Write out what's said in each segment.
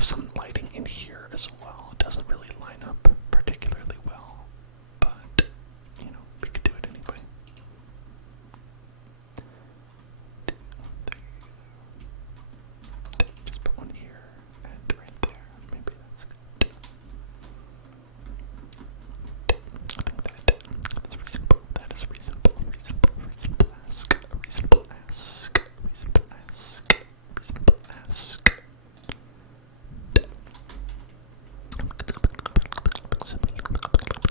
have some lighting in here as well. It doesn't really line up particularly well, but, you know, we could do it anyway. Just put one here and right there. Maybe that's good. I think that's reasonable. That is reasonable. Reasonable ask. Reasonable ask. Reasonable ask. Reasonable ask.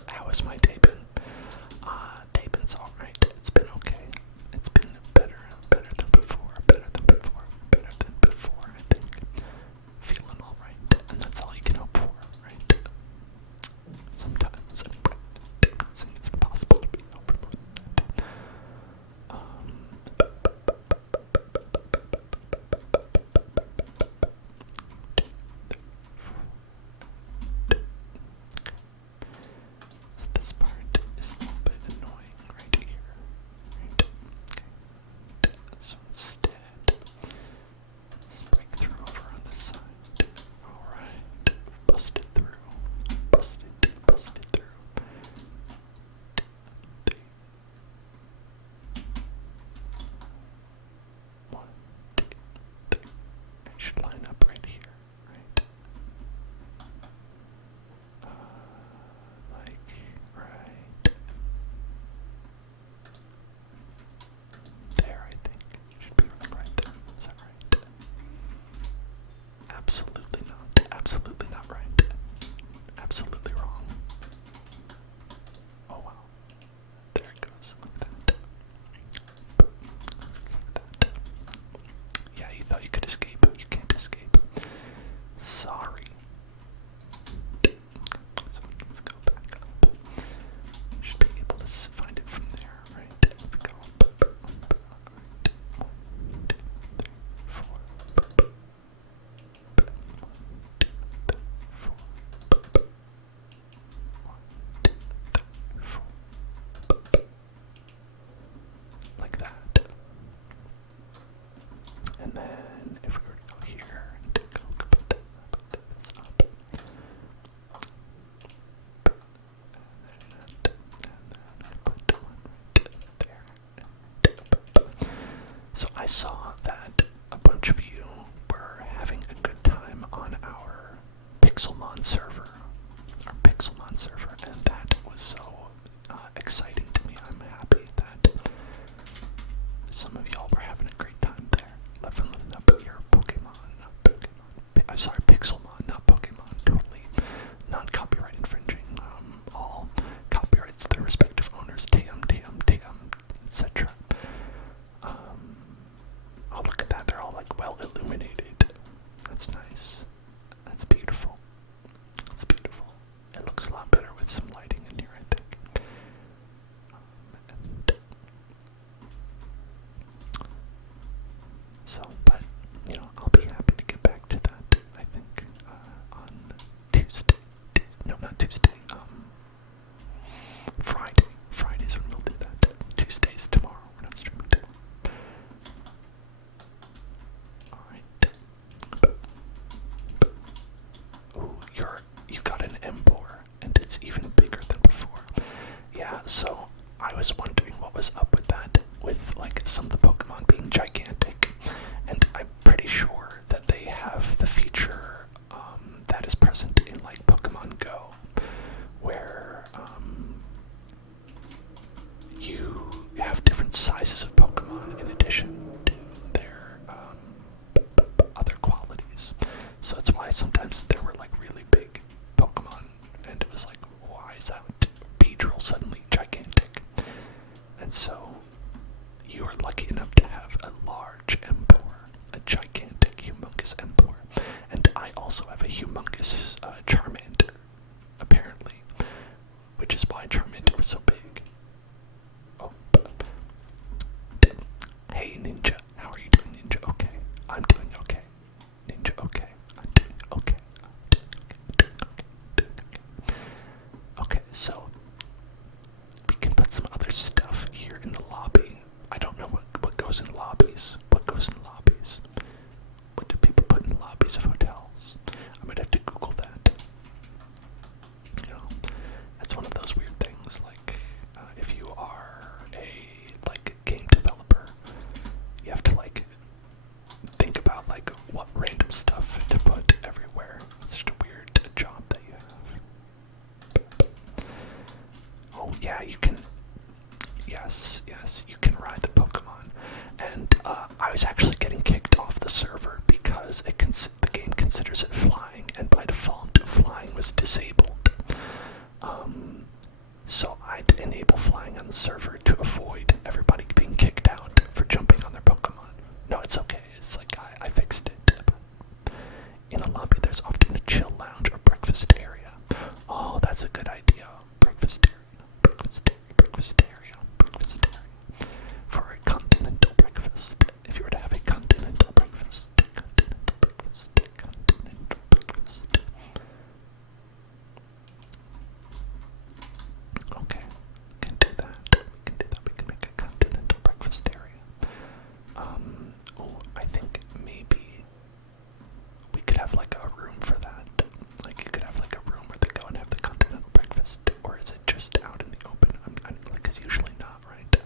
How has my day been? Day been's alright. It's been okay. It's been better than before, better than before, I think. Feeling alright, and that's all you can hope for, right? Sometimes, anyway. It's impossible to be hopeful. This part is a little bit annoying right here. Right? Okay. So instead, let's break through over on this side. Alright. Busted through. Busted through. 1, 2, 3. It should line up right here, right? Like right there, I think. It should be right there. Is that right? Absolutely not. Absolutely not right. Absolutely wrong. Oh wow. There it goes. Like that. Like that. Yeah, you thought you could escape. You can't escape. Sorry. So let's go back up. Should be able to find it from there, right? If we go up. Right. 1, 2, 3, 4. 1, 2, 3, 4. 1, 2, 3, 4. Like that. And then if we were to go here and go put this up. So I saw that a bunch of you were having a good time on our Pixelmon server, and that was so exciting to me. I'm happy that some of y'all were having a great time there, leveling up your sorry, Pixelmon, not Pokemon, totally non-copyright infringing, all copyrights to their respective owners, TM, etc. Oh, look at that, they're all like well illuminated. That's nice. That's beautiful. That's beautiful. It looks a lot better with some lighting in here, I think. So, but, you know, I'll be happy to get back to that, I think, on Tuesday. No, not Tuesday, Friday. Friday's when we'll do that. Tuesday's tomorrow. We're not streaming tomorrow. Alright. Ooh, you got an Empor, and it's even bigger than before. Yeah, so I was wondering what was up with that, with like some of the Pokemon being gigantic, and I'm pretty sure that they have the feature that is present in like Pokemon Go, where you have different sizes of Pokemon in addition to their other qualities. So that's why sometimes there were like really big Pokemon, and it was like, why is that Beedrill suddenly gigantic? And so you are lucky enough to have a large Empor, a gigantic, humongous Empor, and I also have a humongous Charmander, apparently, which is why Charmander was so big. Oh, hey Ninja, how are you doing, Ninja? Okay, I'm doing okay. Ninja, okay, I'm doing okay. Okay, so we can put some other stuff here in the lobby. I don't know what goes in lobbies. What goes in lobbies? What do people put in lobbies of hotels? I'm considers it flying, and by default, flying was disabled. So I'd enable flying on the server to avoid everybody being kicked out for jumping on their Pokemon. No, it's okay. It's like I fixed it. In a lobby, there's often a chill lounge or breakfast area. Oh, that's a good idea. Breakfast area, breakfast area, breakfast area, breakfast area. For a continental breakfast. If you were to have a continental breakfast, continental breakfast, continental breakfast. Okay, we can do that. We can do that. We can make a continental breakfast area. Oh, I think maybe we could have like a room for that. Like you could have like a room where they go and have the continental breakfast, or is it just out in the open? Like it's usually not, right?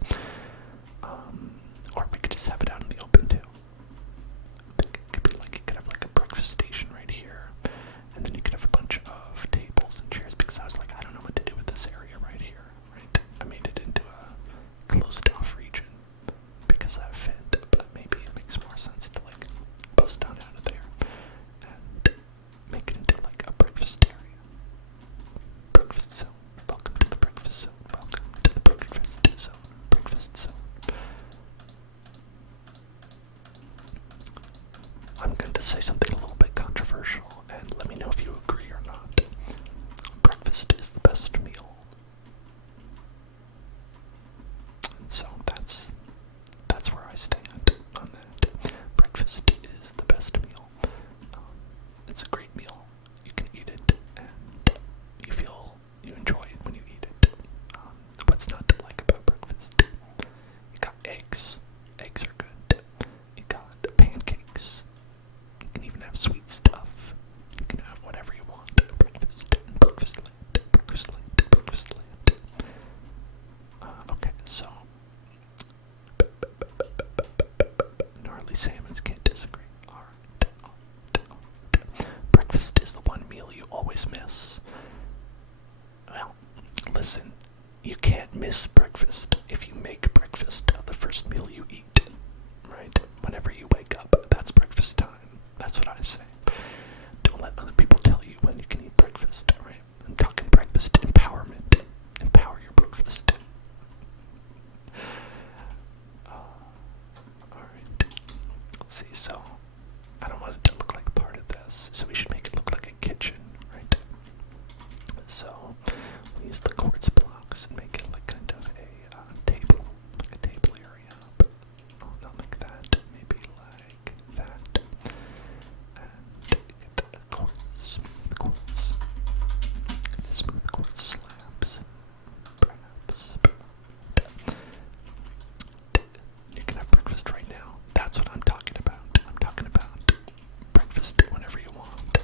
Or we could just have it out in the open too. I think it could be like you could have like a breakfast station right here, and then you could have a bunch of tables and chairs. Because I was like, I don't know what to do with this area right here, right? I made it into a closed-off region because that fit, but maybe it makes more sense to like bust on out of there and make it into like a breakfast area. Breakfast zone. Welcome to the breakfast zone. Welcome to the breakfast zone. Breakfast zone. I'm going to say something a little bit controversial, and let me know if you agree or not. Breakfast is the best meal. So that's where I stand on that. Breakfast is the best meal. It's a great meal. You can eat it, and you enjoy it when you eat it. What's not to like about breakfast? You got eggs. Eggs are good. You got pancakes. You can even have sweet stuff. You can have whatever you want. Breakfast. Breakfast land. Breakfast land. Breakfast land. Okay, so gnarly salmons can't disagree. Alright. Breakfast is the one meal you always miss. Well, listen, you can't miss breakfast if you make breakfast the first meal you eat. Right? Whenever you wake up, that's breakfast time. That's what I say. Don't let other people tell you when you can eat breakfast, right? I'm talking breakfast empowerment. Empower your breakfast. Alright. Let's see, so I don't want it to look like part of this, so we should make it look like a kitchen, right? So we'll use the quartz blocks and make it like kind of a table, like a table area. But, oh, not like that, maybe like that. And get the quartz, smooth quartz slabs, perhaps. You can have breakfast right now. That's what I'm talking about. I'm talking about breakfast whenever you want.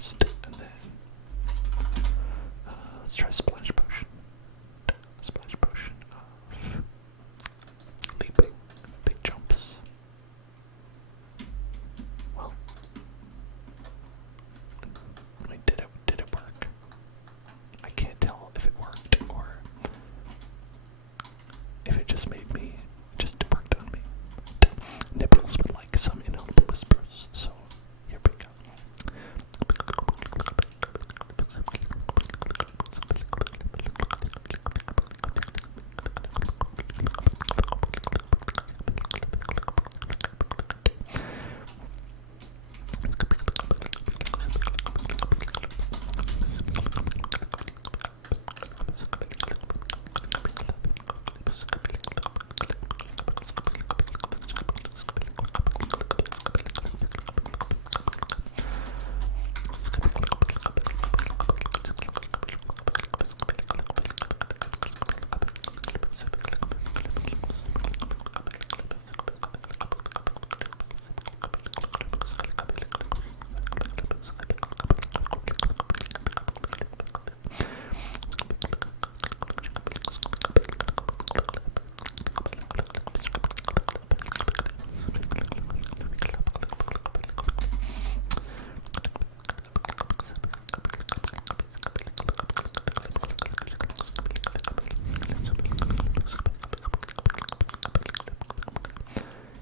rest, and then let's try splash potion. Splash potion of leaping, big jumps. Well, wait, did it work? I can't tell if it worked or if it just made me, just worked on me. Nibbles would like some inaudible whispers, so here we go.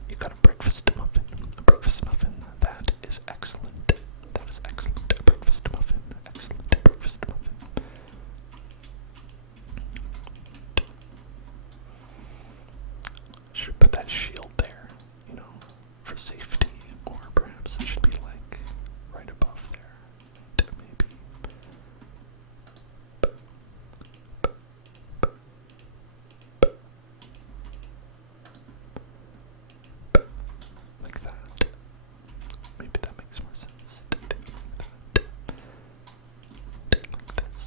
You got a breakfast muffin. A breakfast muffin. That is excellent. That is excellent. A breakfast muffin. Excellent. A breakfast muffin. Should put that shield there, you know, for safety, or perhaps it should be like right above there. Maybe. Like that. Maybe that makes more sense. Like that. Like this.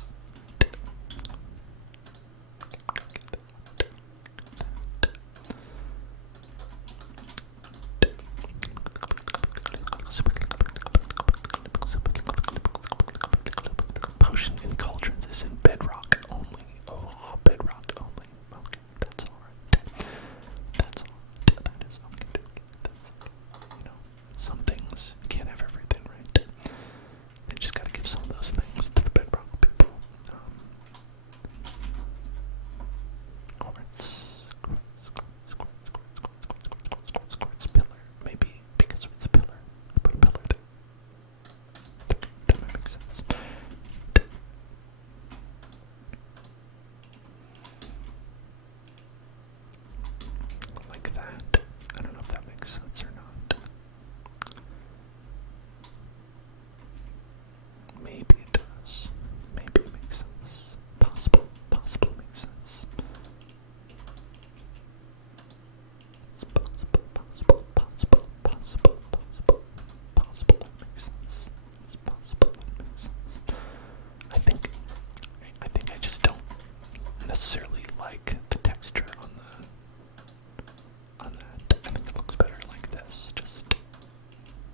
Potion in cauldrons is in bedrock only. Oh, bedrock only. Okay, that's alright. That's alright. That is okay. You know, some things you can't have everything, right? You just gotta give some of those things to the bedrock people. Quartz pillar. Maybe because it's a pillar. Put a pillar there. That might make sense. Like that. I don't know if that makes sense or not. Maybe it does. Maybe it makes sense. Possible. Possible makes sense. It's possible, possible, possible, possible, possible, possible. That makes sense. It's possible. That makes sense. I think I just don't necessarily like the texture on that. I think it looks better like this. Just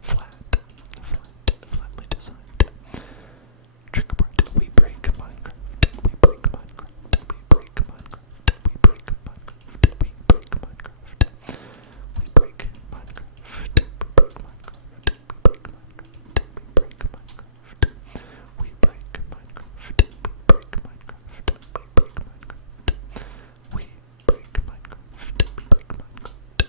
flatly designed. Trick part. We break Minecraft. We break Minecraft. We break Minecraft. We break Minecraft. We break Minecraft. We break Minecraft. We break Minecraft. We break Minecraft. We break Minecraft. We break Minecraft. We break Minecraft. We break Minecraft. We break Minecraft. We break Minecraft.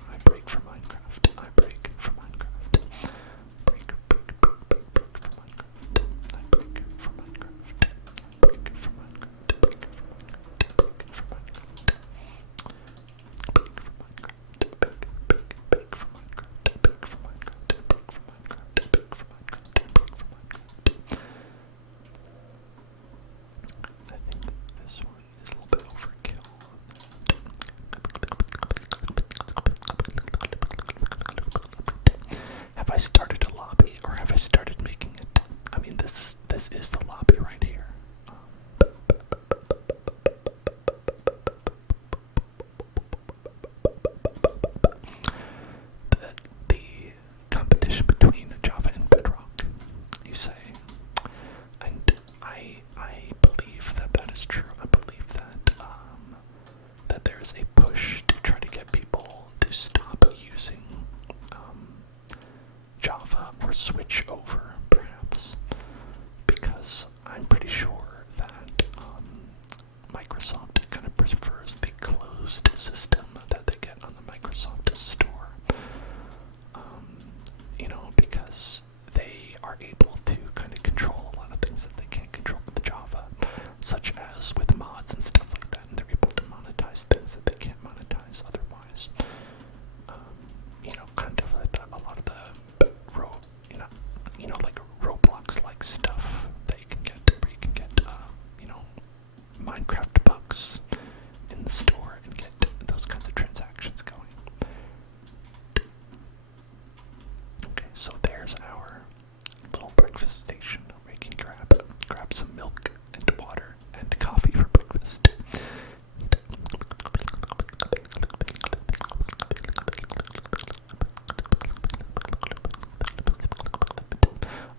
I break for Minecraft. I break for Minecraft. Break for Minecraft. I break for Minecraft. Break for Minecraft. Break for Minecraft. Break for Minecraft. Bake for Minecraft. Bake for Minecraft. Bake for Minecraft. Bake for Minecraft. Bake for Minecraft. Bake for Minecraft. I think this one is a little bit overkill. Have I started a lobby or have I started making it? I mean, this is the lobby right here. The competition between John switch over, perhaps, because I'm pretty sure that Microsoft kind of prefers the closed system that they get on the Microsoft Store. Because they are able to kind of control a lot of things that they can't control with Java, such as with mods and stuff like that, and they're able to monetize things that they can't monetize otherwise. Kind of like a lot of the like Roblox-like stuff that you can get, where you can get, Minecraft bucks in the store and get those kinds of transactions going. Okay, so there's our little breakfast station where you can grab some milk and water and coffee for breakfast.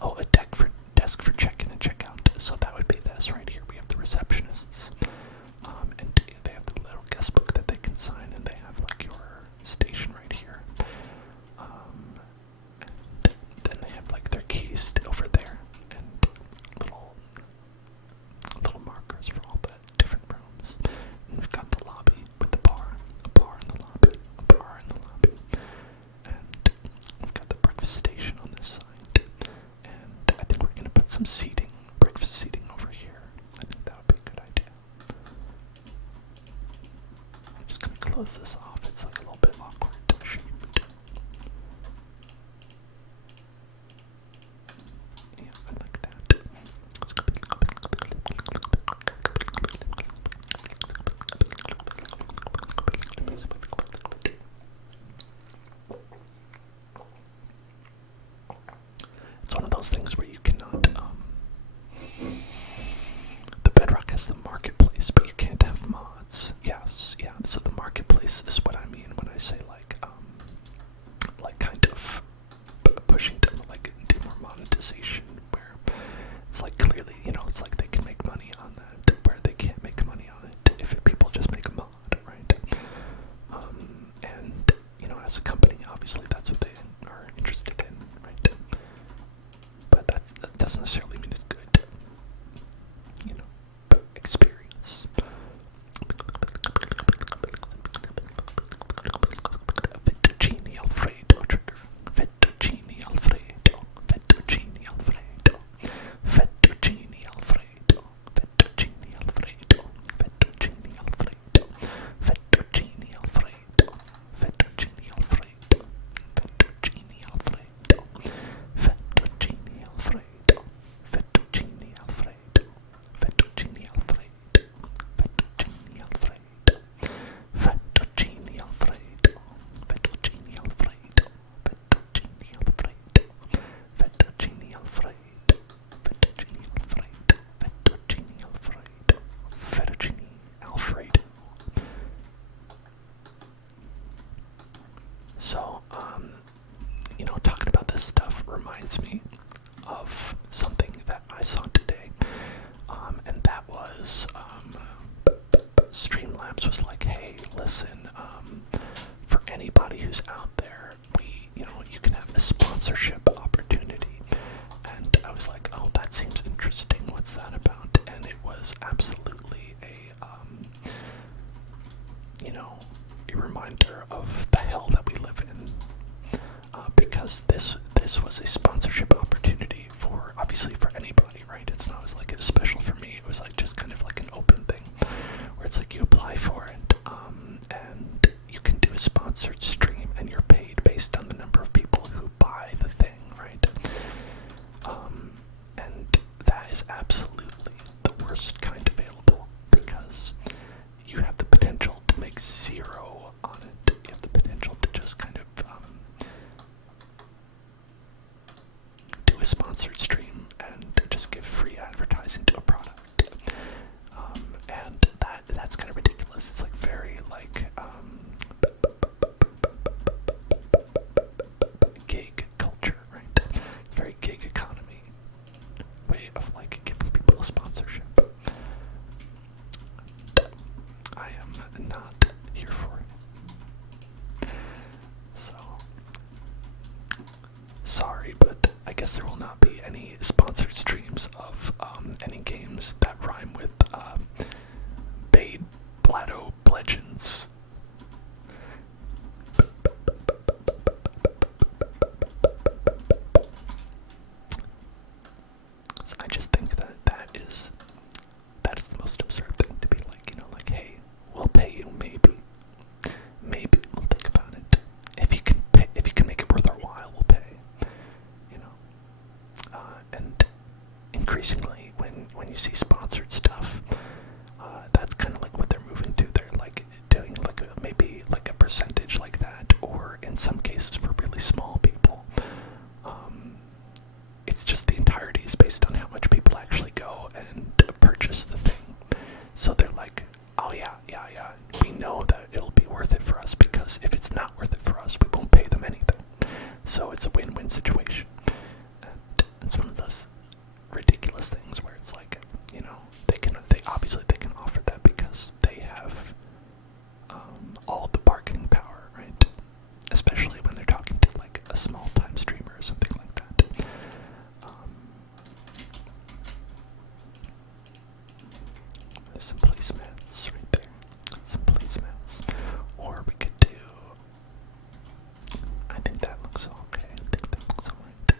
Oh, a desk for check-in and check-out. So that would be this right here. We have the receptionists, and they have the little guest book that they can sign, and they have like your station right here. And then they have like their keys over there, and little markers for all the different rooms. And we've got the lobby with the bar, a bar in the lobby, a bar in the lobby, and we've got the breakfast station on this side. And I think we're gonna put some seating, breakfast seating over here. I think that would be a good idea. I'm just gonna close this off. It's like a little bit awkward shaped. Yeah, I like that. It's one of those things where you cannot, the Bedrock has the marketplace, but you can't have mods. Yes, yeah, so the marketplace is what I mean when I say like kind of pushing to like do more monetization, where it's like clearly, it's like they can make money on that, where they can't make money on it if people just make a mod, right? And, as a company, obviously that's what they are interested in, right? But that doesn't necessarily mean it's good, experience. Fettuccine Alfredo trigger. Fettuccine Alfredo. Fettuccine Alfredo. Fettuccine Alfredo. Fettuccine Alfredo. Fettuccine Alfredo. Fettuccine Alfredo. Fettuccine Alfredo. Fettuccine Alfredo. Fettuccine Alfredo. Fettuccine Alfredo. Fettuccine Alfredo. Fettuccine Alfredo. Fettuccine Alfredo. Fettuccine Alfredo. Fettuccine Alfredo. Fettuccine Alfredo. Fettuccine Alfredo. Fettuccine Alfredo. Fettuccine Alfredo. So, talking about this stuff reminds me of something that I saw today, and that was, Streamlabs was like, hey, listen, for anybody who's out there, you can have a sponsorship opportunity. And I was like, oh, that seems interesting. What's that about? And it was absolutely a reminder of the hell that we live in. Because this was a sponsorship opportunity for, obviously, for anybody, right? It's not as like it was special for me. It was like just kind of like an open thing, where it's like you apply for it, and you can do a sponsored stream, and you're paid based on the number of people who buy the thing, right? And that is absolutely the worst kind available, because you have the potential to make zero on it. You have the potential to just kind of do a sponsored stream and just give free advertising to a product. And that's kind of ridiculous. It's like very like gig culture, right? Very gig economy way of like giving people a sponsorship. I am not here for it. So sorry, but I guess there will not be any sponsored streams of any games that rhyme with Bade, Blado, Legends. So I just think that is the most absurd thing to be like, like, hey, we'll pay you maybe we'll think about it. If you can make it worth our while, we'll pay. And increasingly, when you see sponsored stuff, that's kind of like what they're moving to. They're like doing like maybe like a percentage like that, or in some cases for really small people, it's just the entirety is based on how much people actually go and purchase the thing. So they're like, oh yeah, we know that it'll be worth it for us, because if it's not worth it for us, we won't pay them anything. So it's a win-win situation. And it's one of those ridiculous things where it's like, they obviously can offer that because they have all the bargaining power, right? Especially when they're talking to like a small-time streamer or something like that. There's some placemats right there. Some placemats. Or we could do. I think that looks okay. I think that looks alright.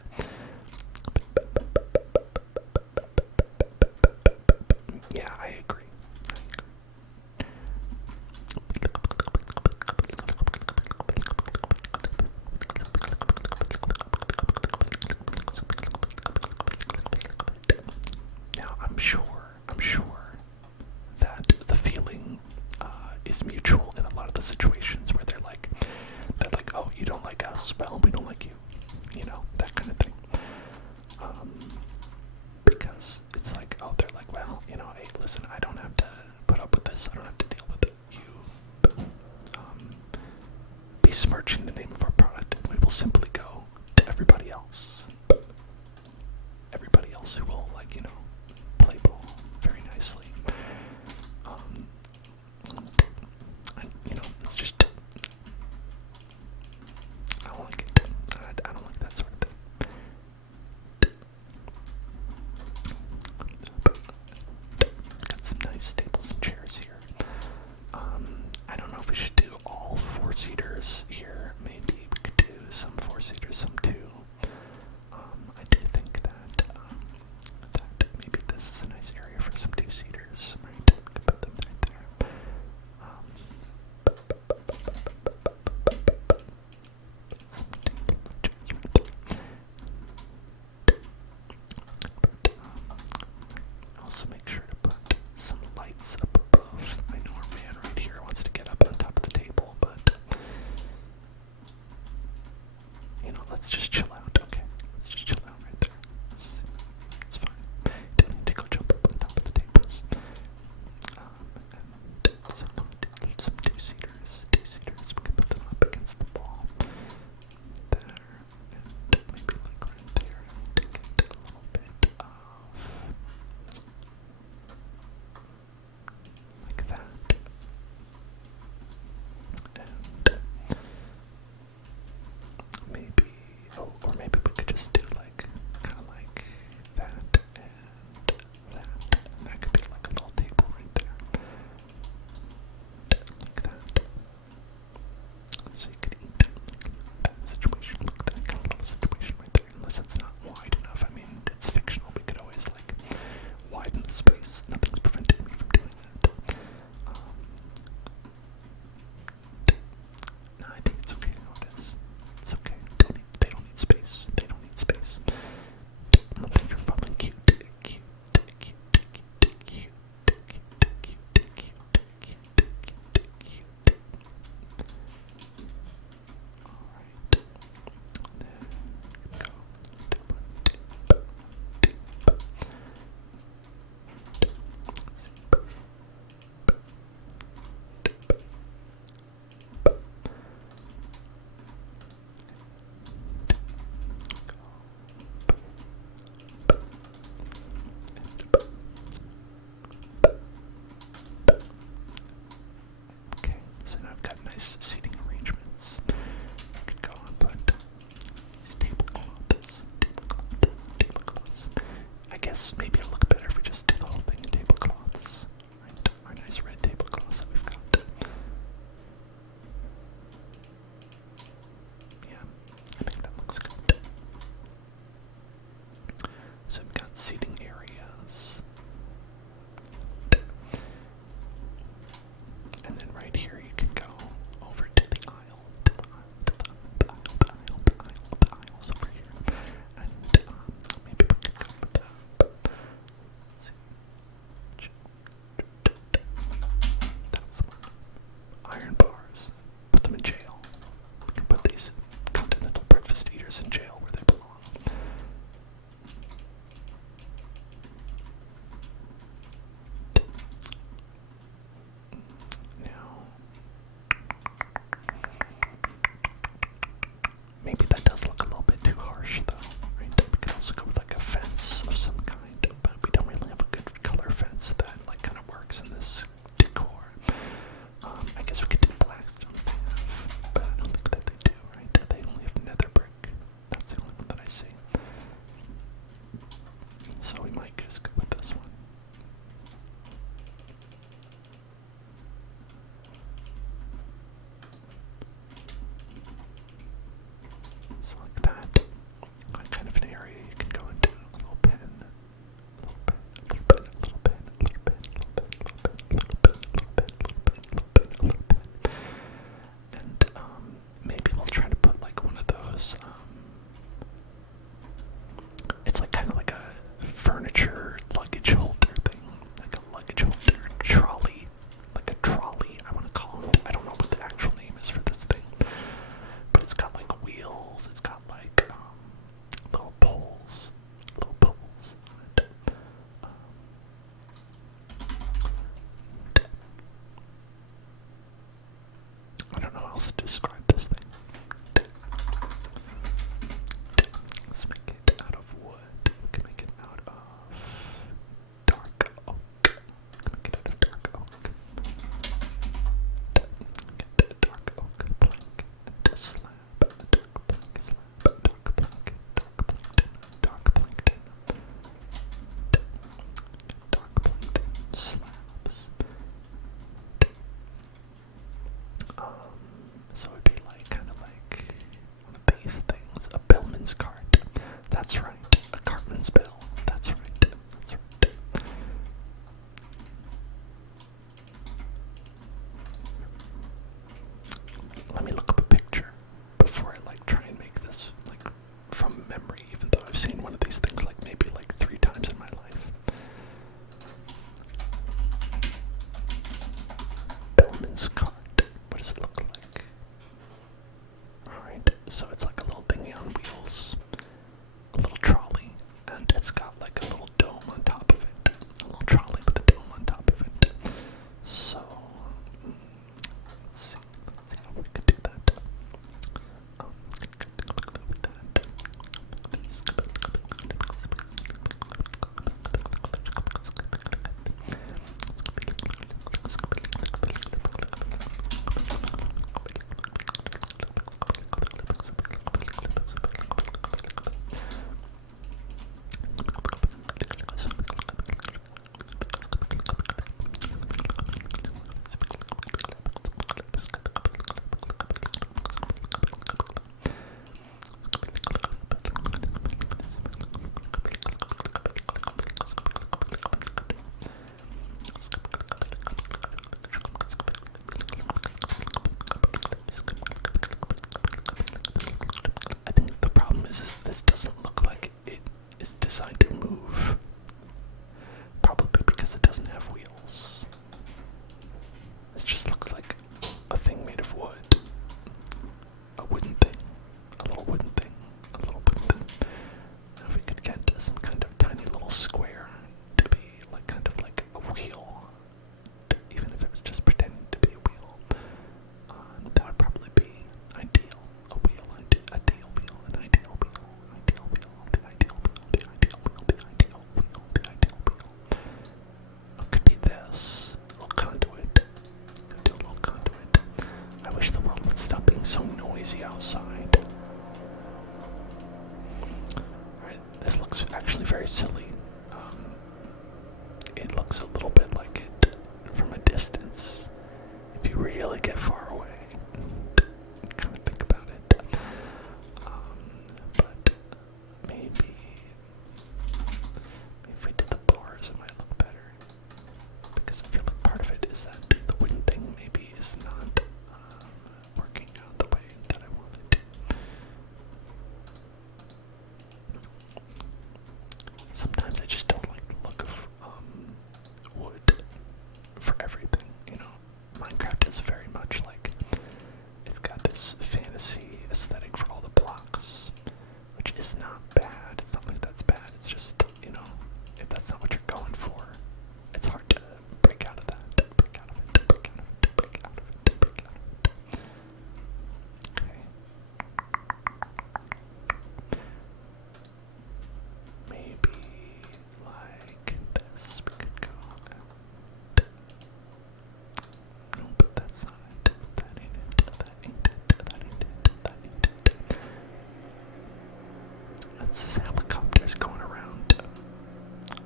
That's this helicopter's going around.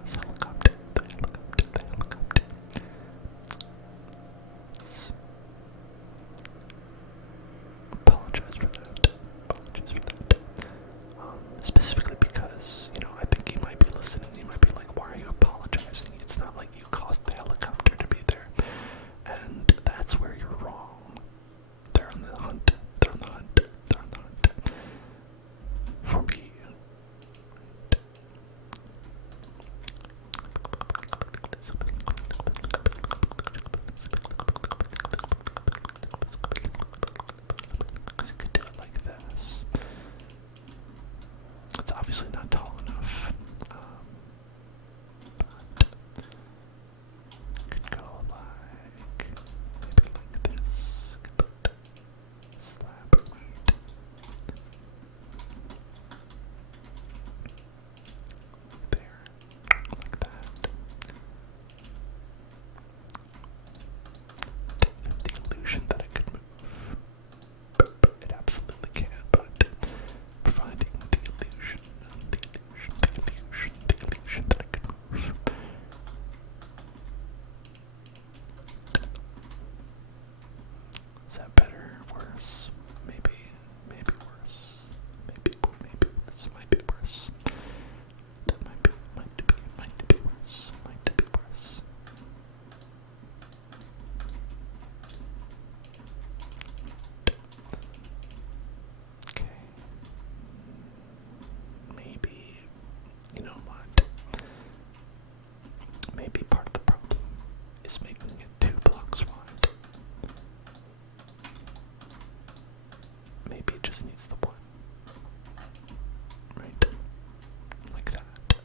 This helicopter, the helicopter, the helicopter. Apologize for that. Apologize for that. Specifically because, I think you might be listening. You might be like, why are you apologizing? It's not like you caused the helicopter to be there. And that's where you're wrong. They're on the hunt. They're on the hunt. They're on the hunt. For me. Because you could do it like this. It's obviously not tall enough. But could go like maybe like this. Could slap it right there, like that. The illusion that it could move. It absolutely can, but providing the illusion that it could move. Is that better? Worse? Maybe worse. Maybe this might be worse. That might be worse. Might be worse. Okay. Maybe, you know what? Maybe part of the problem is making it 2 blocks wide. Maybe it just needs the 1. Right? Like that.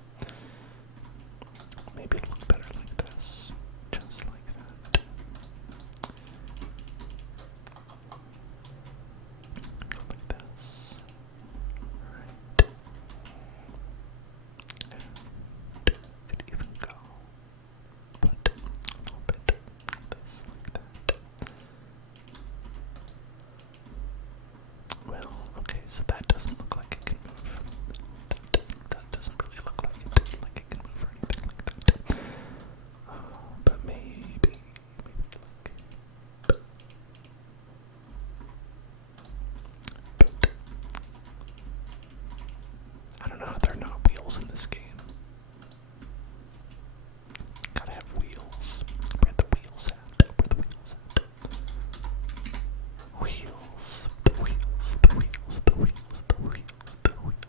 Maybe it'll look better like this. Just like that. Go like this. Right. And could even go. But a little bit like this, like that. Well, okay, so that doesn't look like it can move. That doesn't really look like it can move or anything like that. But maybe like. I don't know how there are not wheels in this game. Gotta have wheels. Where the wheels at? Where the wheels at? Wheels. The wheels. The wheels. The wheels. The wheels. The wheels.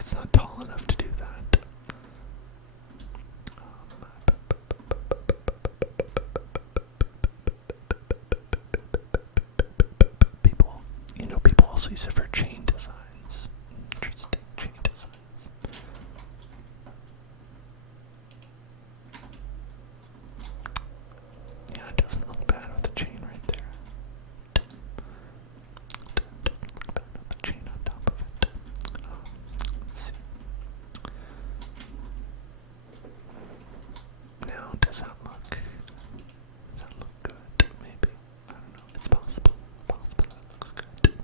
it's not tall enough to do that. People, people also use it for chain designs. Interesting chain designs. Yeah, it doesn't look bad with the chain right there. Doesn't look bad with the chain on top of it. Let's see. Now, does that look good? Maybe. I don't know. It's possible. Possible that looks good.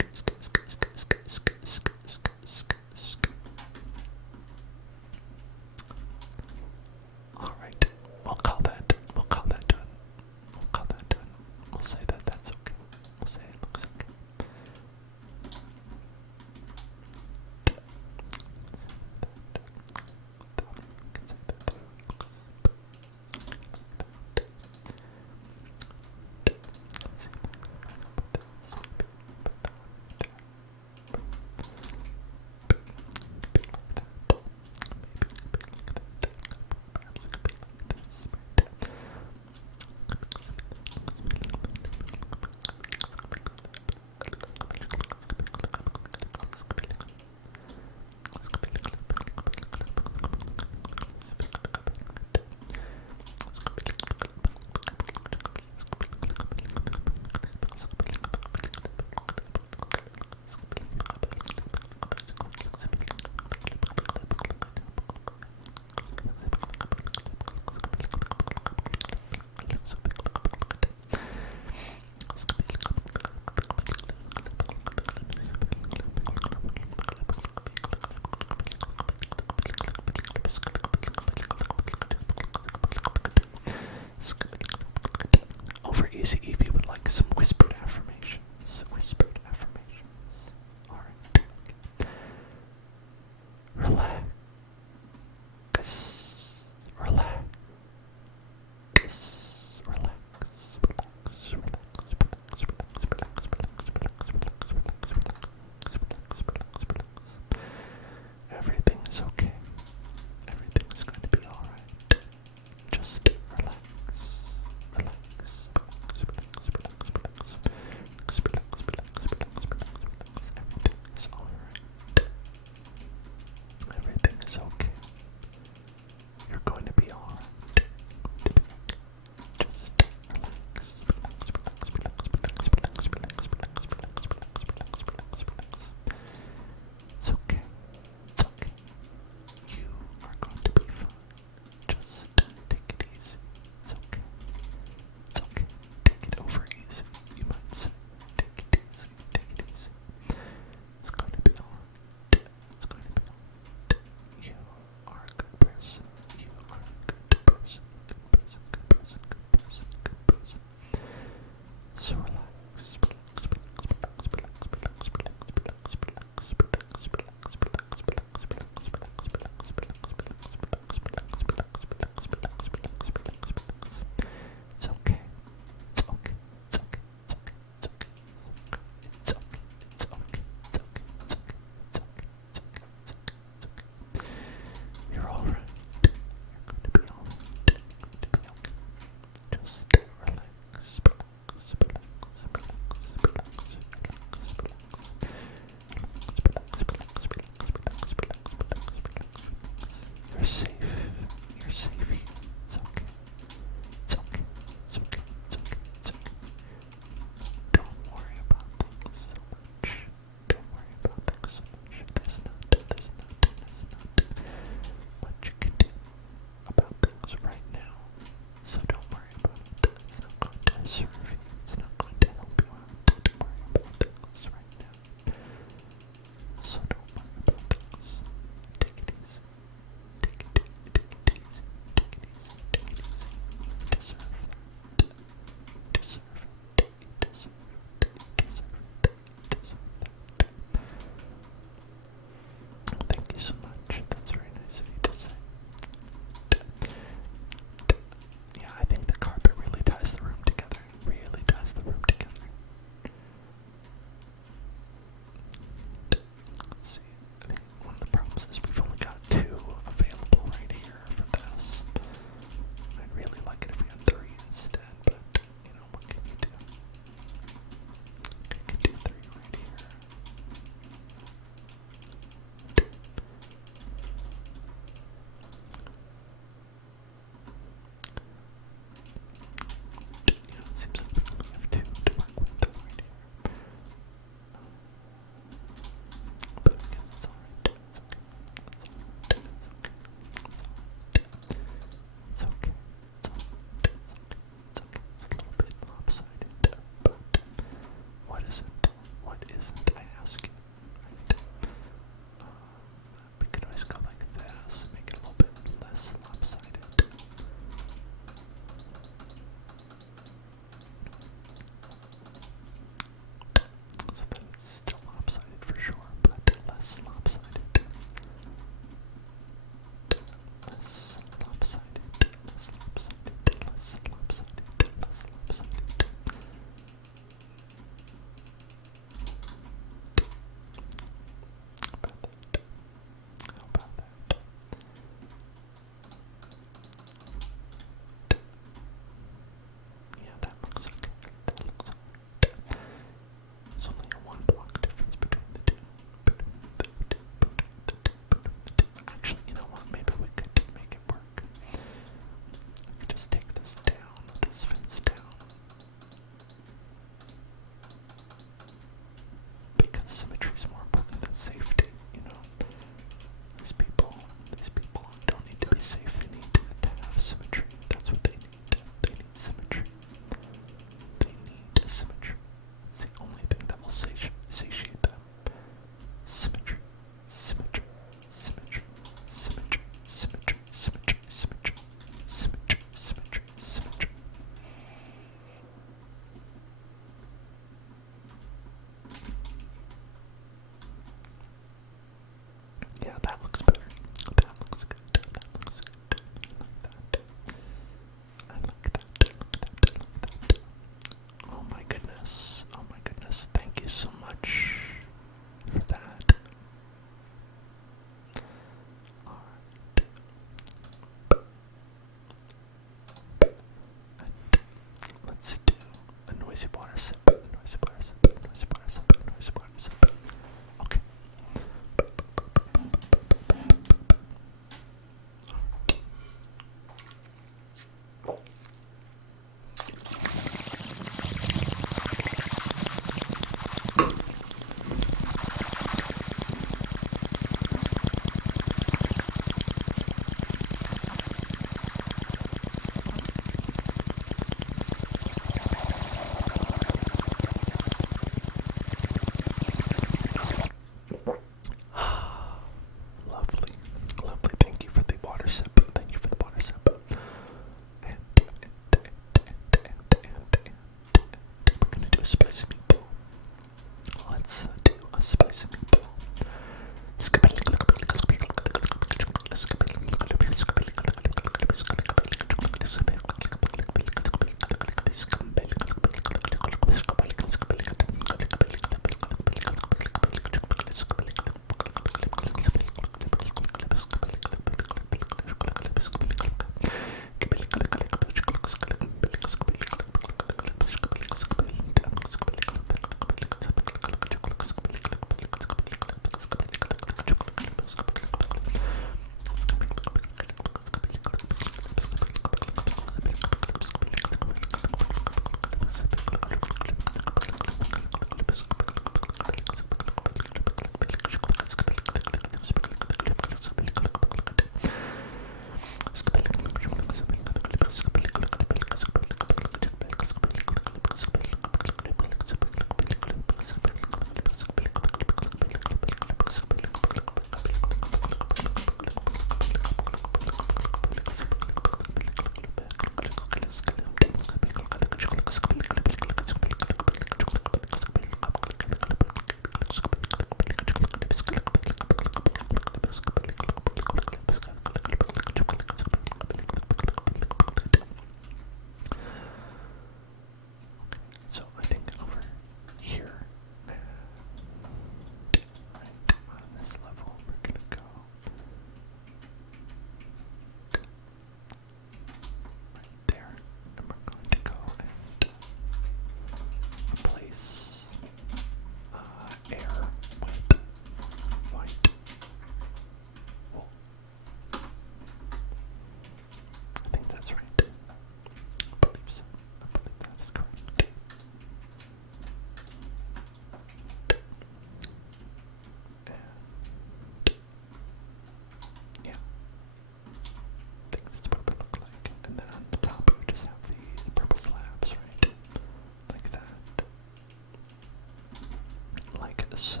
So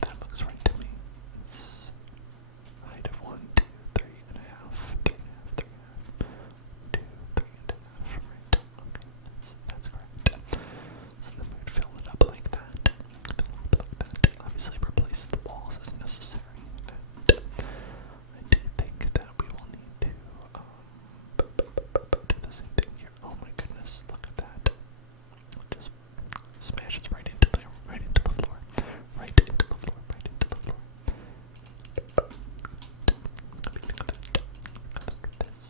that looks right to me. It's height of 1, 2, 3.5, 3.5, 3.5, 2, 3.5, right? Okay, that's correct. So then we would fill it up like that. Obviously replace the walls as necessary. And I do think that we will need to do the same thing here. Oh my goodness, look at that. Just smash it right into the floor. Right into the floor. Right into the floor. Look at this.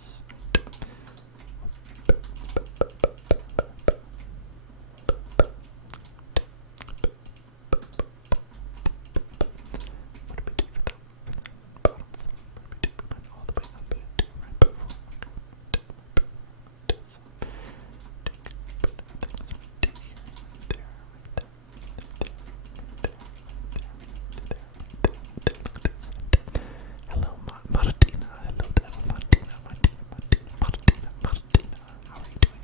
What do we do for the bottom floor? What do we do? We went all the way up into right before. Hello, Martina. Hello there, Martina. How are you doing?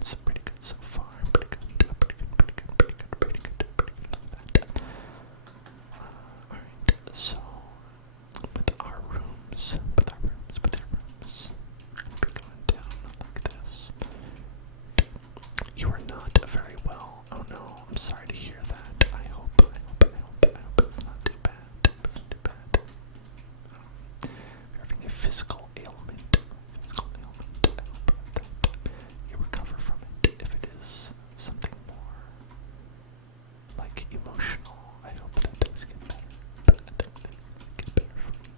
It's pretty good so far. Pretty good. Alright, so with our rooms, we're gonna be going down like this. You are not very well. Oh no, I'm sorry to hear that. I hope it's not too bad. It's not too bad. You're having a physical ailment. I hope that you recover from it. If it is something more like emotional, I hope that things get better. I think that get better for you.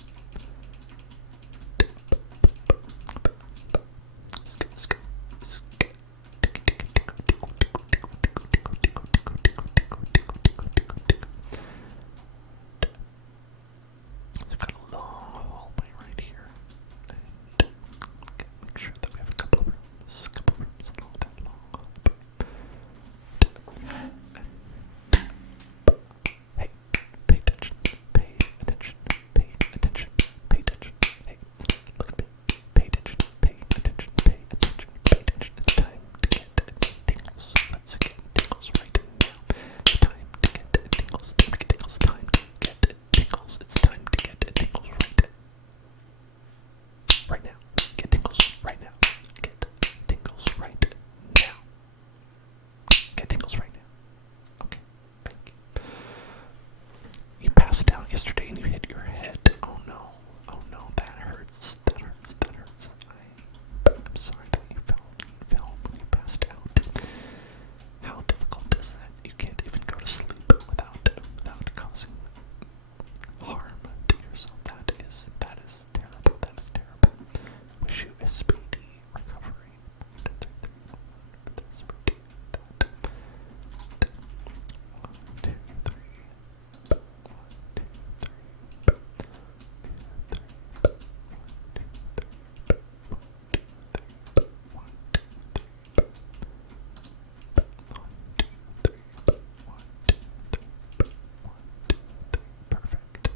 We've got a long hallway right here, and make sure that we have a couple of rooms along that long hallway. Hey, pay attention, pay attention, pay attention, pay attention. Hey, look at me. Pay attention, pay attention, pay attention, pay attention. It's time to get tingles. Let's get tingles right now. It's time to get tingles. Time to get tingles. Time to get tingles. It's time to get tingles right now. Get tingles right now. Get tingles right now. Get tingles right now. Okay, thank you. You passed out yesterday and you hit your head. Oh no, that hurts. I'm sorry that you fell when you passed out. How difficult is that? You can't even go to sleep without causing harm to yourself. That is terrible. That is terrible. Wish you a speedy recovery. Perfect.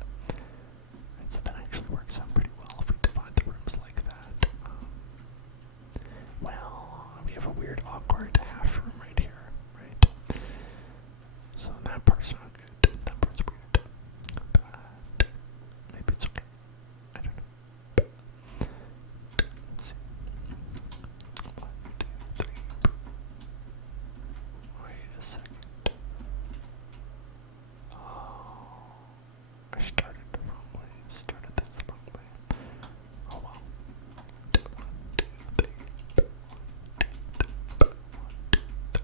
So that actually works out pretty well if we divide the rooms like that. Well, we have a weird, awkward half room right here, right? So that part's not good. That part's weird. But maybe it's okay. I don't know. Let's see. 1, 2, 3. Wait a second. Oh, I started the wrong way. Started this the wrong way. Oh well. 1, 2, 3. 1, 2, 3. 1, 2, 3.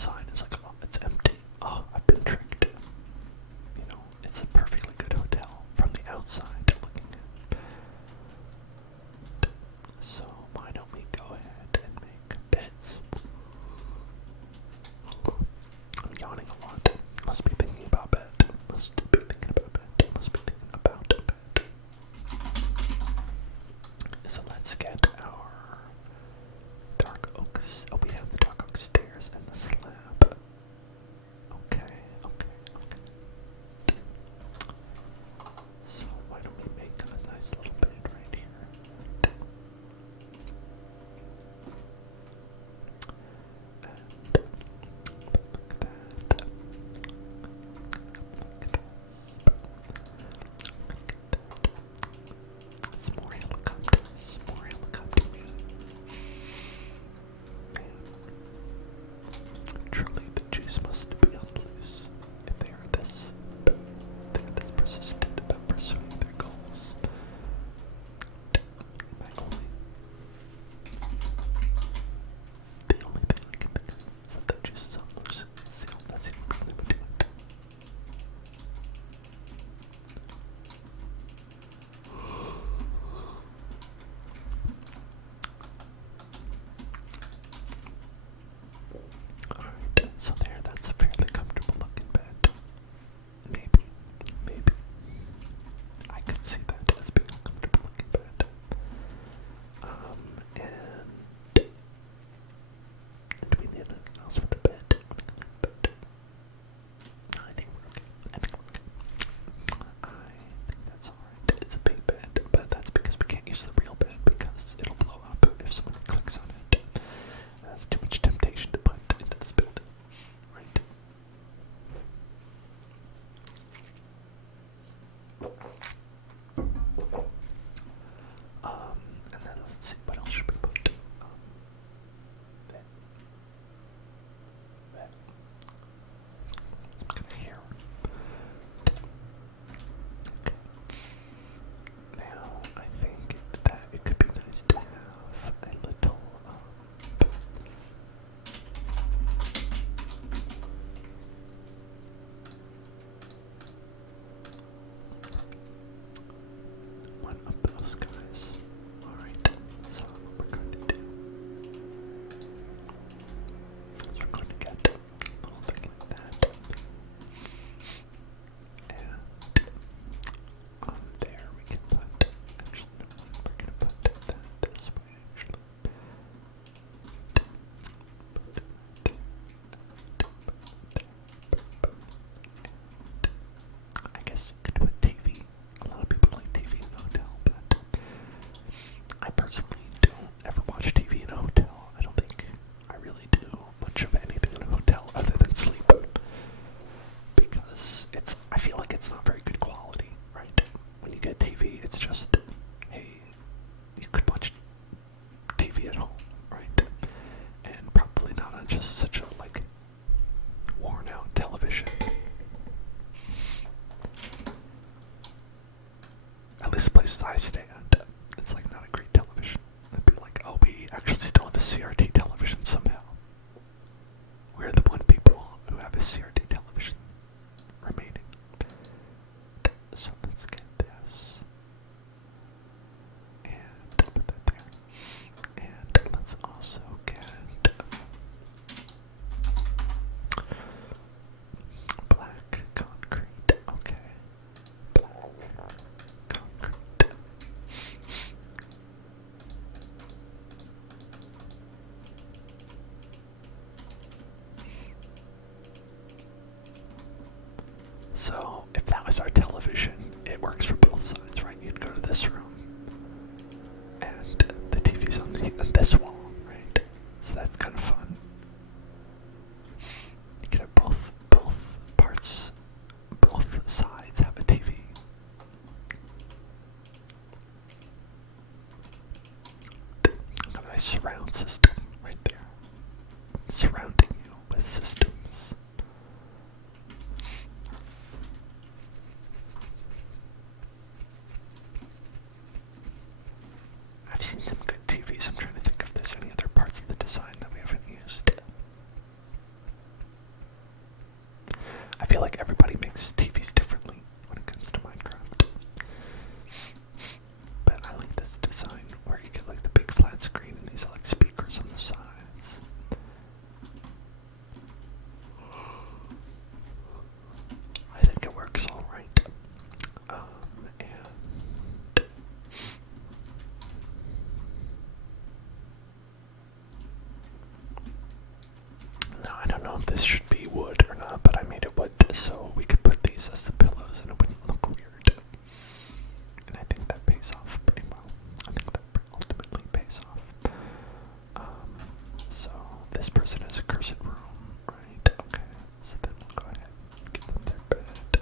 sign is like, oh, it's empty. Oh, I've been tricked. You know, it's a perfectly good hotel from the outside looking in. So why don't we go ahead and make beds? I'm yawning a lot. Must be thinking about bed. Must be thinking about bed. Must be thinking about bed. So let's get our dark oaks. Oh, we have the dark oak stairs and the slab. Okay, okay, okay. So why don't we make a nice little bed right here? And look at that. Look at this. It's more helicopters. More helicopters. Man. Truly, the juice must be on loose if they are this persistent about pursuing their goals. The only thing I can think of is that the juice is on loose. That's the only reason they would do it. Alright, so that's a fairly comfortable looking bed. Maybe. I could see that as being a comfortable looking bed. And do we need anything else for the bed? No, I think we're okay. I think that's alright. It's a big bed, but that's because we can't use the real bed because it'll blow up if someone clicks on it. That's too much temptation to put into this bed. Right? And then let's see, what else should we put? That. Some kind of hair. Okay. Now, I think that it could be nice to have a little, one of those guys. Alright, so what we're going to do is we're going to get a little thing like that. And on there we can put, actually no, we're going to put that this way actually. I guess you could put TV. A lot of people like TV in a hotel, but I personally don't ever watch TV in a hotel. I don't think I really do much of anything in a hotel other than sleep. Because I feel like it's not very good quality, right? When you get TV, it's just, hey, you could watch TV at home, right? And probably not on just such a, like, worn out television. At least the places I stay at, it's like not a great television. I'd be like, oh, we actually still have a CRT television somehow. We're the one people who have a CRT television remaining. So let's get this. And put that there. And let's also get black concrete. Okay. Black concrete. So, if that was our television, it works for both sides, right? You'd go to this room, and the TV's on this wall, right? So that's kind of fun. You can have both parts, both sides have a TV. Got a nice surround system right there, surrounding you with systems. I feel like everybody makes TVs differently when it comes to Minecraft. But I like this design where you get like the big flat screen and these are like speakers on the sides. I think it works all right. And now I don't know if this should be wood or not, but I made it wood so we could put these as the pillows and it wouldn't look weird. And I think that pays off pretty well. I think that ultimately pays off. So this person has a cursed room, right? Okay, so then we'll go ahead and give them their bed.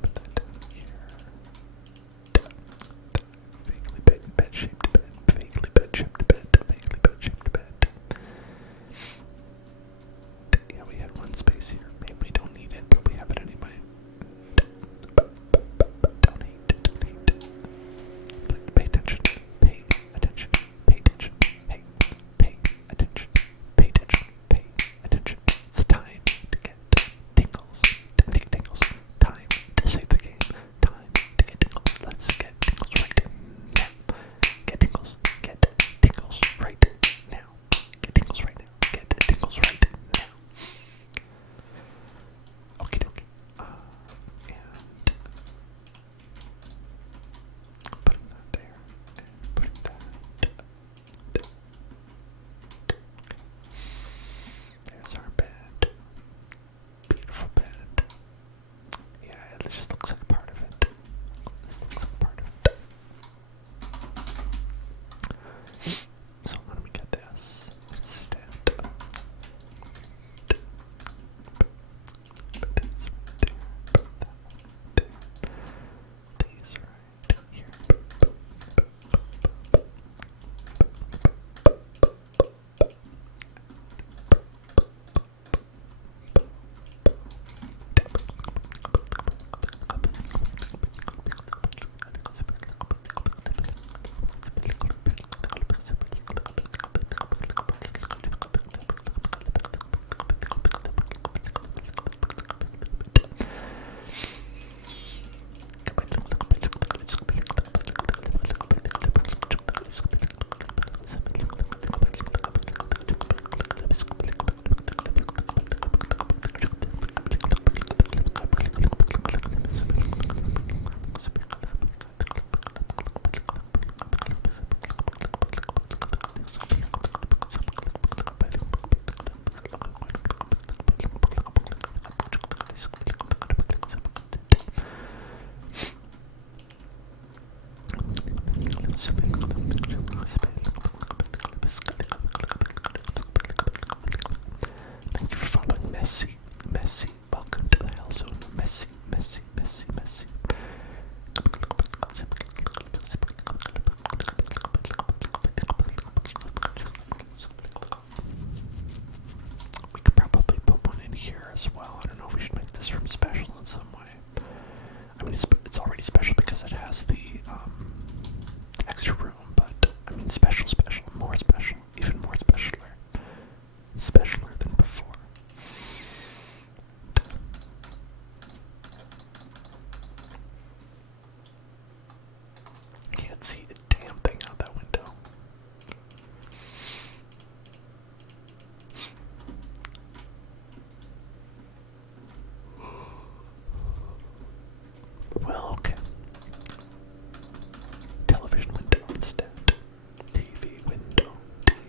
Put that down here. Vaguely bed-shaped bed, vaguely bed-shaped bed, vaguely bed-shaped bed. Yeah, we had one space here. Maybe we don't need it, but we have it anyway. Don't hate. Like, pay attention. Pay attention. Pay attention. Hey, pay attention. Pay attention. Pay attention. It's time to get tingles. Time to get tingles. Time to save the game. Time to get tingles. Let's get tingles right now. Get tingles. Get tingles right now. Get tingles right now. Get tingles right now. Okie dokie. And putting that there. And putting that. There's our bed. Beautiful bed. Yeah, it just looks like a part of it. This looks like a part of it. So when we get this instead, put this right there, put that there, these right here. Thank you for following Messy. Welcome to the Hell Zone. Messy. We could probably put one in here as well. I don't know if we should make this room special in some way. I mean, it's already special because it has the extra room, but I mean special, more special, even more specialer than before. I can't see a damn thing out that window. Well, okay. Television window instead. TV window. TV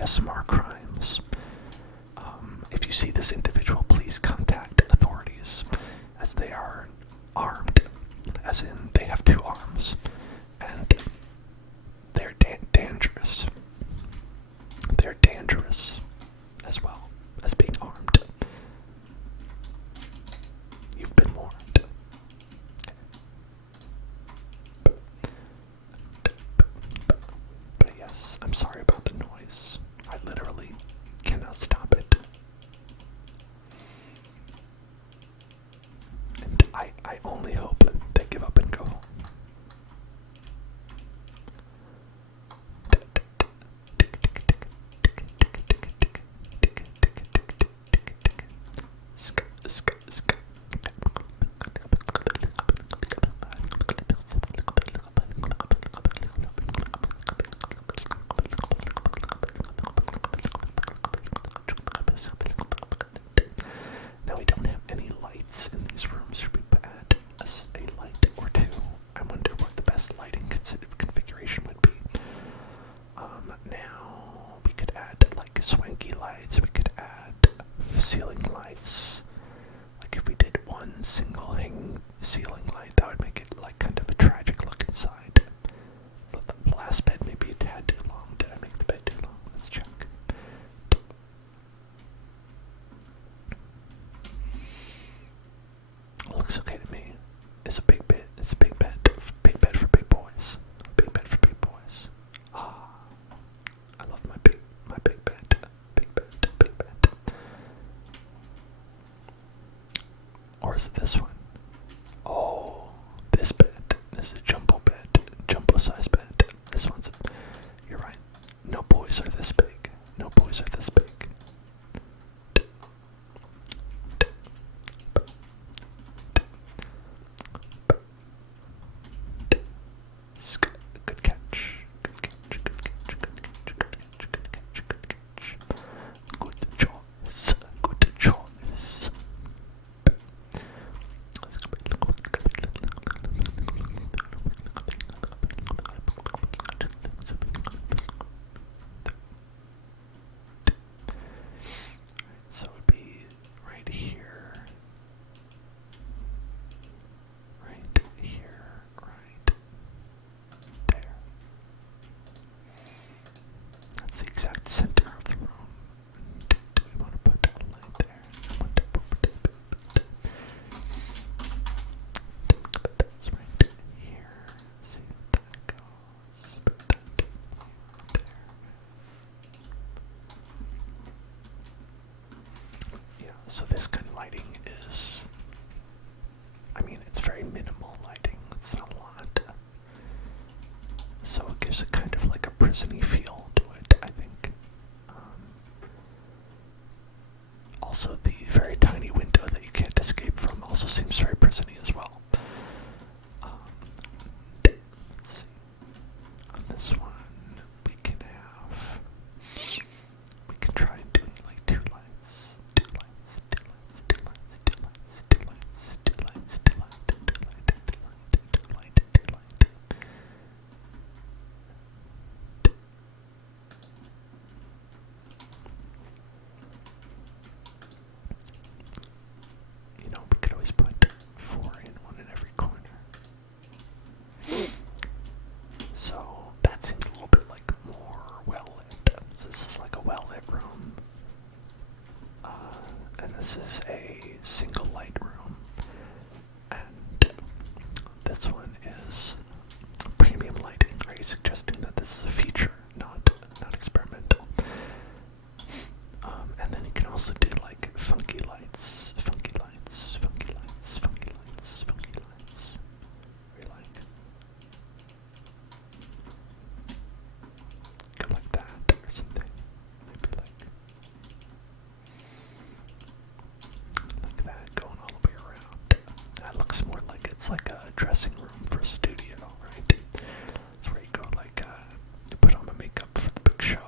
ASMR crimes. If you see this individual, please contact authorities, as they are armed, as in they have 2 arms, and they're dangerous. They're dangerous as well as being armed. You've been warned. But yes, I'm sorry about the noise. I literally cannot stop it. And I only hope they give up and go home. Now we don't have any lights in these rooms. Should we add a light or 2? I wonder what the best lighting configuration would be. Now we could add like swanky lights. We could add ceiling lights. Like if we did one single hanging ceiling light, that would make it like kind of a tragic look inside. But the last bed may be a tad too long. Did I make the bed too long? Let's check. Looks okay to me. It's a big bed. It's a big bed. Big bed for big boys. Big bed for big boys. Ah, I love my big bed. Big bed. Big bed. Or is it this one? Oh, this bed. This is a jumbo bed. Jumbo size bed. This one's. You're right. No boys are this big. No boys are this big. Good catch. Good catch. Good catch. Good catch. Good catch. Good catch. Good choice. Good choice. So it would be right here. Right here. Right there. That's the exact center of the room. Do we want to put a light there? That's right here. See if that goes. Put that right there. Yeah, so this kind of lighting is, I mean, it's very minimal lighting. It's not a lot. So it gives it kind of like a prison-y feel to it, I think. Also, the very tiny window that you can't escape from also seems very prison-y as well. Let's see. On this one, we can try and do like 2 lights. 2 lights, 2 lights, 2 lights, 2 lights, 2 lights, 2 lights, 2 lights, 2 lights, 2 lights, 2 lights, 2 lights. You know, we could always put 4 in, 1 in every corner. So that seems a little bit like more well lit. So this is like a well lit room. And this is a single light room. And this one is premium lighting. Are you suggesting that this is a feature, not experimental? And then you can also do like funky lights, funky lights, funky lights, funky lights, funky lights. We like go like that or something. Maybe like that, going all the way around. That looks more like it's like a dressing room for a studio, right? It's where you go like you put on the makeup for the big show.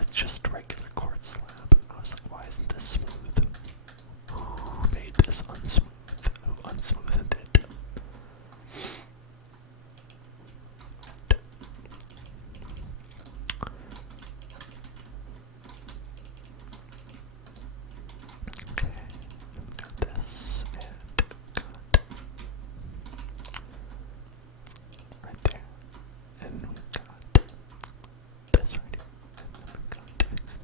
it's just regular quartz slab. I was like, why isn't this smooth? Who made this unsmooth? Who unsmoothed it? Okay, got this and got right there, and we got this right here, and then we got to fix this.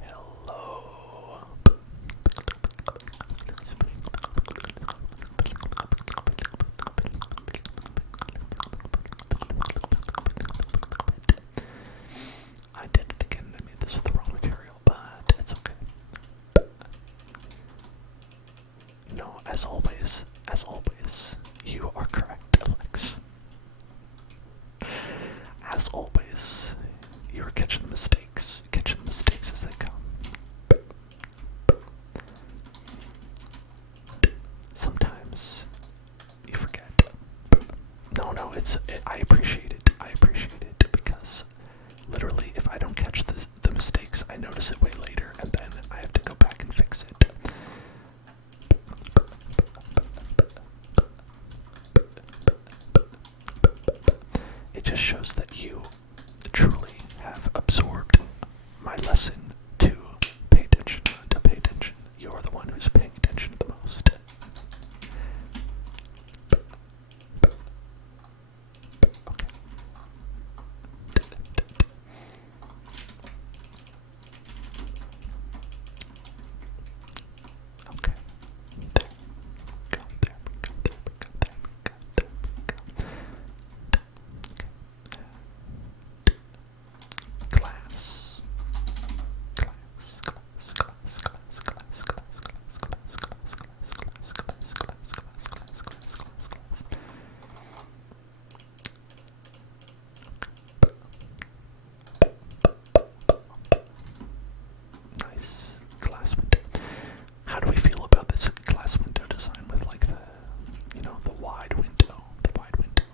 Hello. I did it again. I made this with the wrong material, but it's okay. No, as always, you are correct, Alex. As always, you're catching the mistakes as they come. Sometimes you forget. No, I appreciate it. I appreciate it because literally, if I don't catch the mistakes, I notice it way later, and then I have to go back and fix it. It just shows that you truly have absorbed my lesson to pay attention. You're the one who's paying attention the most. Okay. Okay. There. Go there. Go there. Go there. Go there. Go. Okay. Glass. Nice glass window. How do we feel about this glass window design with like the wide window,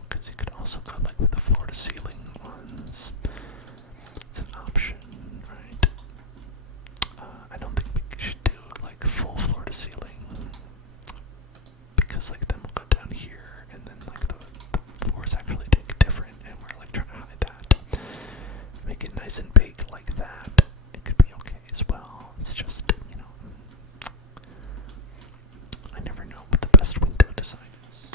because you could also go like with the floor to ceiling ones. It's an option, right? I don't think we should do like full floor to ceiling, because like then we'll go down here and then like the floors actually take different, and we're like trying to hide that. Make it nice and big like that. It could be okay as well. It's just, I never know what the best window design is.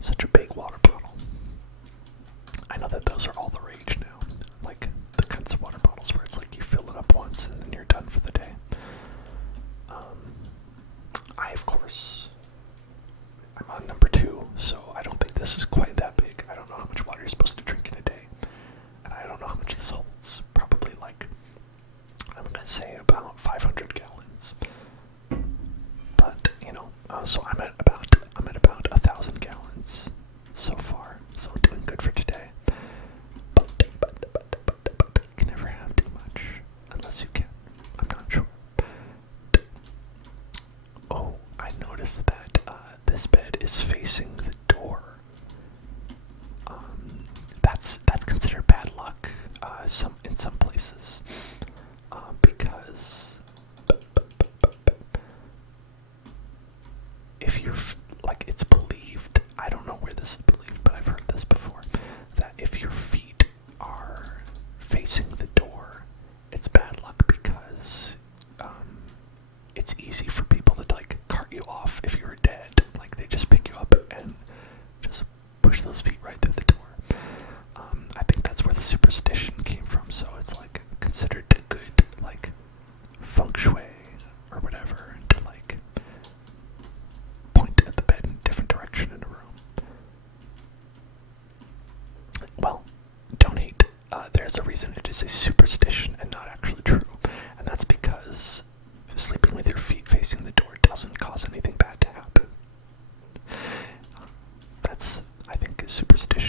Such a big water bottle. I know that those are all the rage now. Like the kinds of water bottles where it's like you fill it up once and then you're done for the day. I, of course, I'm on number 2, so I don't think this is quite that big. I don't know how much water you're supposed to drink in a day. And I don't know how much this holds. Probably like, I'm going to say about 500 gallons. But, so I'm at about 1,000 gallons so far. So I'm doing good for today. But you can never have too much. Unless you can. I'm not sure. Oh, I noticed that this bed is facing the door. That's considered bad luck. In some places, because if you're like, it's believed. I don't know where this is believed, but I've heard this before. That if your feet are facing the door, it's bad luck because it's easy for people to like cart you off if you're dead. Like they just pick you up and just push those feet right through the door. I think that's where the superstition came from. So it's like considered a good like feng shui or whatever to like point at the bed in a different direction in a room. Well, don't hate. There's a reason it is a superstition and not actually true, and that's because sleeping with your feet facing the door doesn't cause anything bad to happen. That's, I think, is superstition.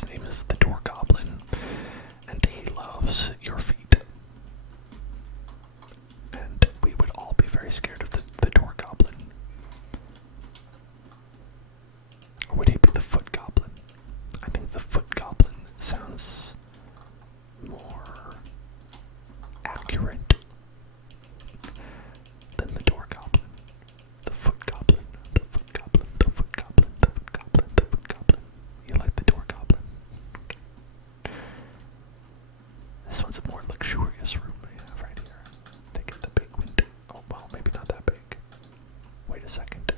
His name is the Door Goblin, and he loves your feet. And we would all be very scared of the Door Goblin. Or would he be the Foot Goblin? I think the Foot Goblin sounds more accurate than the Door Goblin. The Foot Goblin, the Foot Goblin, the Foot Goblin, the Foot Goblin, the Foot Goblin. You like the Door Goblin? Okay. This one's a more luxurious room we have right here. They get the big window. Oh, well, maybe not that big. Wait a second.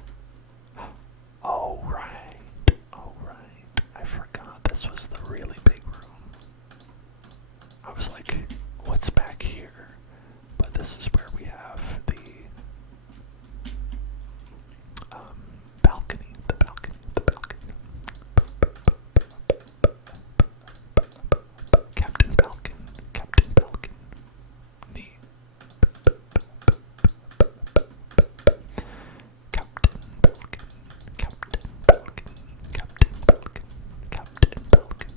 Oh, right. Oh, right. I forgot this was the really big room. I was like, what's back here? But this is where we have the balcony, the balcony, the balcony. Captain Balcon, Captain Balcon. Knee. Captain Balcon, Captain Balcon, Captain Balcon, Captain Balcon.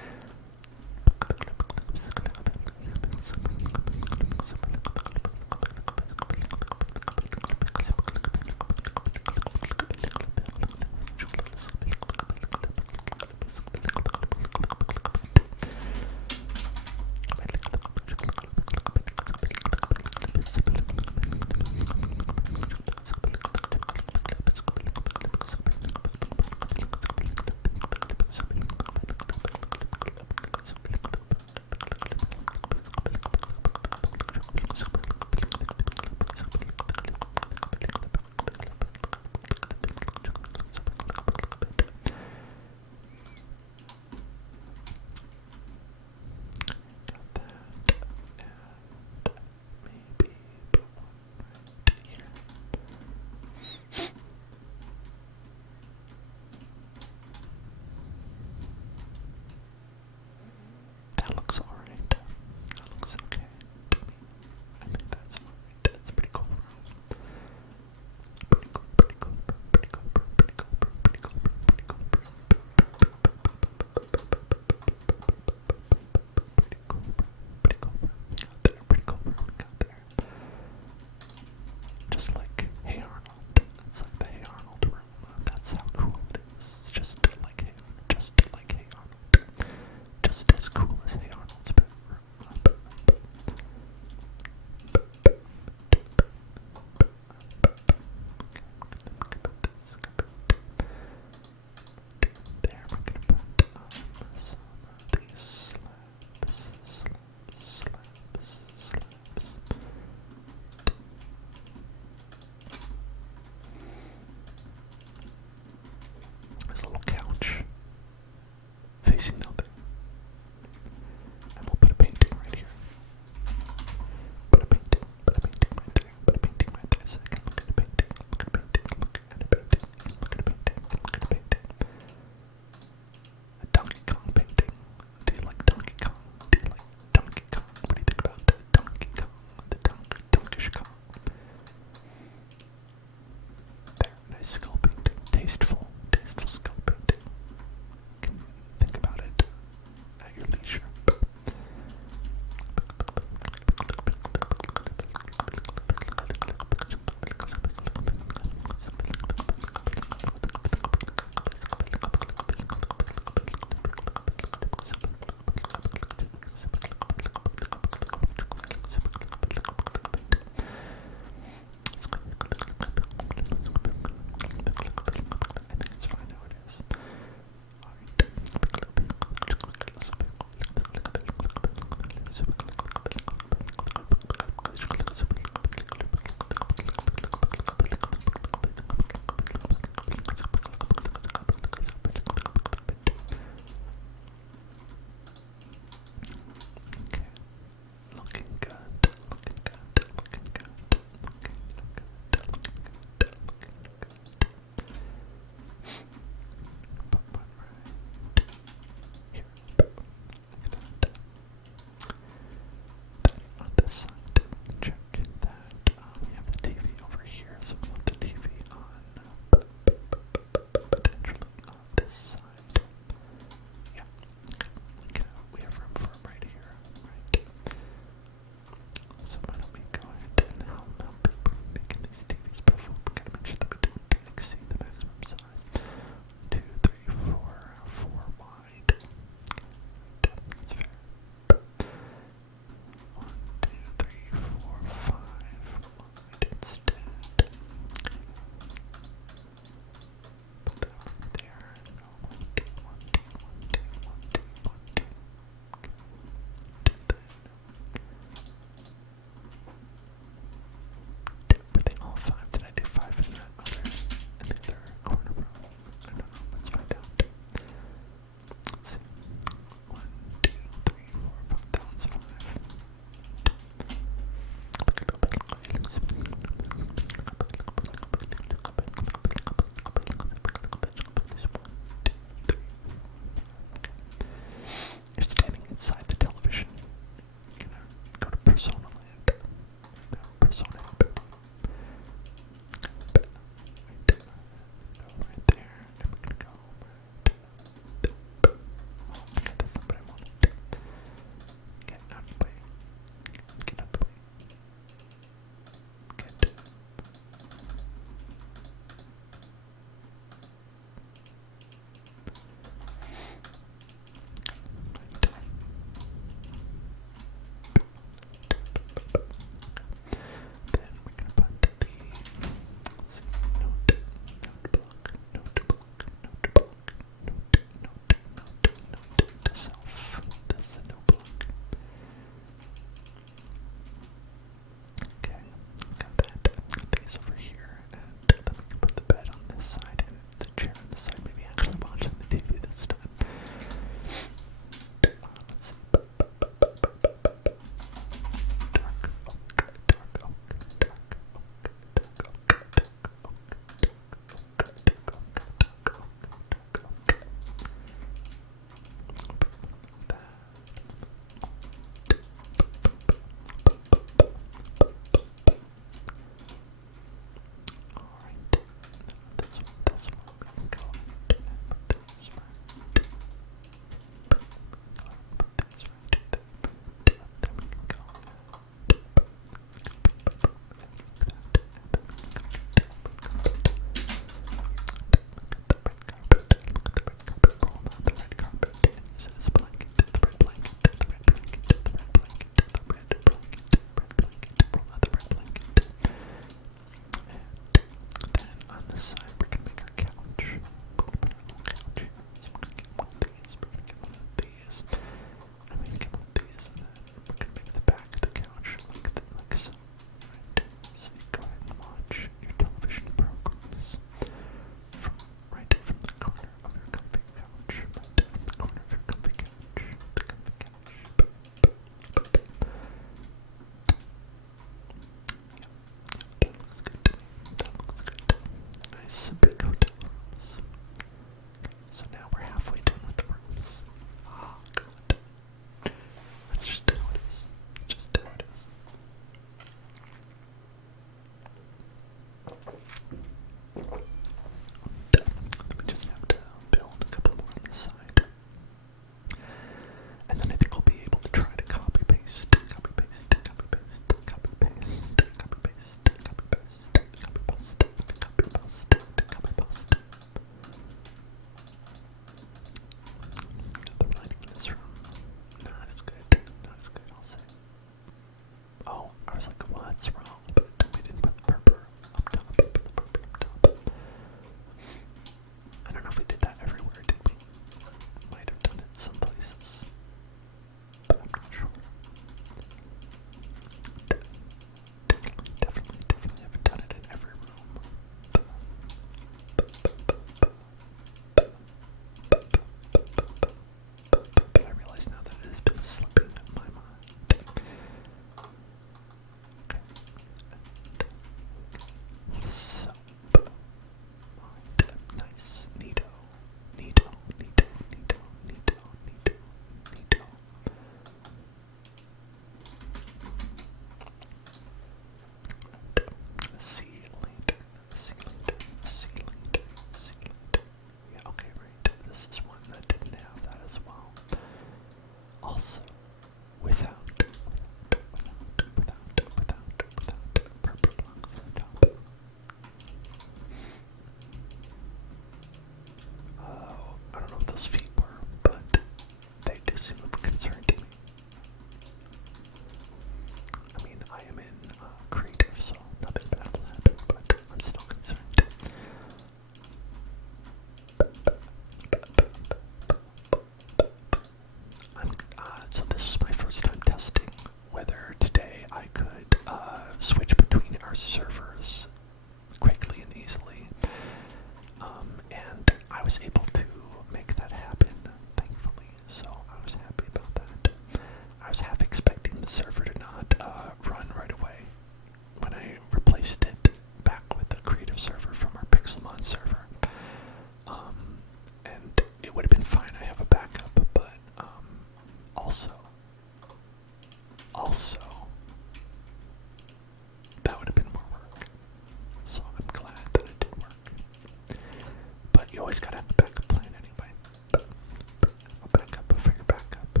always gotta have a backup plan anyway. A backup for your backup.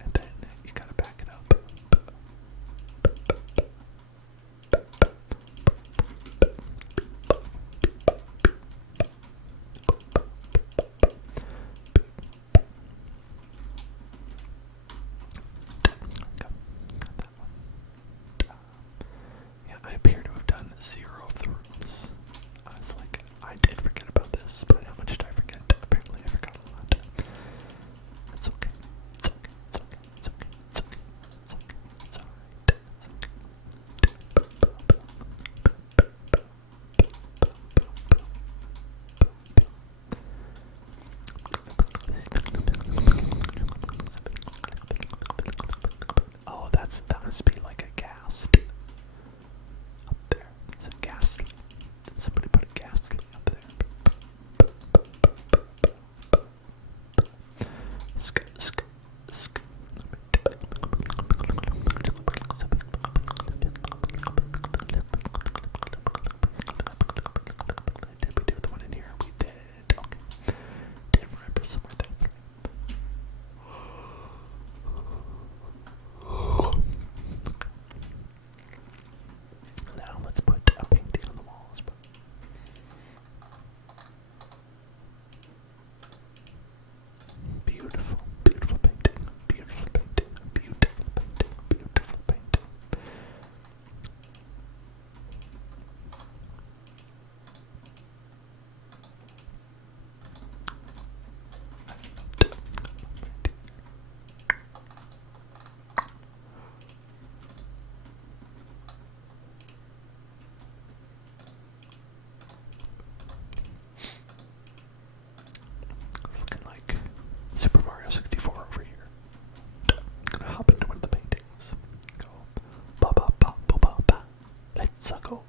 And then you gotta back it up. Got that one. Yeah, I appear to have done 0 of the rooms. I was like, I did forget about this, but how much did I forget? Apparently I forgot a lot. It's okay. It's okay. It's okay. It's okay. It's okay. It's okay. It's alright. It's okay. Oh, that must be like a gas up there. It's a gas leak. Somebody put a gas leak up there. Sk, sk, sk. Did we do the one in here? We did. Okay. Didn't remember somewhere there. Now let's put a painting on the walls. Beautiful, beautiful painting. Beautiful painting. Beautiful painting. Beautiful painting. It's looking like Super Mario 64 over here. Gonna hop into one of the paintings. Go. Ba ba ba ba ba ba. Let's go.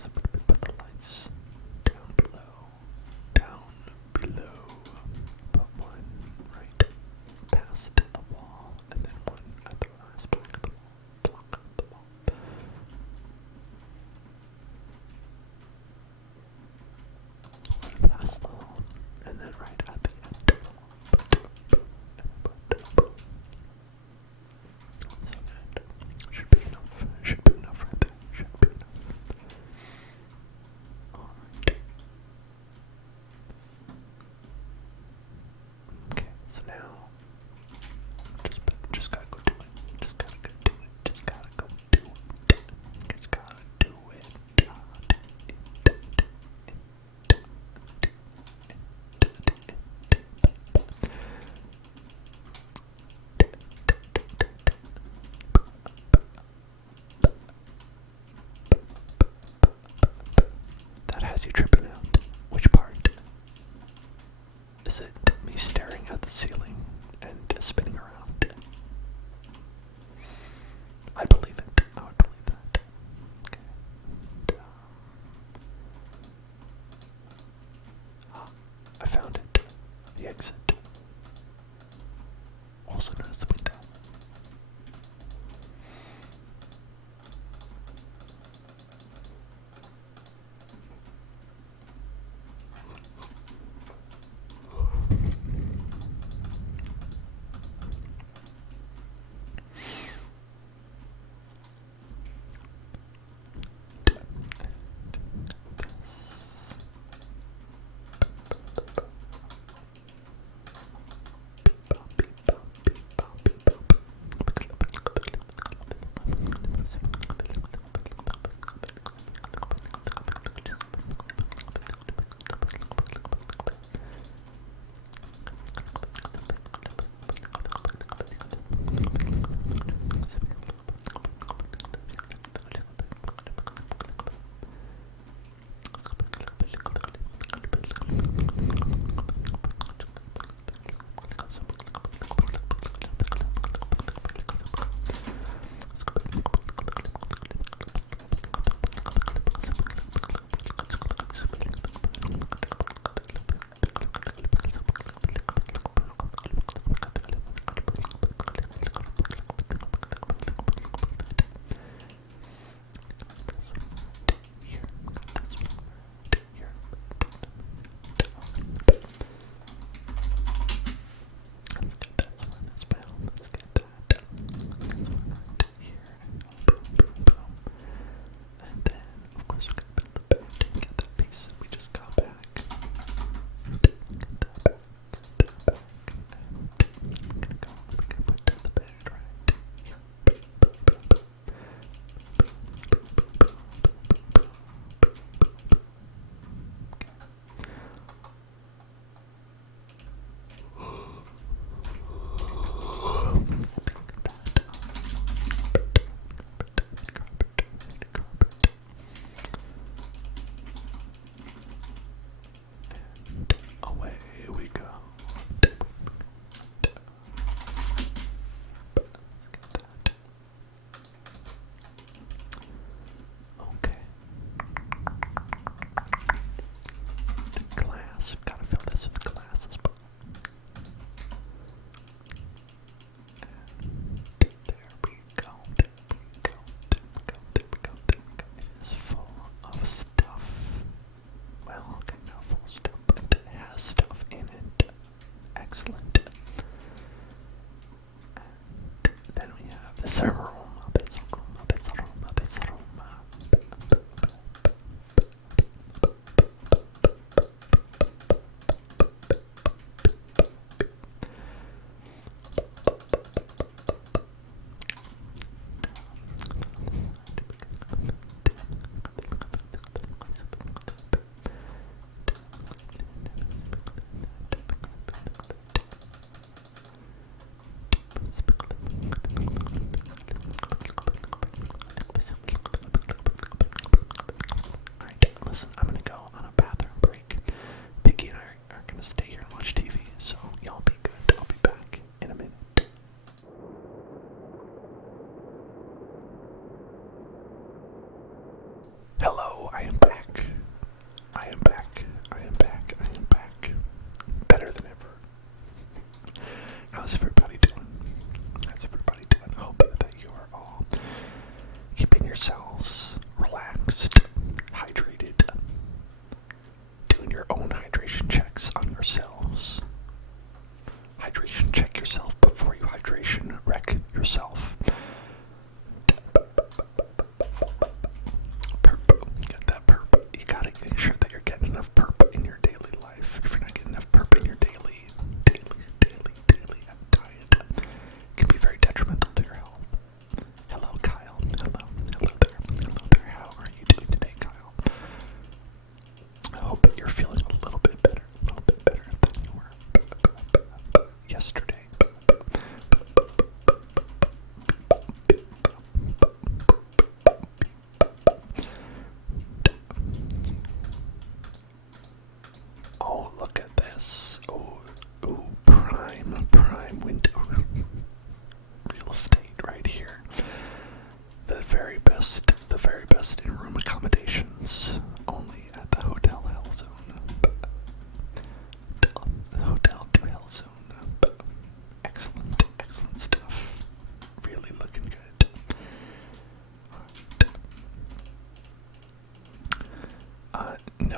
Somebody put the lights down below. Down below. Put one right past the wall, and then one at the last block of the wall. Block of the wall. One past the wall, and then right at the end of the wall. So that should be enough. Should be enough right there. Should be enough. Alright. Okay, so now just gotta go do it. Just gotta go do it. Just gotta go do it. Just gotta do it. That has you tripping out. Which part? Is it me staring at the ceiling and spinning around? I believe it. I would believe that. Okay. I found it. The exit. Also known as the window.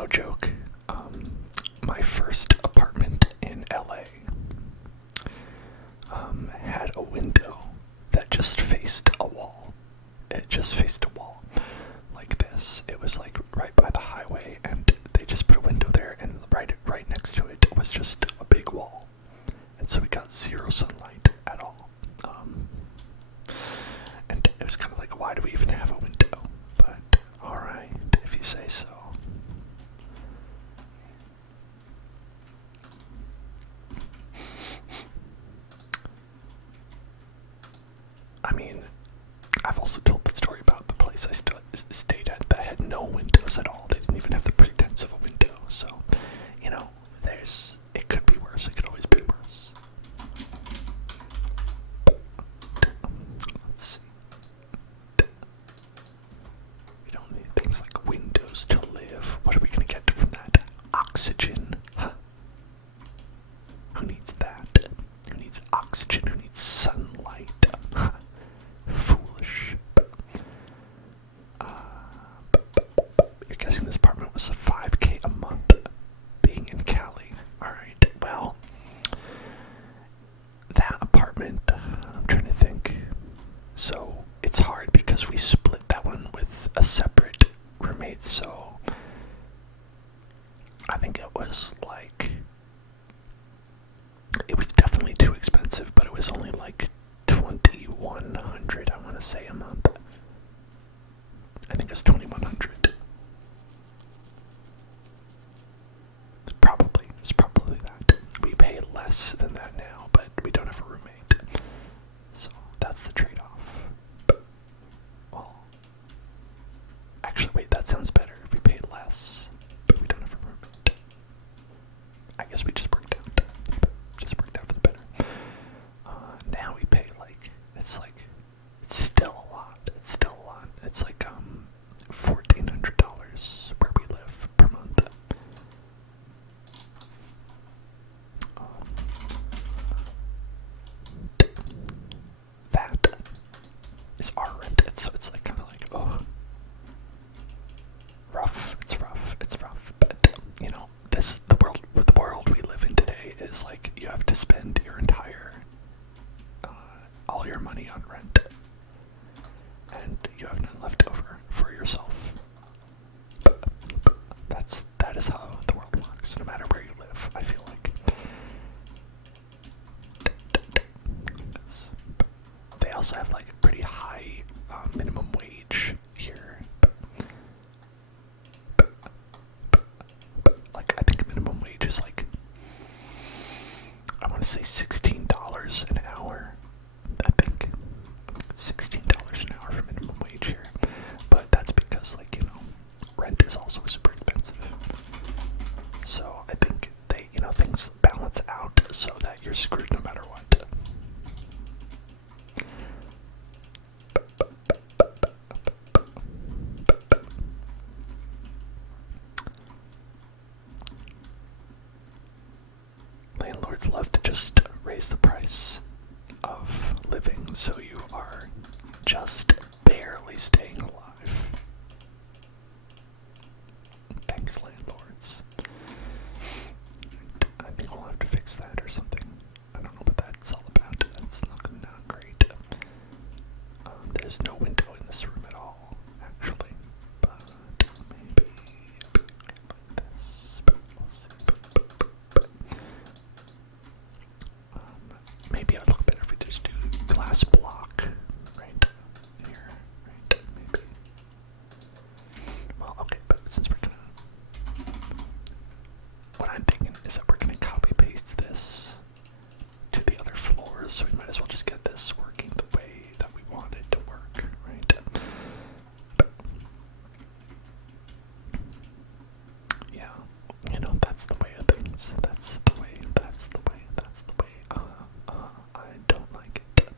joke, my first apartment in LA had a window that just faced a wall. It just faced a wall like this. It was like right by the highway, and they just put a window there, and right next to it was just a big wall. And so we got zero sunlight at all. And it was kind of like, why do we even have a window? But alright, if you say so. I mean, I've also told the story about the place I stayed at that had no windows at all. They didn't even have the pretense of a window. So, you know, it could be worse. It could always be worse. Let's see. We don't need things like windows to live. What are we going to get from that? Oxygen. Huh? Who needs that? Who needs oxygen? Who needs sunlight? Huh? Foolish. You're guessing this apartment was a $5K a month being in Cali. Alright, well, that apartment, I'm trying to think. So, it's hard because we split that one with a separate roommate, so I think it was like, it was definitely too expensive, but it was only like $2,100, I want to say, a month. I think it's $2,100. Probably. It's probably that. We pay less than that now, but we don't have a roommate. So that's the trade-off. Well, actually, wait, that sounds better. If we pay less, but we don't have a roommate. I guess we just worked out. Just worked out for the better. Now we pay it's still a lot. It's still a lot. It's like $1,400 where we live per month. That is our rent. So it's like kind of like, oh, rough. It's rough. It's rough. But you know, the world we live in today is like you have to spend your entire all your money on rent, and you have none left over for yourself. That is how the world works, no matter where you live, I feel like. They also have like a pretty high minimum wage here. Like, I think minimum wage is like, I want to say $16 an hour. I think $16 an hour for minimum wage here, but that's because, like, you know, rent is also super expensive. So I think they, you know, things balance out so that you're screwed no matter what. Landlords love to just raise the price of living, so you are just barely staying alive. Thanks, landlords. I think we'll have to fix that or something. I don't know what that's all about. That's not great. There's no window in this room at all, actually. But maybe like this. But we'll see. Maybe it would look better if we just do glass block right here, right? Maybe. Well, okay, but since we're gonna, what I'm thinking is that we're gonna copy paste this to the other floors, so we might as well just get this working the way that we want it to work, right? Yeah, you know, that's the way of things. That's the way. I don't like it.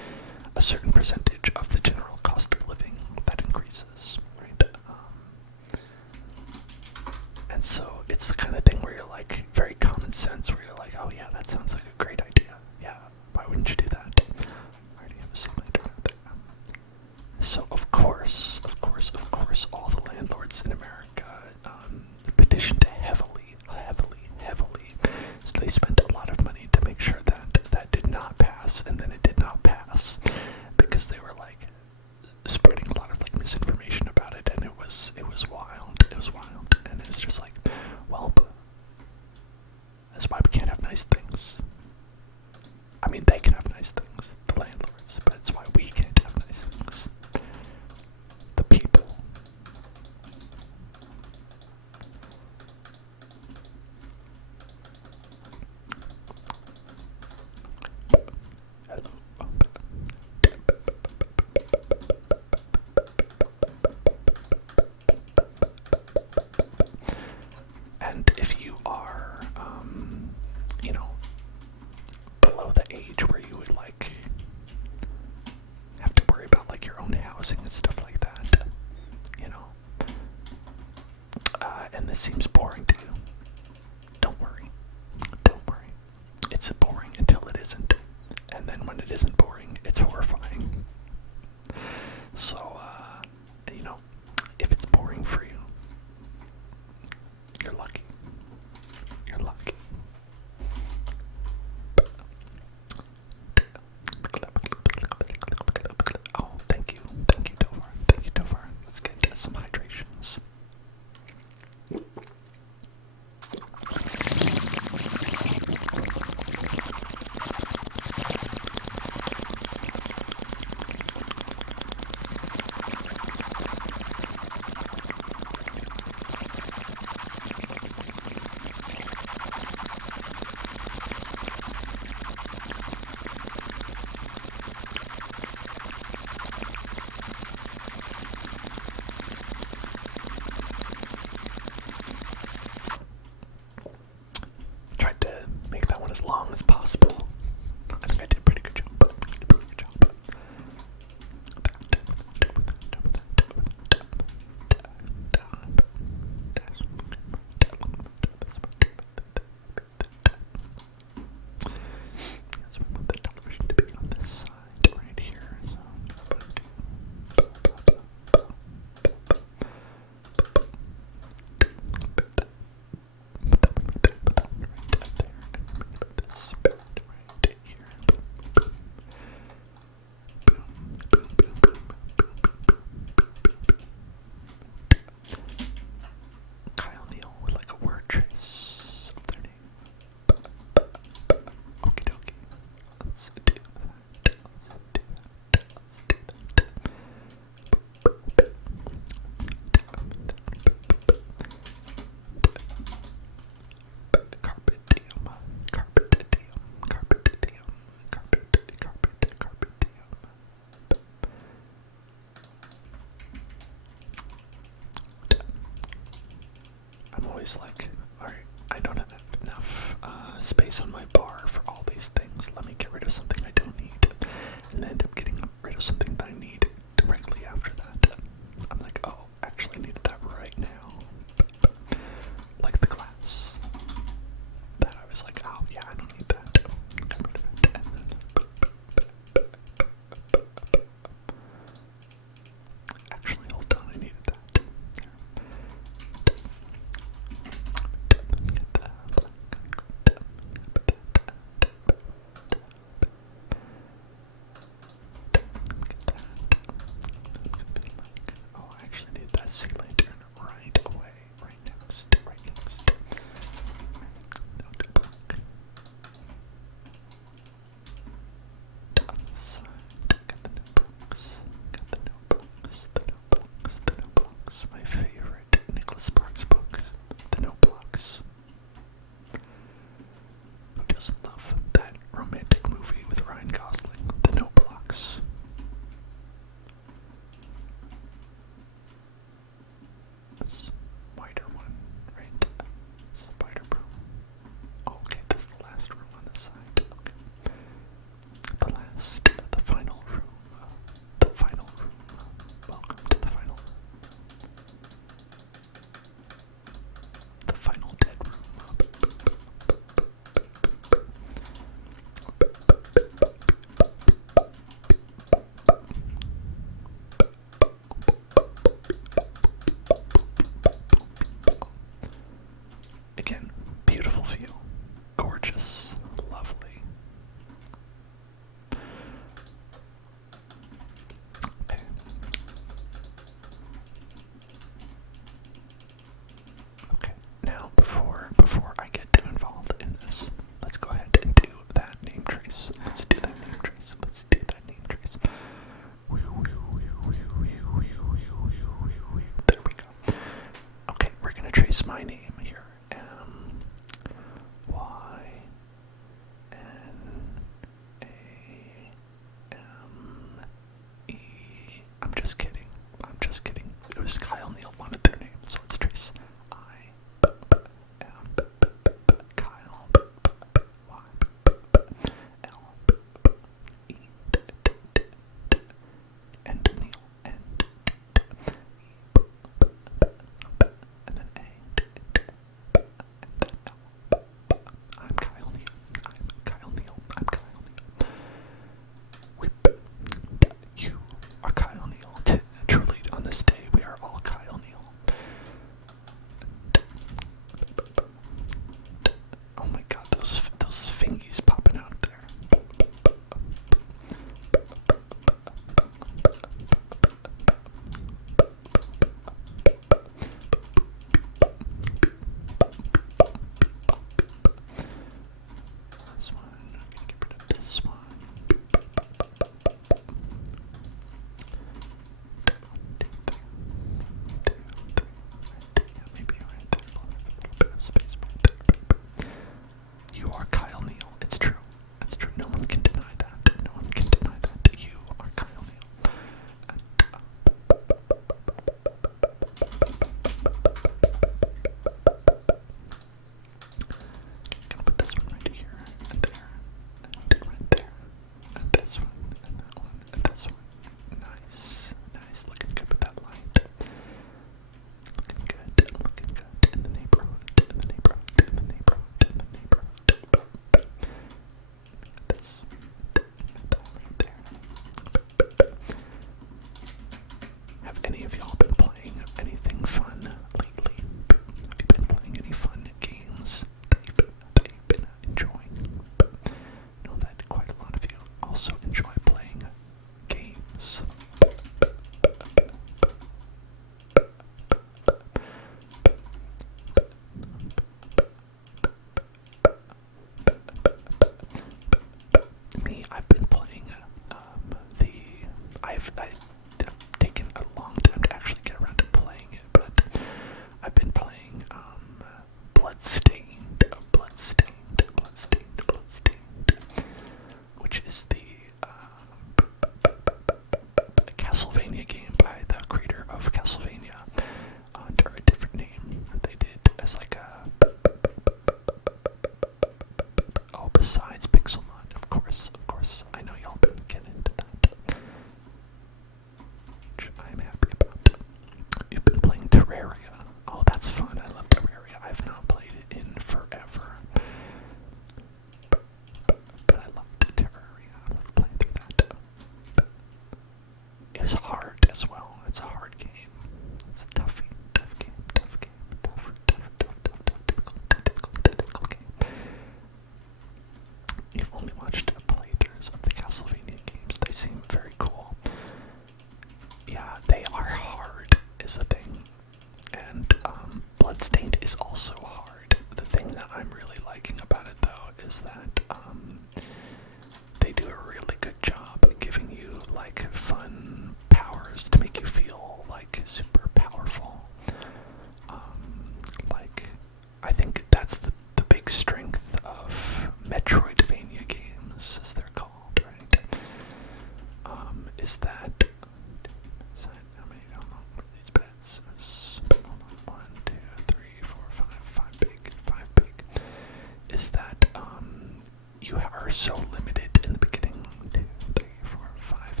are so limited in the beginning. 2, 3, 4, 5.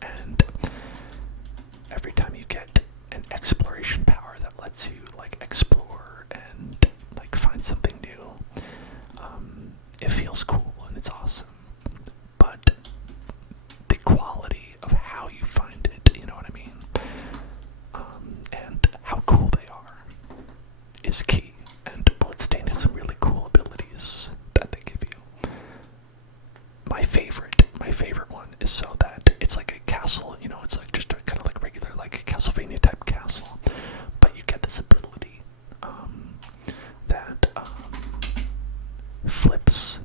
And every time you get an exploration power that lets you like explore and like find something new, it feels cool and it's awesome. But the quality of how you find it, you know what I mean? And how cool they are is key. And Bloodstain has some really cool abilities that they give you. My favorite one is so that it's like a castle, you know, it's like just a kind of like regular, like a Castlevania type castle, but you get this ability that flips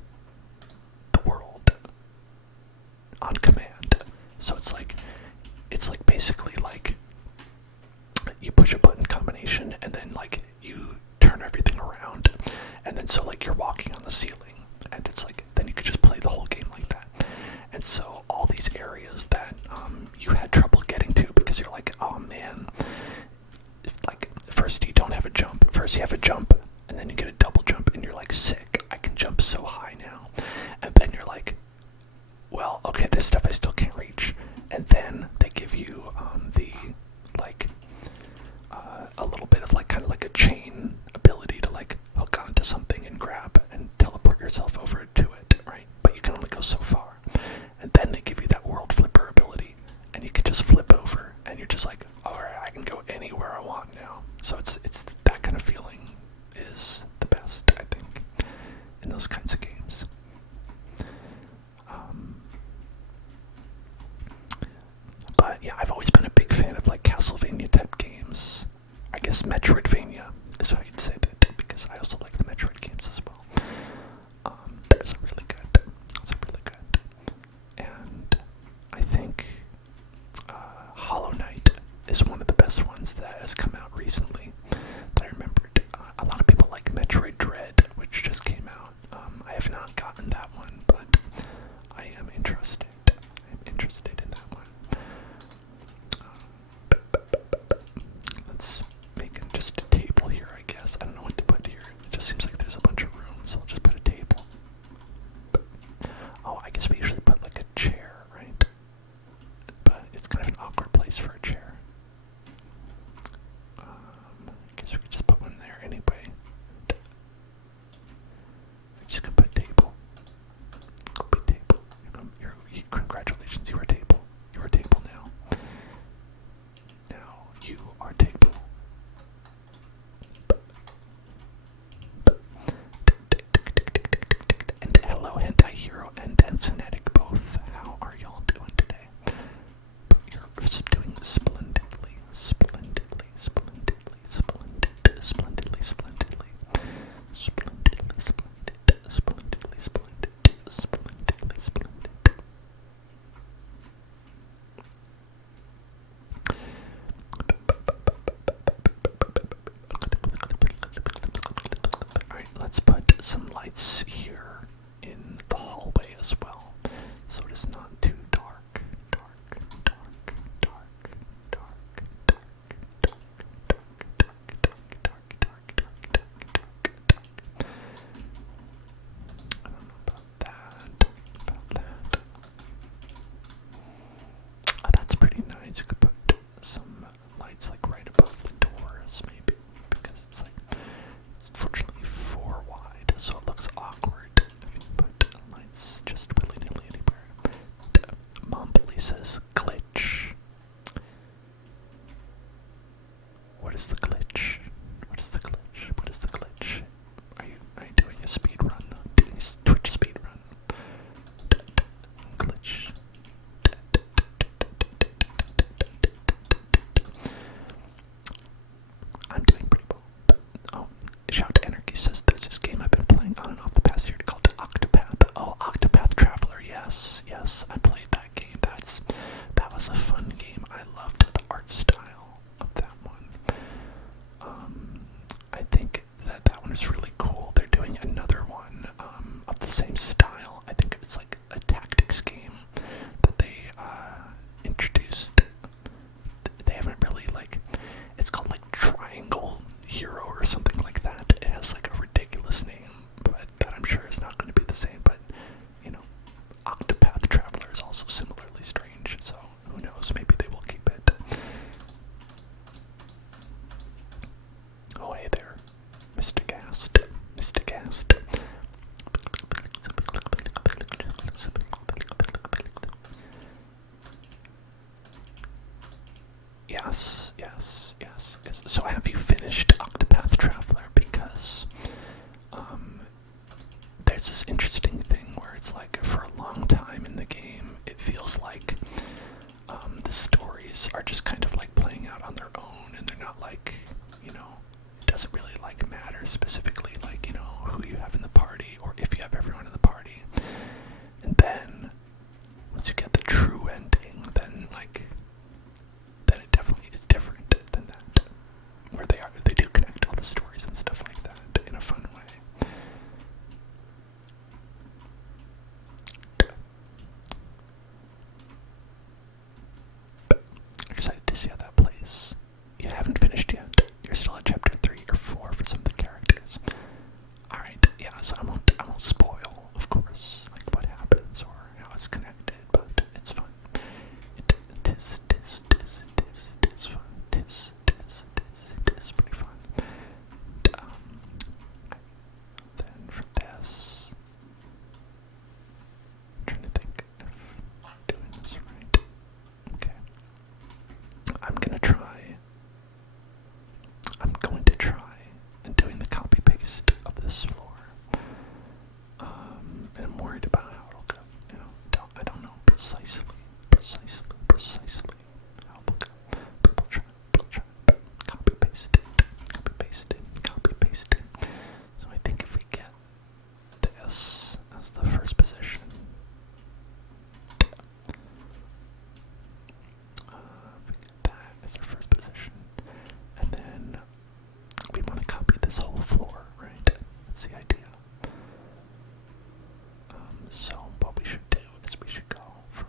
So what we should do is we should go from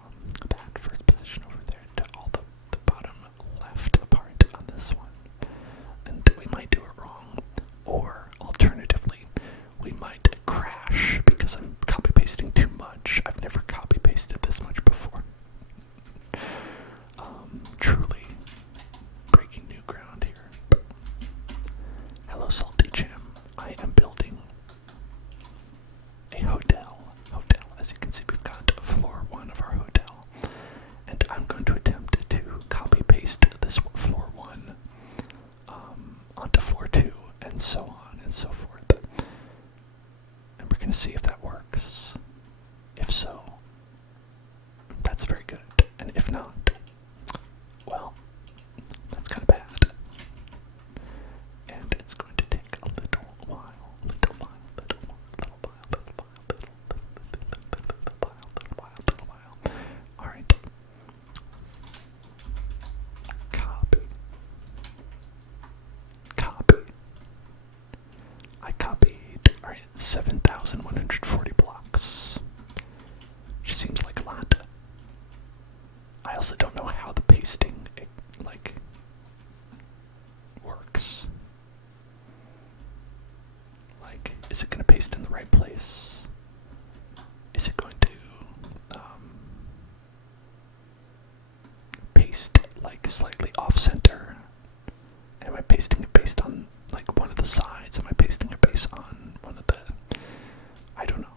that first position over there to all the bottom left part on this one. And we might do it wrong, or alternatively, we might crash because I'm copy pasting too much. I've never copy pasted this much before. Truly breaking new ground here. Hello, Salty Jim. I am building a hotel. As you can see, we've got floor 1 of our hotel, and I'm going to attempt to copy paste this floor 1 onto floor 2, and so on and so forth. And we're going to see if that works. If so, that's very good. And if not, well, that's kind of bad. And it's going to take a little while. Alright. Copy. I copied, alright, 7,140 blocks. Which seems like a lot. I also don't know how the pasting, works. Is it going to paste in the right place? Is it going to, paste, slightly off-center? Am I pasting it based on, one of the sides? Am I pasting it based on one of the... I don't know.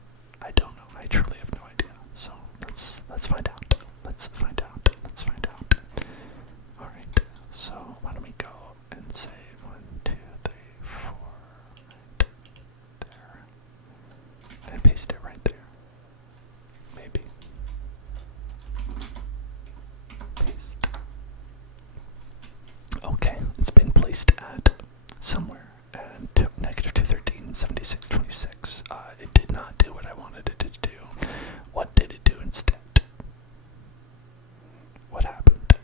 I truly have no idea. So, let's find out. Alright, so why don't we go and say 1, 2, 3, 4, right there. And paste it right there. Maybe. Paste. Okay, it's been placed at somewhere, and negative 213, 76, 26. It did not do what I wanted it to do. What did it do instead? What happened?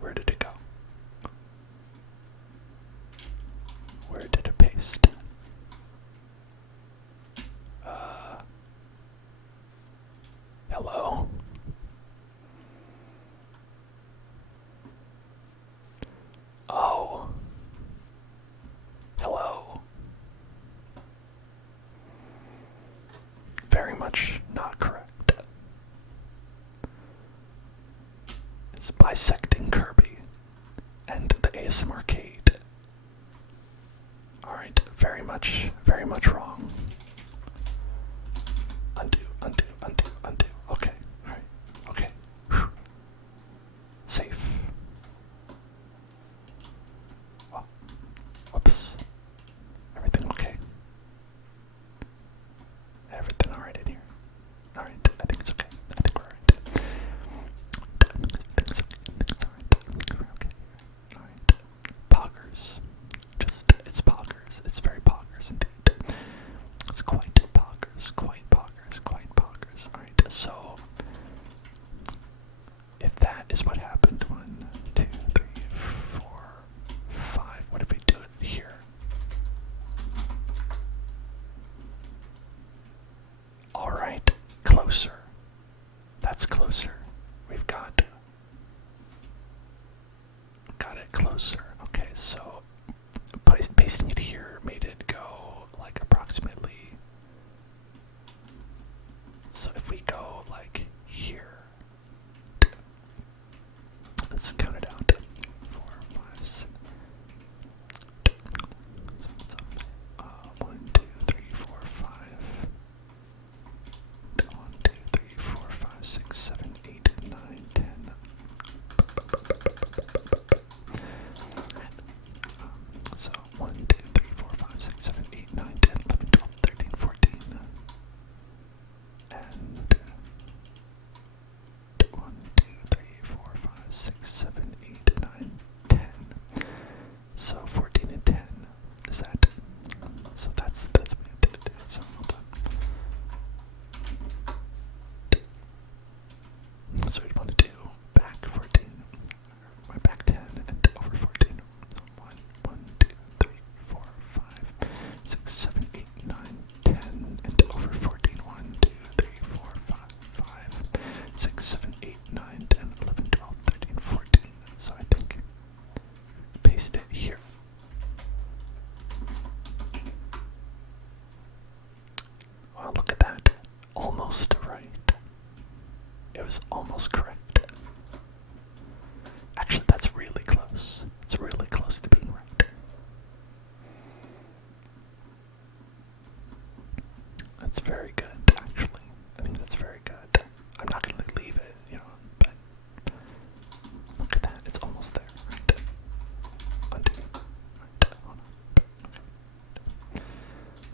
Where did it go? Where did it paste? Hello? Oh. Hello. Very much not correct. It's bisecting Kirby and the ASM Arcade. Alright, very much wrong. Undo. Okay, alright, okay. Whew. Safe. Oh. Whoops. Everything okay? Everything alright in here? Alright, I think it's okay. I think we're alright. It's alright. Alright. Poggers. It's poggers. It's very poggers indeed. It's quite poggers. Alright, so if that is what happened, 1, 2, 3, 4, 5, what if we do it here? Alright, closer. That's closer. We've got it closer. Okay, so pasting it here made it go approximately. So if we go here, let's count it out. 4, 5, 6. 1, 2, 3, 4, 5. 1, 2, 3, 4, 5, 6, 7, 8, That's very good, actually. I think that's very good. I'm not gonna leave it, but look at that. It's almost there. Right. Undo. Right. Hold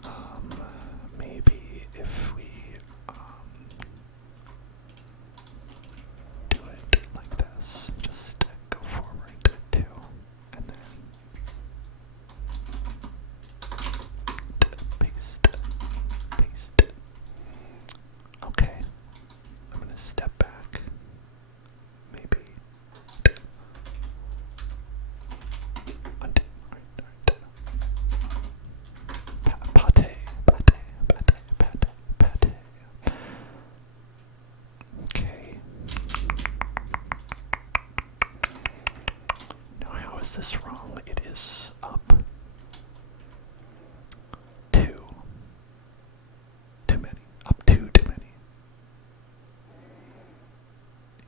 on. Maybe if we do it like this, just go forward too, and then paste, paste. Okay, I'm gonna step back, maybe undo. Alright. Pate. Okay. Now, how is this wrong? It is up. Too many. Up too many.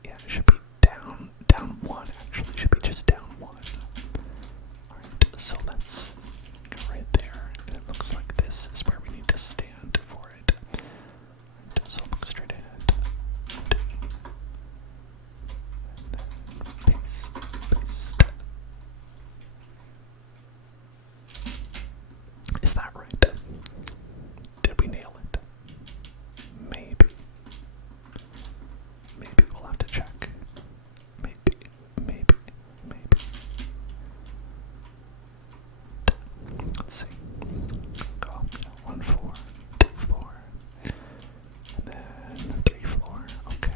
Yeah, it should be down one, actually. It should be just down one. Alright, so let's go right there. And it looks like this is where we need to stand for it. Alright, so look straight ahead. Paste. Is that right? Did we nail it? Maybe. Maybe we'll have to check. Maybe. Let's see. Go up 1 floor, 2 floor, and then 3 floor. Okay.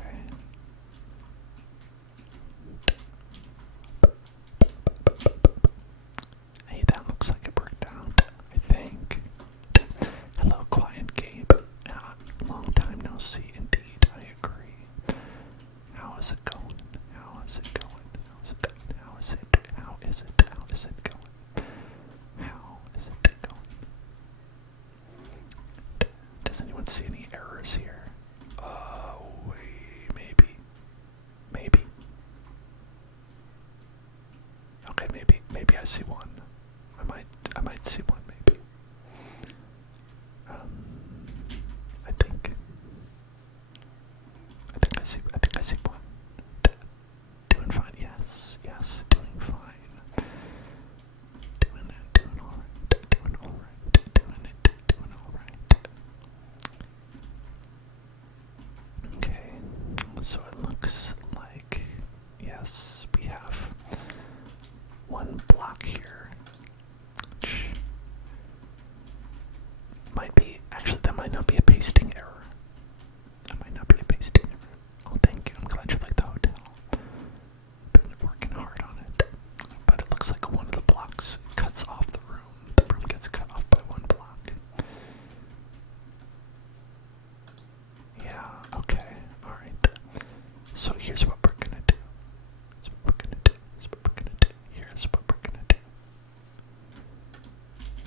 Hey, that looks like it worked out, I think. Hello, Quiet Gabe. Long time no see, indeed, I agree. How is it going? How is it going? How is it going? How is it going? How is it going? Does anyone see any errors here? Wait, maybe. Okay, maybe I see one. I might see one, maybe. I think I see one. Doing fine, yes, doing fine. Doing alright, doing alright. Okay, so it looks like, yes, we have one block here, which might be, actually that might not be a pasting error. Oh, thank you, I'm glad you like the hotel. Been working hard on it. But it looks like one of the blocks cuts off the room. The room gets cut off by one block. Yeah, okay, alright. So here's what we're gonna do. Here's what we're gonna do.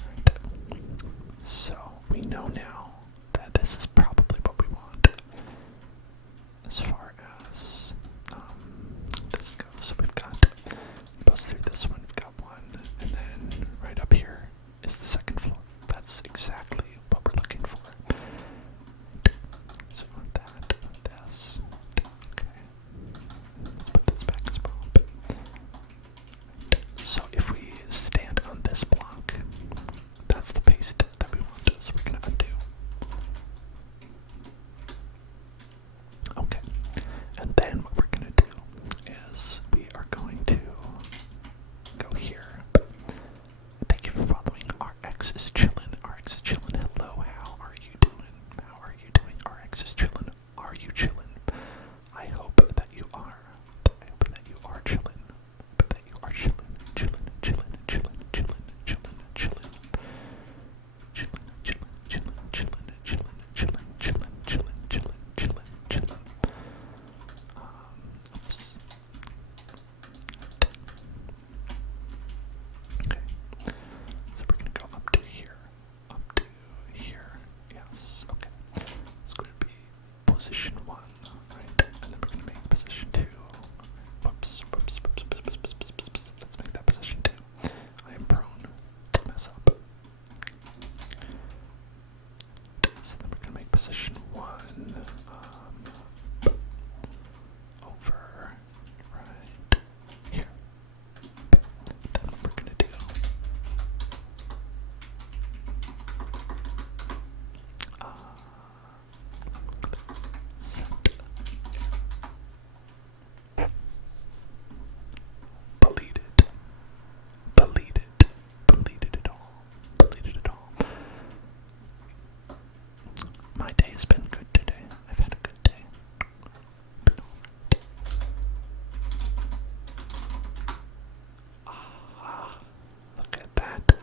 Alright. So we know now that this is probably what we want. As far as this goes, so we've got goes through this one, we've got one, and then right up here is the second floor. That's exactly what we're looking for. So we want that, this. Okay. Let's put this back as well. So if we stand on this block, that's the paste that we want. So we're gonna undo. position 1 over right here. Then what we're gonna do set delete it. Delete it. Deleted it all. Deleted it all. My day has been good today. I've had a good day. Look at that.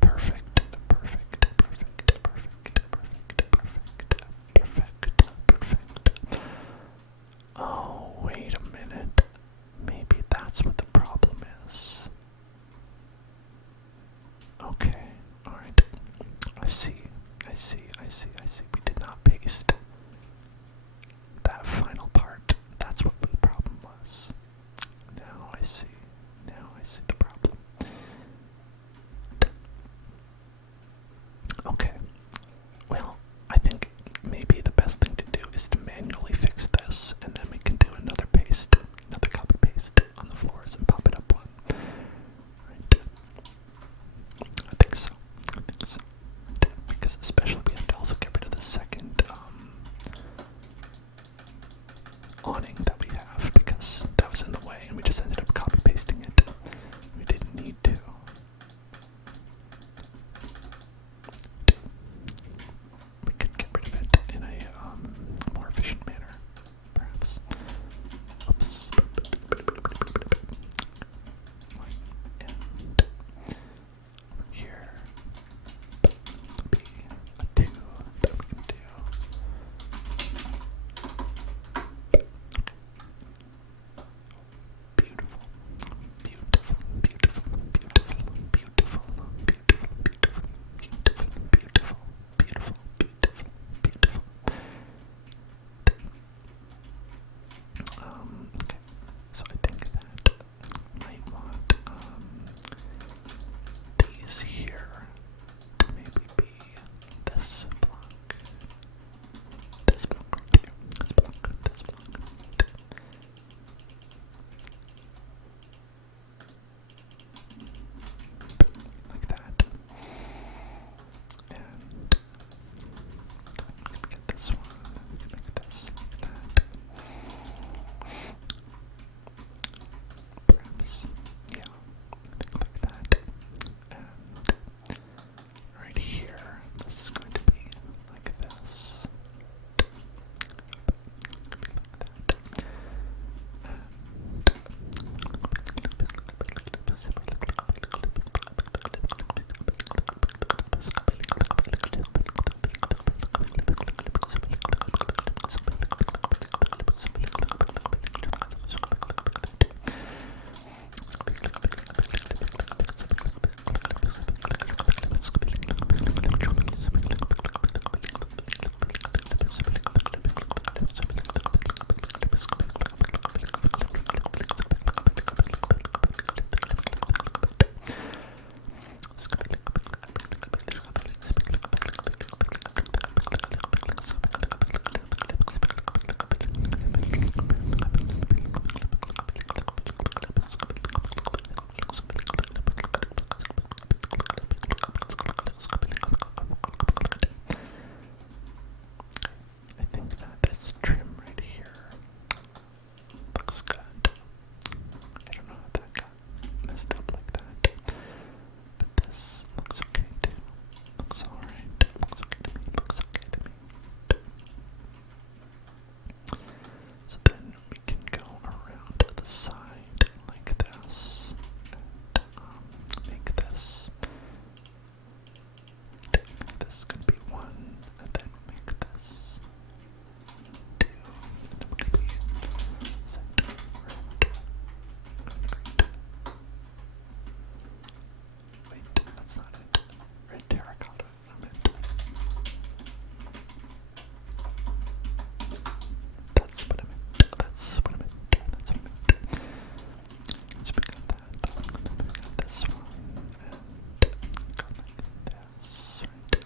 Perfect, perfect, perfect, perfect, perfect, perfect, perfect, perfect. Oh, wait a minute. Maybe that's what the problem is. Okay, alright. I see. We did not paste that final part. That's what the problem was. Now I see. The problem. Okay. Well, I think maybe the best thing to do is to manually fix this, and then we can do another paste, another copy paste on the floors and pop it up one. Right. I think so. Because especially we have to also get rid of the second awning that we have, because that was in the way and we just ended up copy pasting it. We didn't need to. We could get rid of it in a more efficient manner, perhaps. Oops. And here be a 2 that we can do. Beautiful, beautiful, beautiful, beautiful, beautiful, beautiful, beautiful, beautiful, beautiful, beautiful, beautiful, beautiful. Okay, so I think that might want these here to maybe be this block, this block right here, this block, this block. Like that. And get this one, make this like that. Perhaps, yeah, I think like that. And right here, this is going to be like this. I think that this trim right here looks good. I don't know how that got messed up like that, but this looks okay too. Looks alright. Looks okay to me. Looks okay to me. So then we can go around to the side like this and make this. This could be 1, and then make this 2, and then we're going to be set red, concrete. Wait, that's not it. Red terracotta, I meant. That's what I meant. That's what I meant. That's what I meant. So we got that. I'm gonna pick out this one and go like this, right?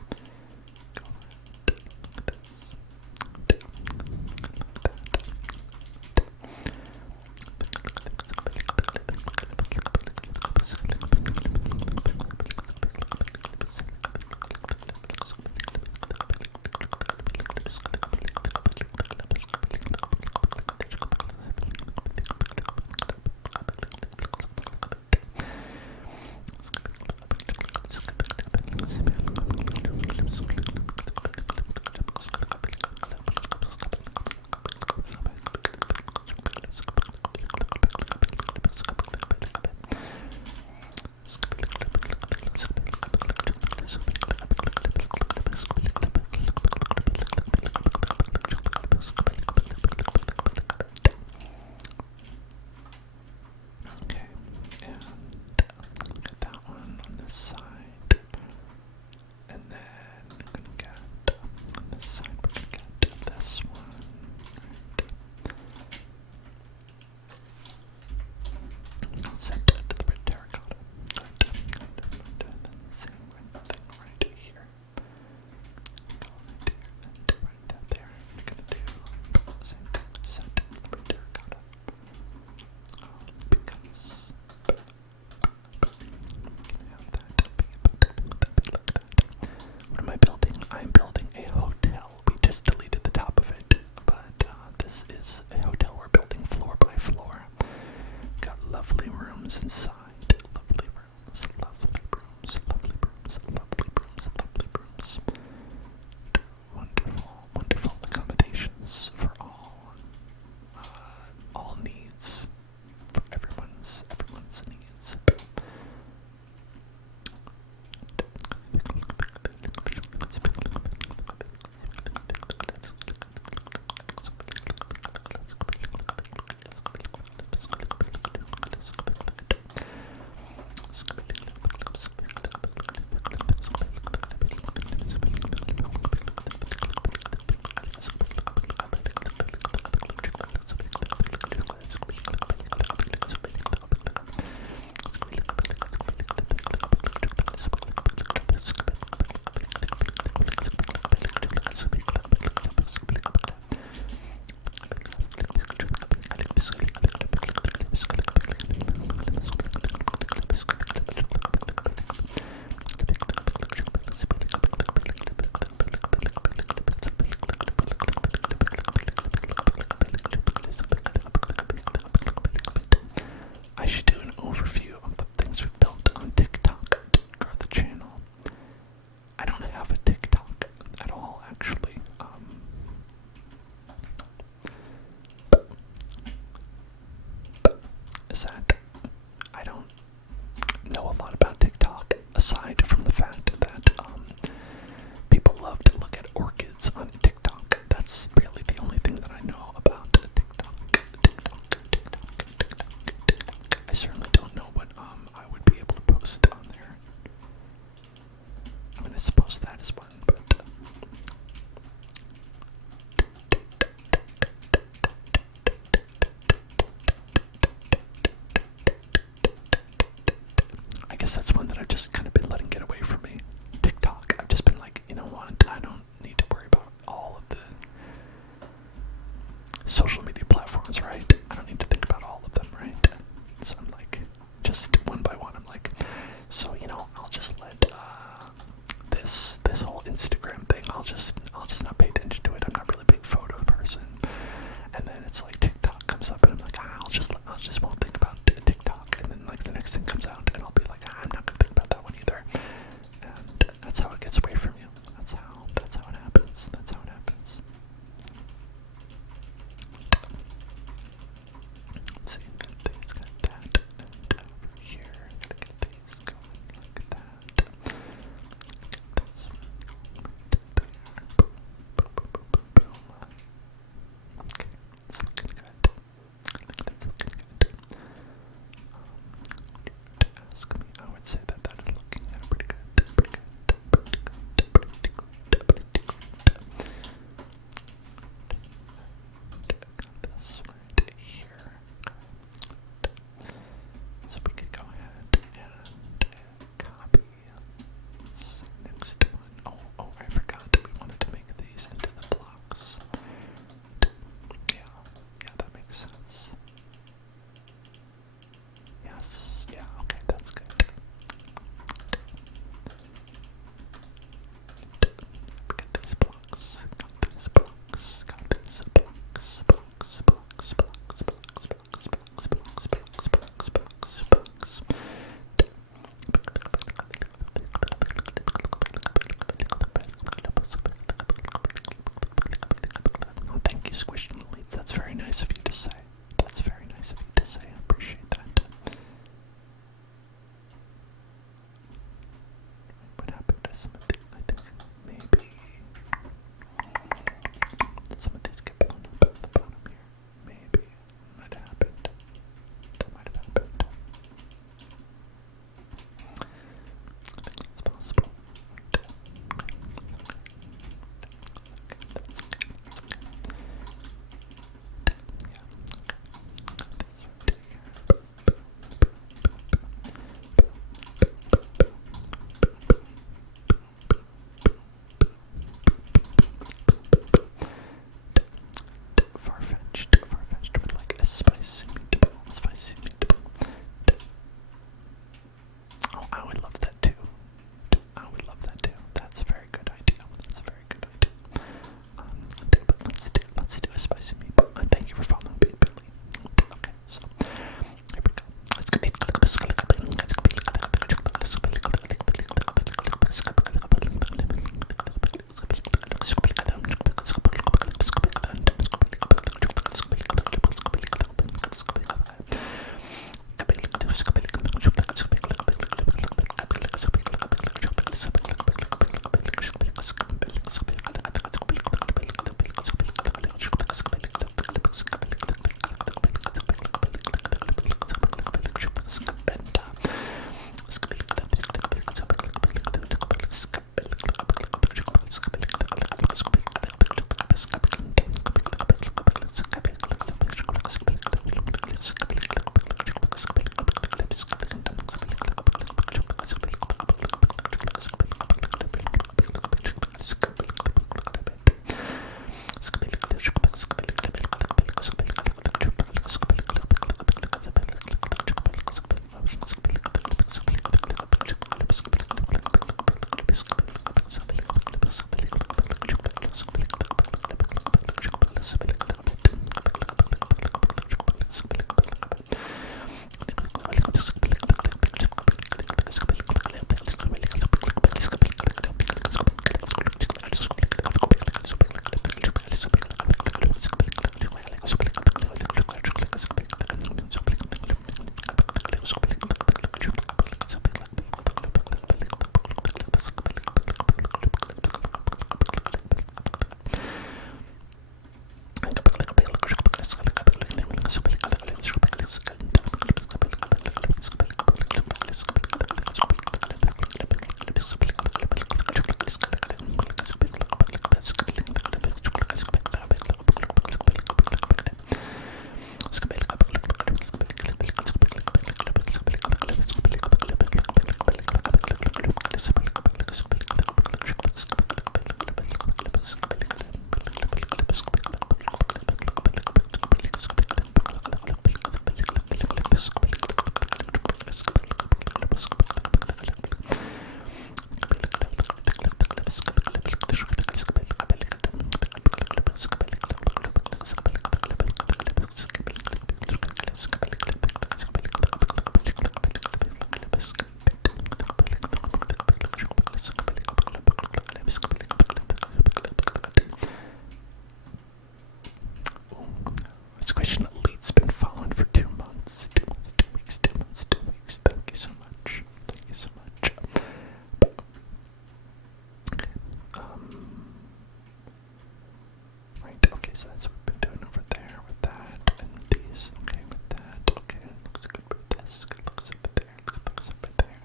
So that's what we've been doing over there with that and with these. Okay, with that. Okay, looks good with this. Good looks up there. Good looks up there.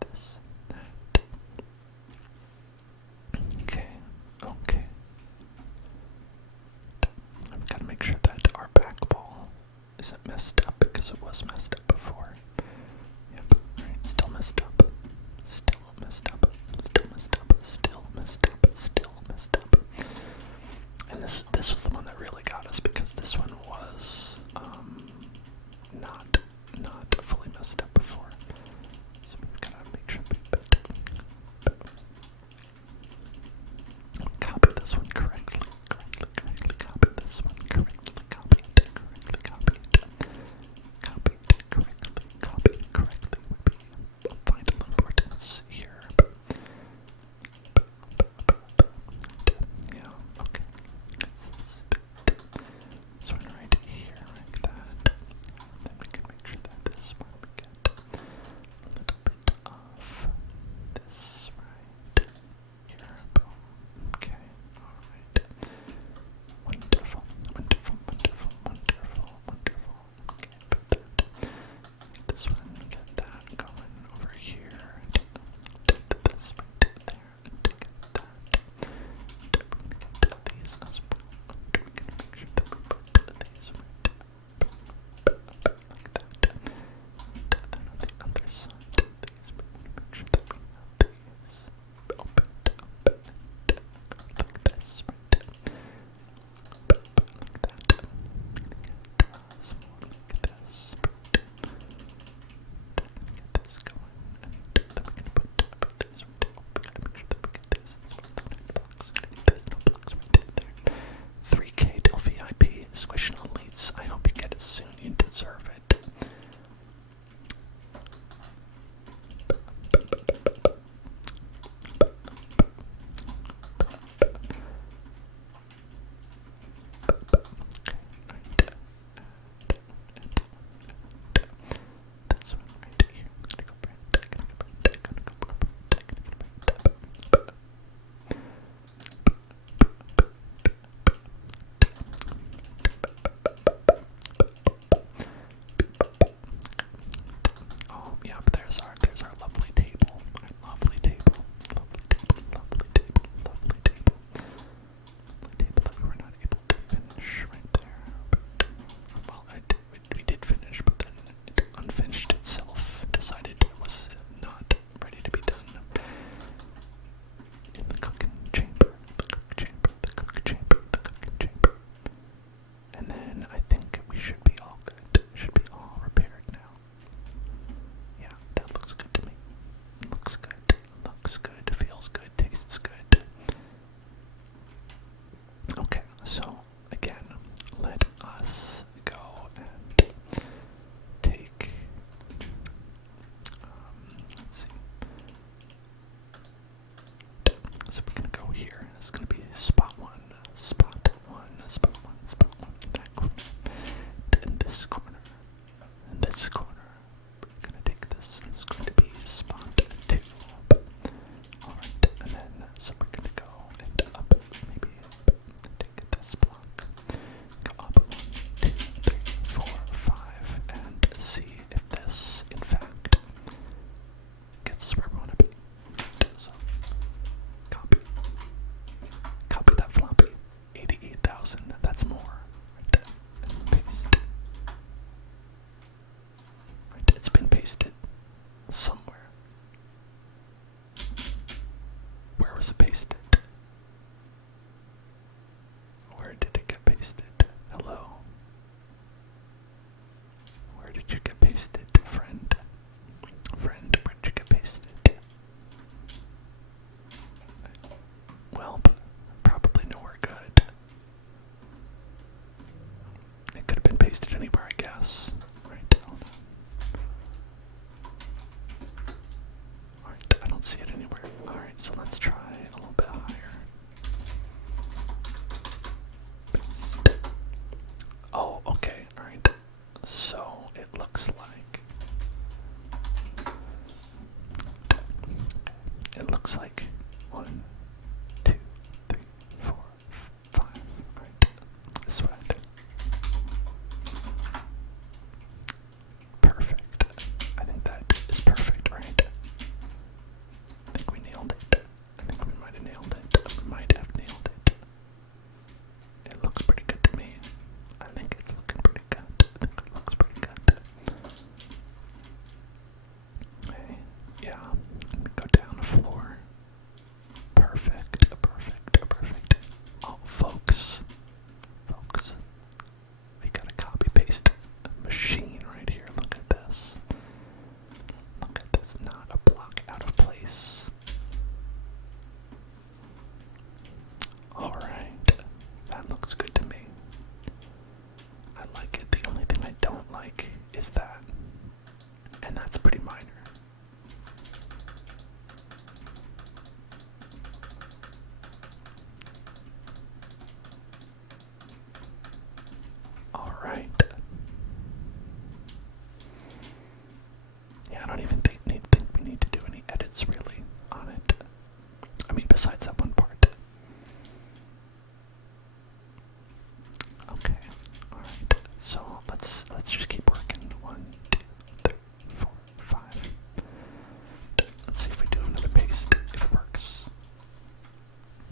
This, that. Okay, okay. I've got to make sure that our back ball isn't messed up because it was messed up before. Yep, alright, still messed up. Still messed up. Still messed up. Still messed up. Still messed up. And this was the one that really got us because this one was not fully messed up before. So we've got to make sure we copy this one correctly. Correctly copy this one. Correctly copy it. Correctly copy it. Copy it correctly. Copy it correctly would be of vital importance here. Yeah, okay. This one right here, like that. Then we can make sure that this one we get a little bit of this right here. Boom. Okay, alright. Wonderful, wonderful, wonderful, wonderful, wonderful. Okay, put that. This one, get that going over here. This right there, and get that. Get these as well. We can make sure that we put these right like that. And then on the other side of these, we can make sure that we have these opened up and like this right like that. We can get some more like this. Get this going, and then we can put these right. We gotta make sure that we get these as well. There's no blocks right there. 3K till VIP, squishing elites. I hope you get it soon. You deserve it. That's one right here. Gonna go brand. Oh yeah, but there's our lovely table. Our lovely table. Lovely table, lovely table, lovely table. Lovely table that we were not able to finish right there. But, well, we did finish, but then it unfinished itself. Decided it was not ready to be done. In the cooking chamber. The cook chamber. The cook chamber. The cooking chamber. And then I think we should be all good. Should be all repaired now. Yeah, that looks good to me. Looks good. Looks good. Feels good. Tastes good. Okay, so again, let us go and take. Let's see. So we're gonna go here. It's gonna be spot one, spot one, spot one, spot one. That corner, and this corner, and this corner. We're gonna take this. It's going to be spot two. All right, and then so we're gonna go and up, maybe take this block, go up 1, 2, 3, 4, 5, and see if this, in fact, gets us where we want to be. So, copy that floppy, 88,000. That's more. Right there, and paste. Right, it's been pasted somewhere. Where was it pasted? Where did it get pasted? Hello? Where did you get pasted, friend? Friend, where did you get pasted? Well, probably nowhere good. It could have been pasted anywhere, I guess. Right down. Alright, I don't see it anywhere. Alright, so let's try a besides that one part. Okay. Alright. So let's just keep working. 1, 2, 3, 4, 5. Let's see if we do another paste, if it works.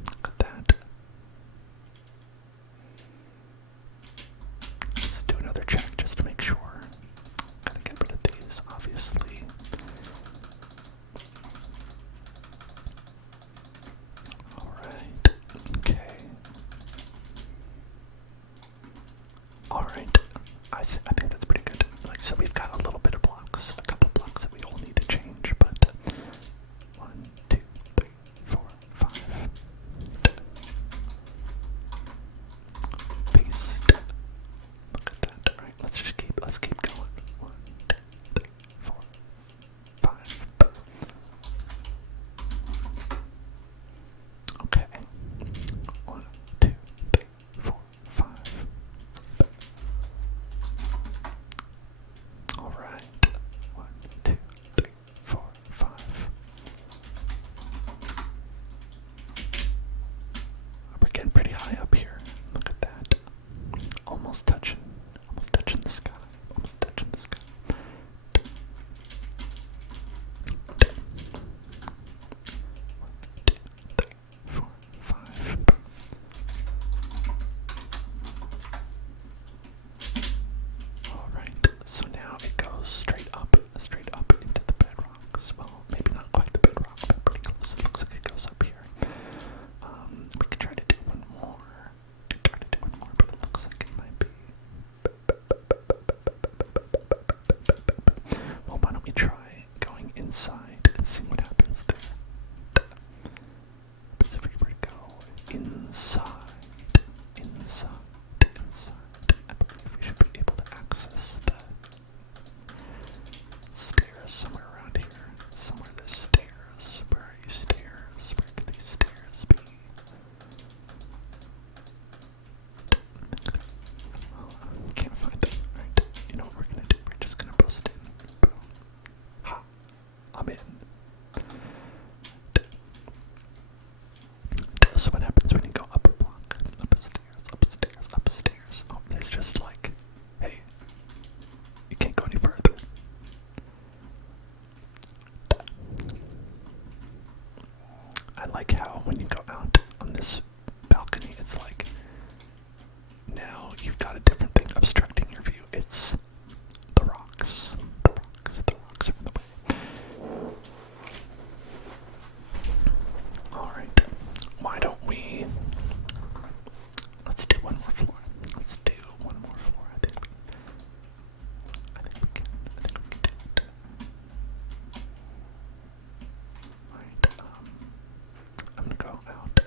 Look at that. Let's do another check just to make sure. Gotta get rid of these, obviously. Alright, okay. Alright, I think that's pretty good. Like, so we've got a little bit of blocks, a couple blocks that we all need to change, but 1, 2, 3, 4, 5. Paste. Look at that. Alright, let's keep going. 1, 2, 3, 4, 5. Okay. 1, 2, 3, 4, 5. Alright. 1, 2, 3, 4, 5. We're getting pretty high up here. Look at that. Almost touching the sky. Almost touching the sky. 1, 2, 3, 4, 5. Alright, so now it goes straight up into the bedrocks. Well, maybe not quite the bedrock, but pretty close. It looks like it goes up here. We could try to do one more. But it looks like it might be. Well, why don't we try going inside and see what happens there? But if we were to go inside, I believe we should be able to access the stairs somewhere around here. Somewhere there's stairs. Where are you, stairs? Where could these stairs be? Well, can't find them. Right. You know what we're gonna do? We're just gonna bust in. Boom. Ha! I'm in. So what happens when you go up a block? Upstairs. Oh, there's just like, hey, you can't go any further. I like how when you go out on this balcony, it's like, now you've got a different thing obstructing your view. It's the rocks. The rocks are in the way. Alright, why don't we, let's do one more floor. I think we can do it. Alright, I'm gonna go out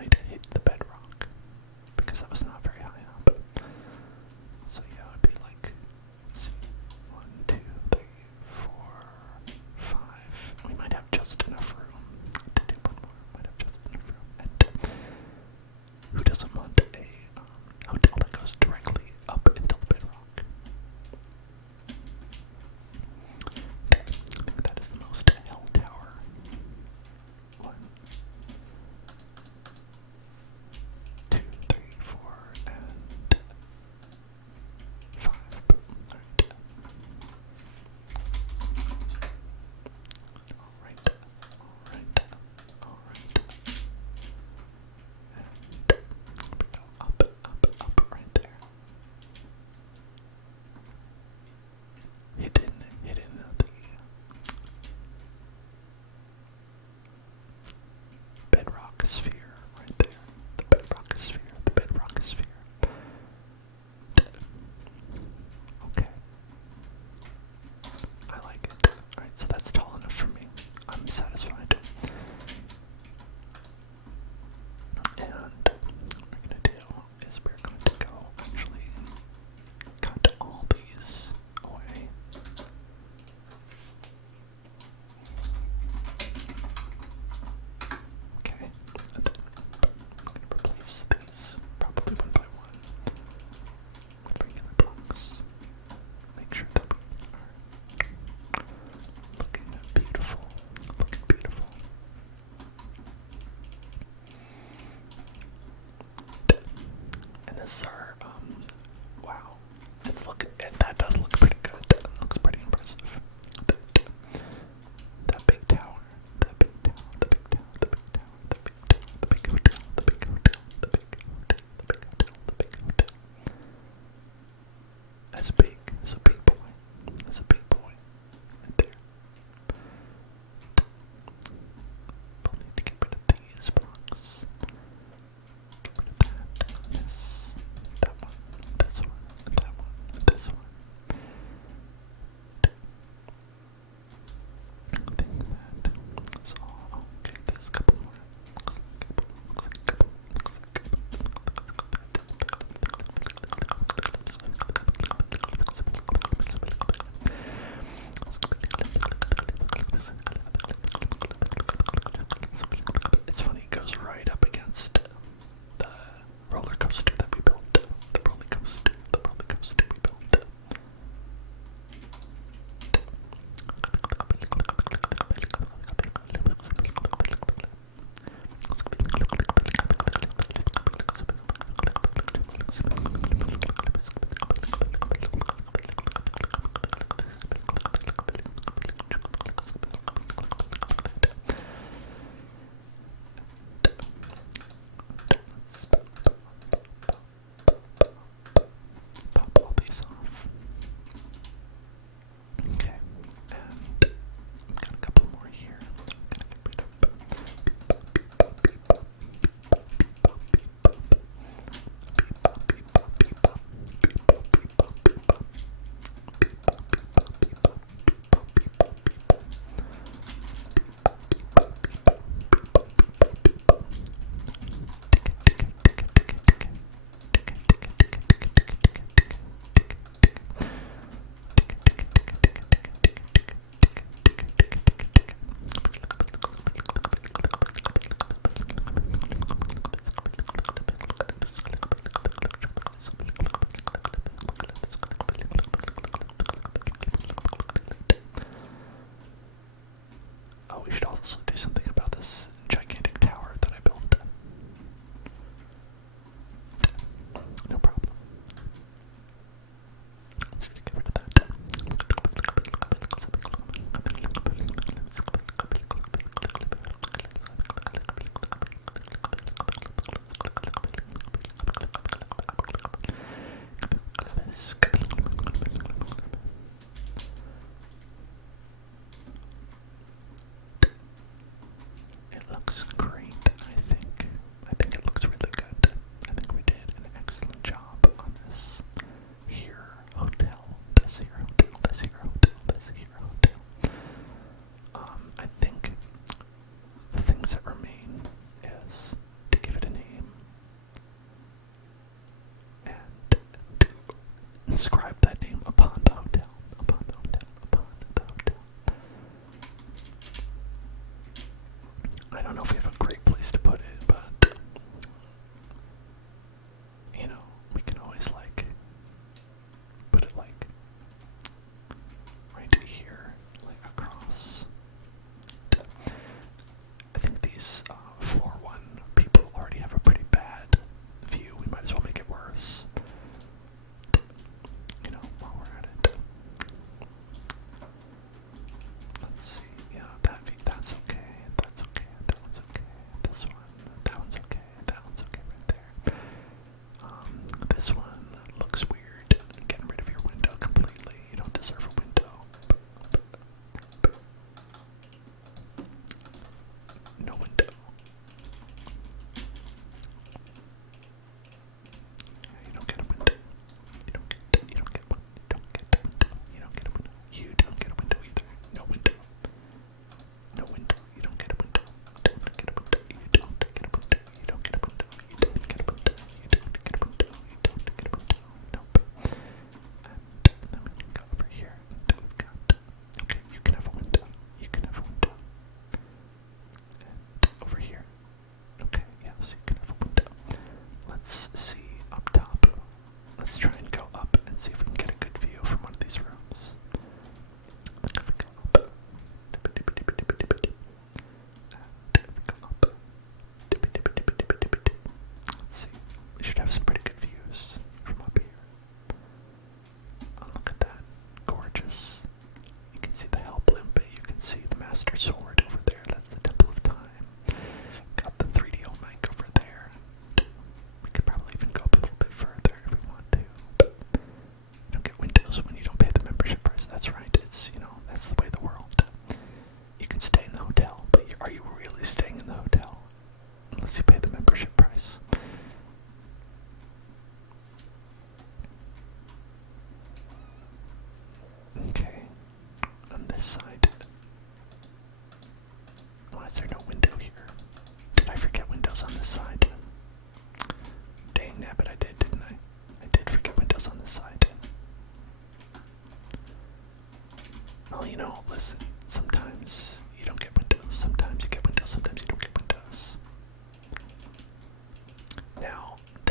might hit the bedrock because that was not very high up. So yeah, it'd be like, let's see, 1, 2, 3, 4, 5. We might have just enough room to do one more. Might have just enough room. And who doesn't want a hotel that goes directly up into the bedrock? I think that is the most hell tower one.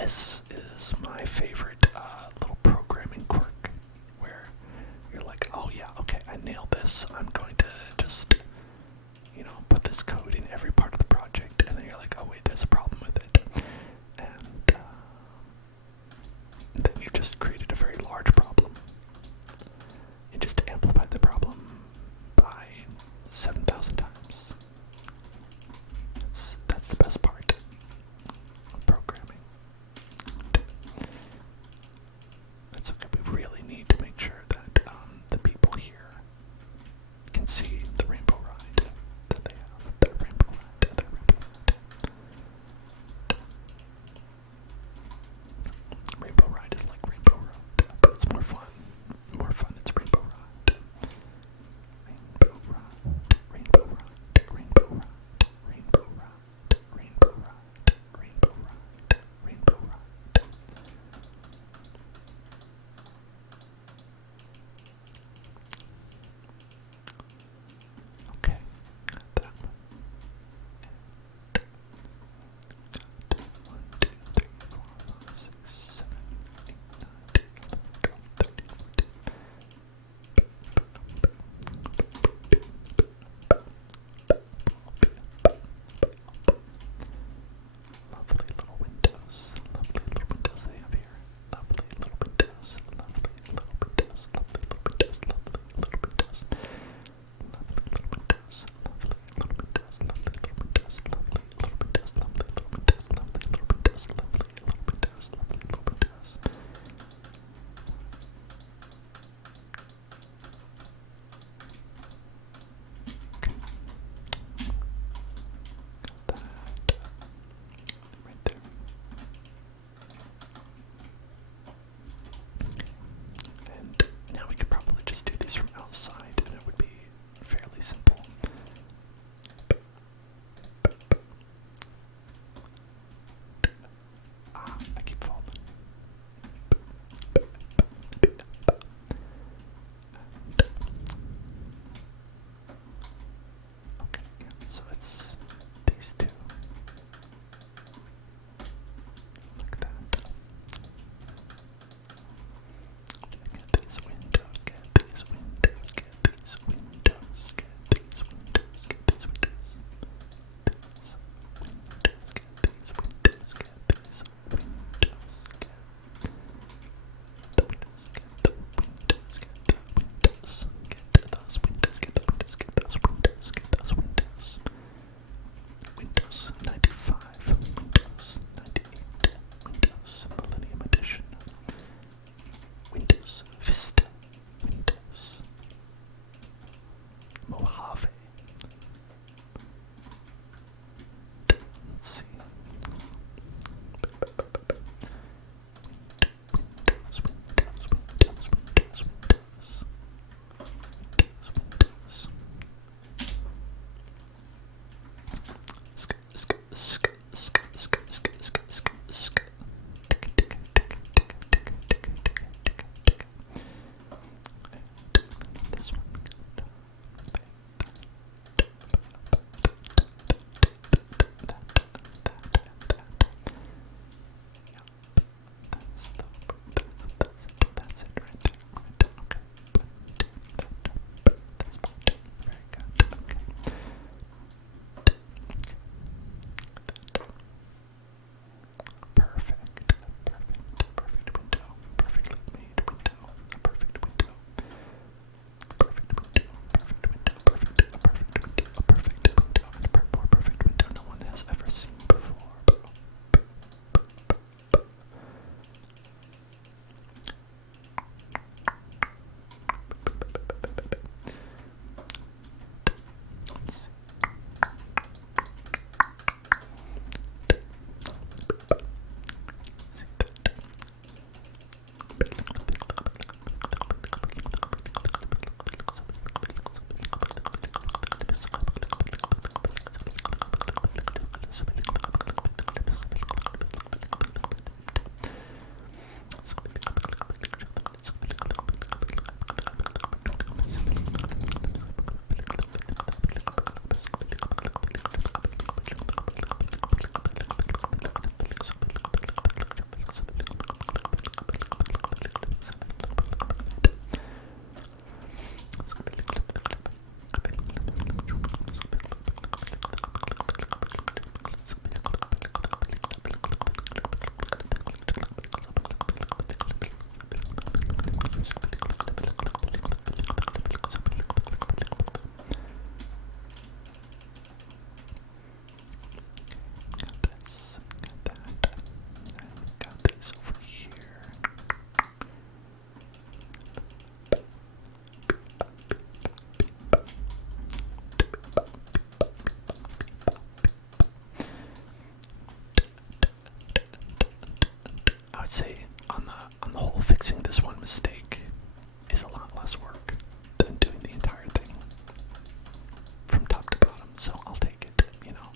this is my favorite little programming quirk, where you're like, oh yeah, okay, I nailed this. I'm going to just, put this code in every part of the project, and then you're like, oh wait, there's a problem with it, and then you just created a very large problem. You just amplified the problem by 7,000 times. That's the best part of programming. That's okay. We really need to make sure that the people here can see the rainbow ride that they have. The rainbow ride. say on the whole, fixing this one mistake is a lot less work than doing the entire thing from top to bottom. So I'll take it, you know.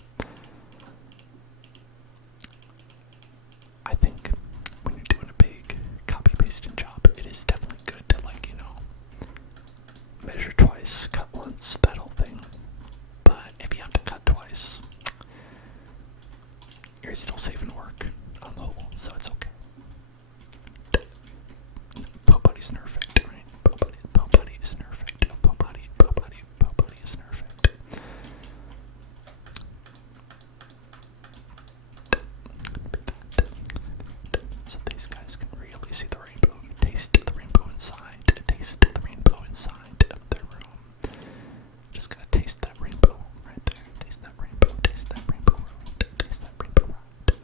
I think when you're doing a big copy pasting job, it is definitely good to, like, you know, measure twice, cut once, that whole thing. But if you have to cut twice, you're still saving work on the whole, so it's okay. Buddy's perfect, right? Buddy is perfect. Buddy is perfect. So these guys can really see the rainbow, taste the rainbow inside, taste the rainbow inside of their room. Just gotta taste that rainbow right there. Taste that rainbow right. Taste that rainbow right.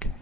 Okay.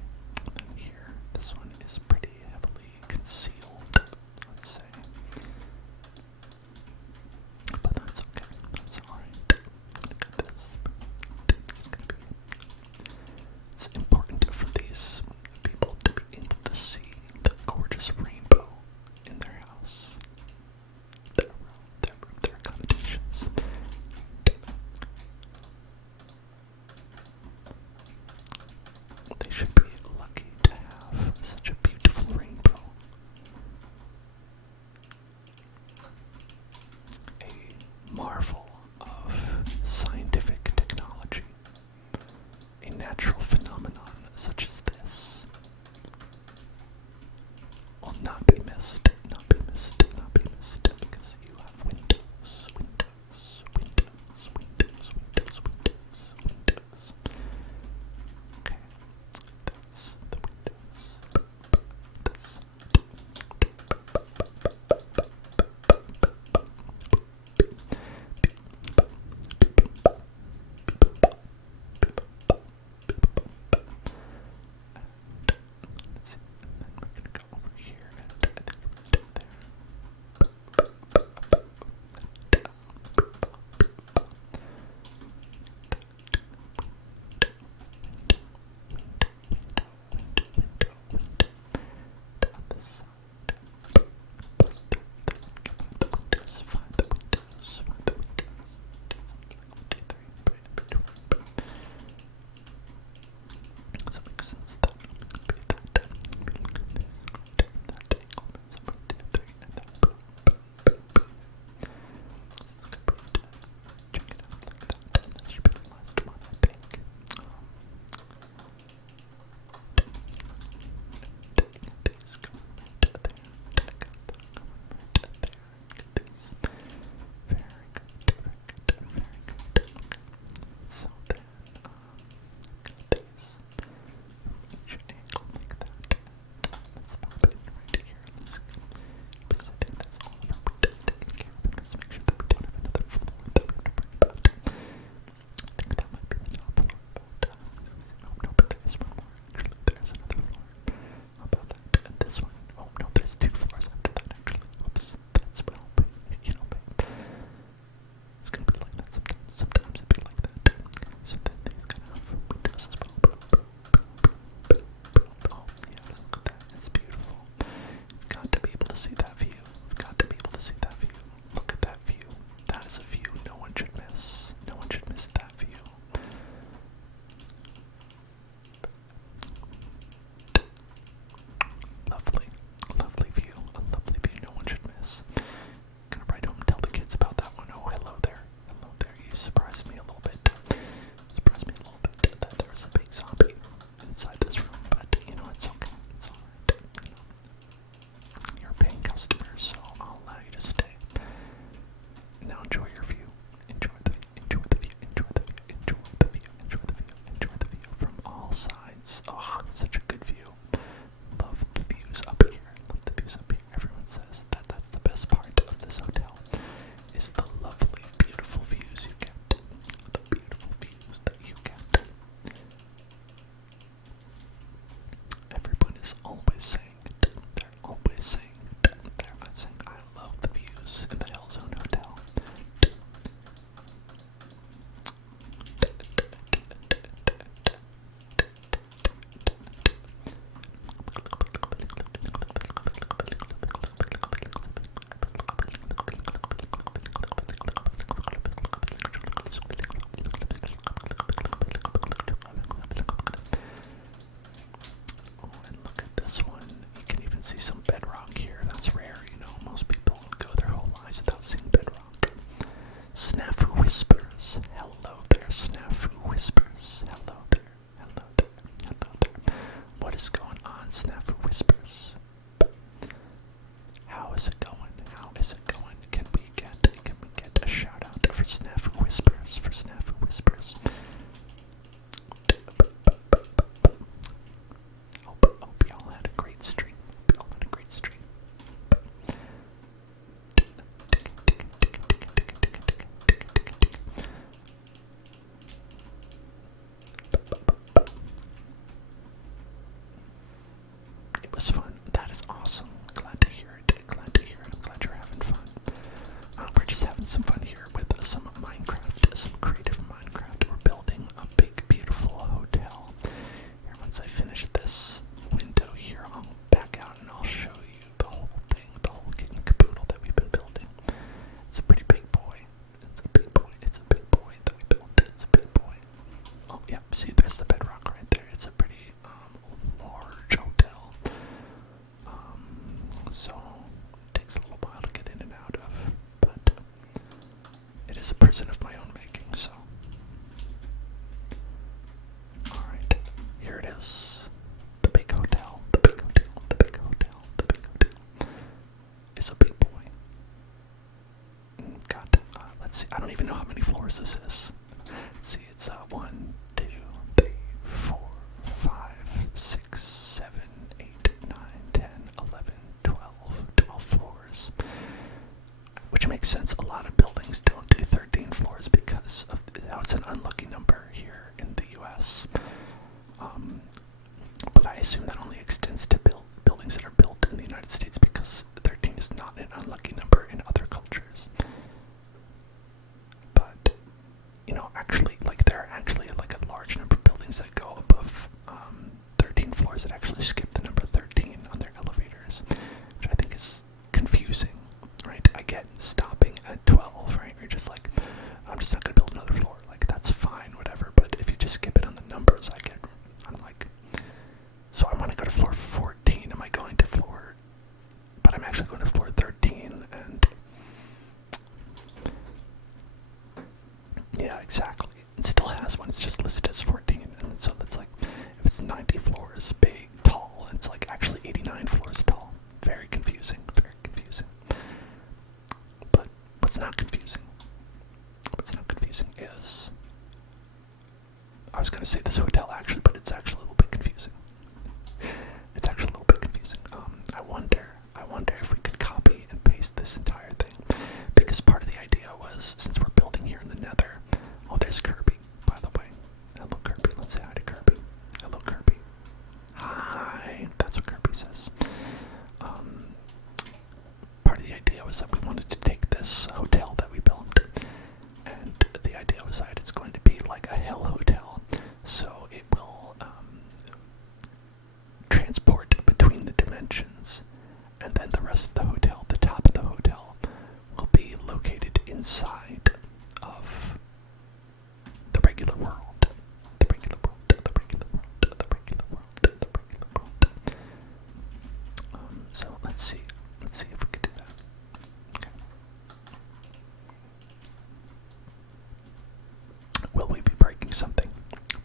was fun. That is awesome. Glad to hear it. Glad to hear it. I'm glad you're having fun. We're just having some fun here with some Minecraft, some creative Minecraft. We're building a big, beautiful hotel. Here, once I finish this window here, I'll back out and I'll show you the whole thing, the whole kit and caboodle that we've been building. It's a pretty big boy. It's a big boy. It's a big boy that we built. It's a big boy. Oh, yeah. See, there's the bedrock right there. It's a pretty large hotel. So it takes a little while to get in and out of, but it is a prison of my own making. So, all right, here it is. The big hotel. The big hotel. The big hotel. The big hotel. It's a big boy. Got. Let's see. I don't even know how many floors this is. Let's see. It's 1, 2, 3, 4, 5, 6, 7, 8, 9, 10, 11, 12 floors. Which makes sense. A lot of buildings don't do 13 floors because of how it's an unlucky number here in the US. But I assume that only extends to buildings that are built in the United States because 13 is not an unlucky number in other cultures. But, actually, there are actually a large number of buildings that go above 13 floors that actually skip the number 13 on their elevators, which I think is confusing, right? I get stopping at 12, right? You're just like, I'm just not going to build another floor. That's fine, whatever. But if you just skip it on the numbers, I'm like, so I want to go to floor 14. Am I going to floor, but I'm actually going to floor 13, and yeah, exactly. It still has one. It's just listed as 14, and so that's like, if it's 90 floors big, tall, it's actually 89 floors tall. Very confusing. Very confusing. But what's not confusing? What's not confusing is, I was going to say this hotel actually, but it's actually a little bit confusing. It's actually a little bit confusing. I wonder if we could copy and paste this entire thing, because part of the idea was, since we're building here in the Nether, oh, there's Kirby, by the way. Hello, Kirby. Let's say hi to Kirby. Hello, Kirby. Hi. That's what Kirby says. Part of the idea was that we wanted to take this hotel that we built, and the idea was that it's going to be like a hill hotel, so it will transport between the dimensions, and then the rest of the hotel, the top of the hotel, will be located inside of the regular world. The regular world. The regular world. The regular world. The regular world. So let's see. Let's see if we can do that. Okay. Will we be breaking something?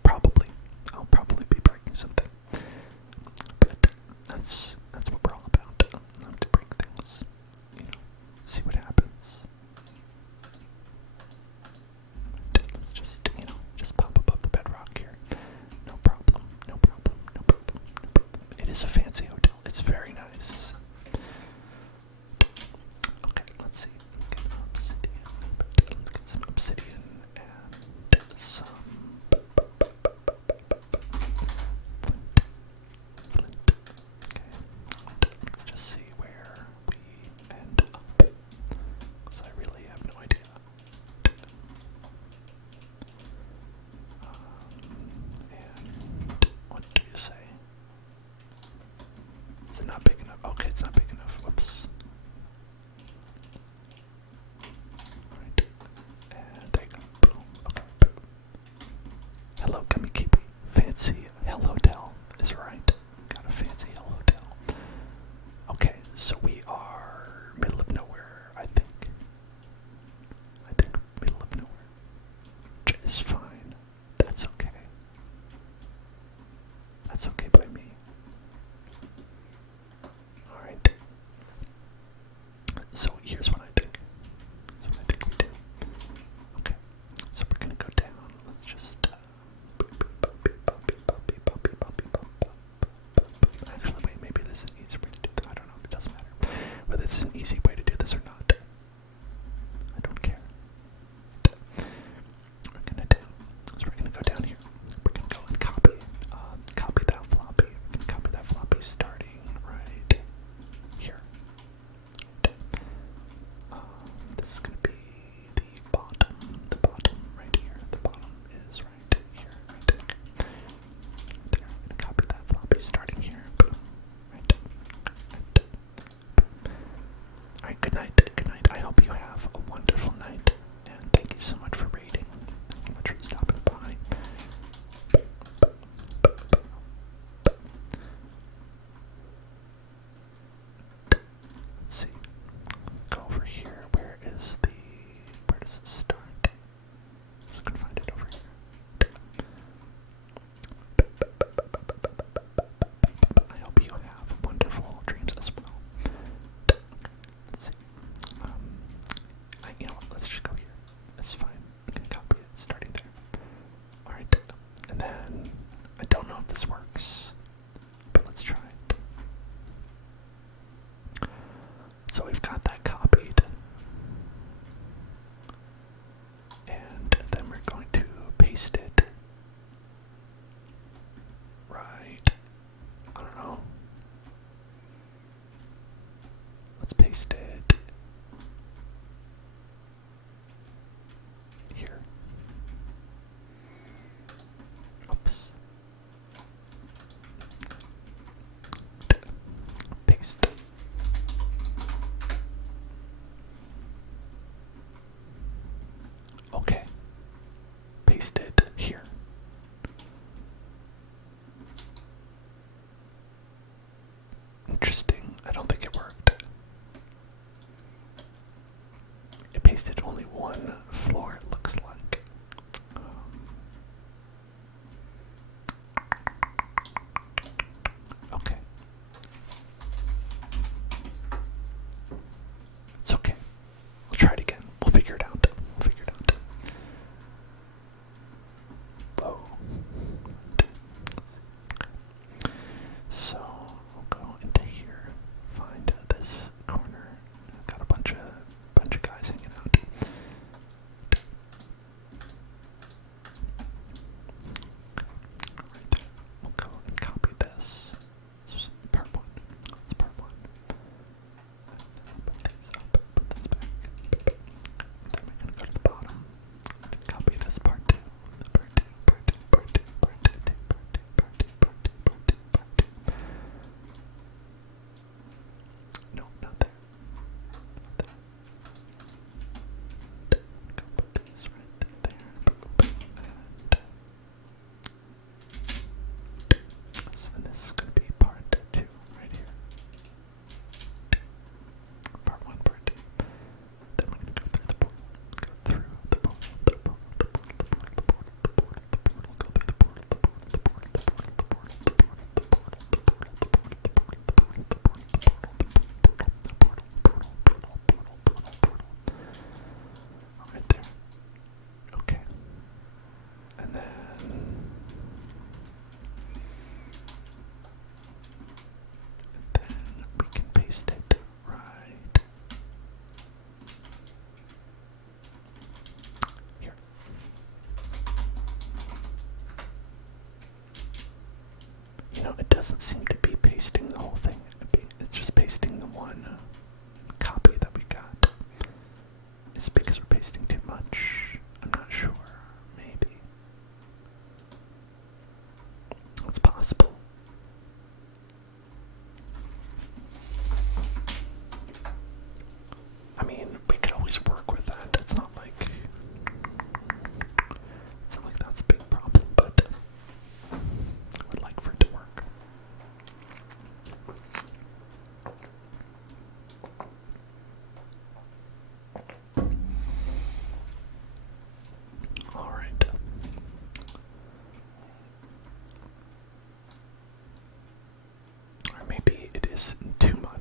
Probably. I'll probably be breaking something. But that's what we're all about. To break things. See what happens. Let's just pop above the bedrock here. No problem. No problem. No problem. No problem. It is a fancy hotel. It's very nice. Okay, let's see. Let's get some obsidian and some flint. Okay, let's just see where we end up, because I really have no idea. And what do you say? Is it not big enough? Okay, it's not big enough. Whoops. Alright. And there you go. Boom. Okay. Boom. Hello, Gummy Kiwi. Fancy Hill Hotel is right. Got a fancy Hill Hotel. Okay, so we are middle of nowhere, I think. Middle of nowhere. Which is fine. That's okay. That's okay by me. Alright. So here's what I think. Here's what I think we do. Okay. So we're gonna go down. Let's just actually wait, maybe there's an easier way to do that. I don't know. It doesn't matter whether it's an easy way to do this or not. I don't care. We're gonna go down here. We're gonna go and copy that floppy.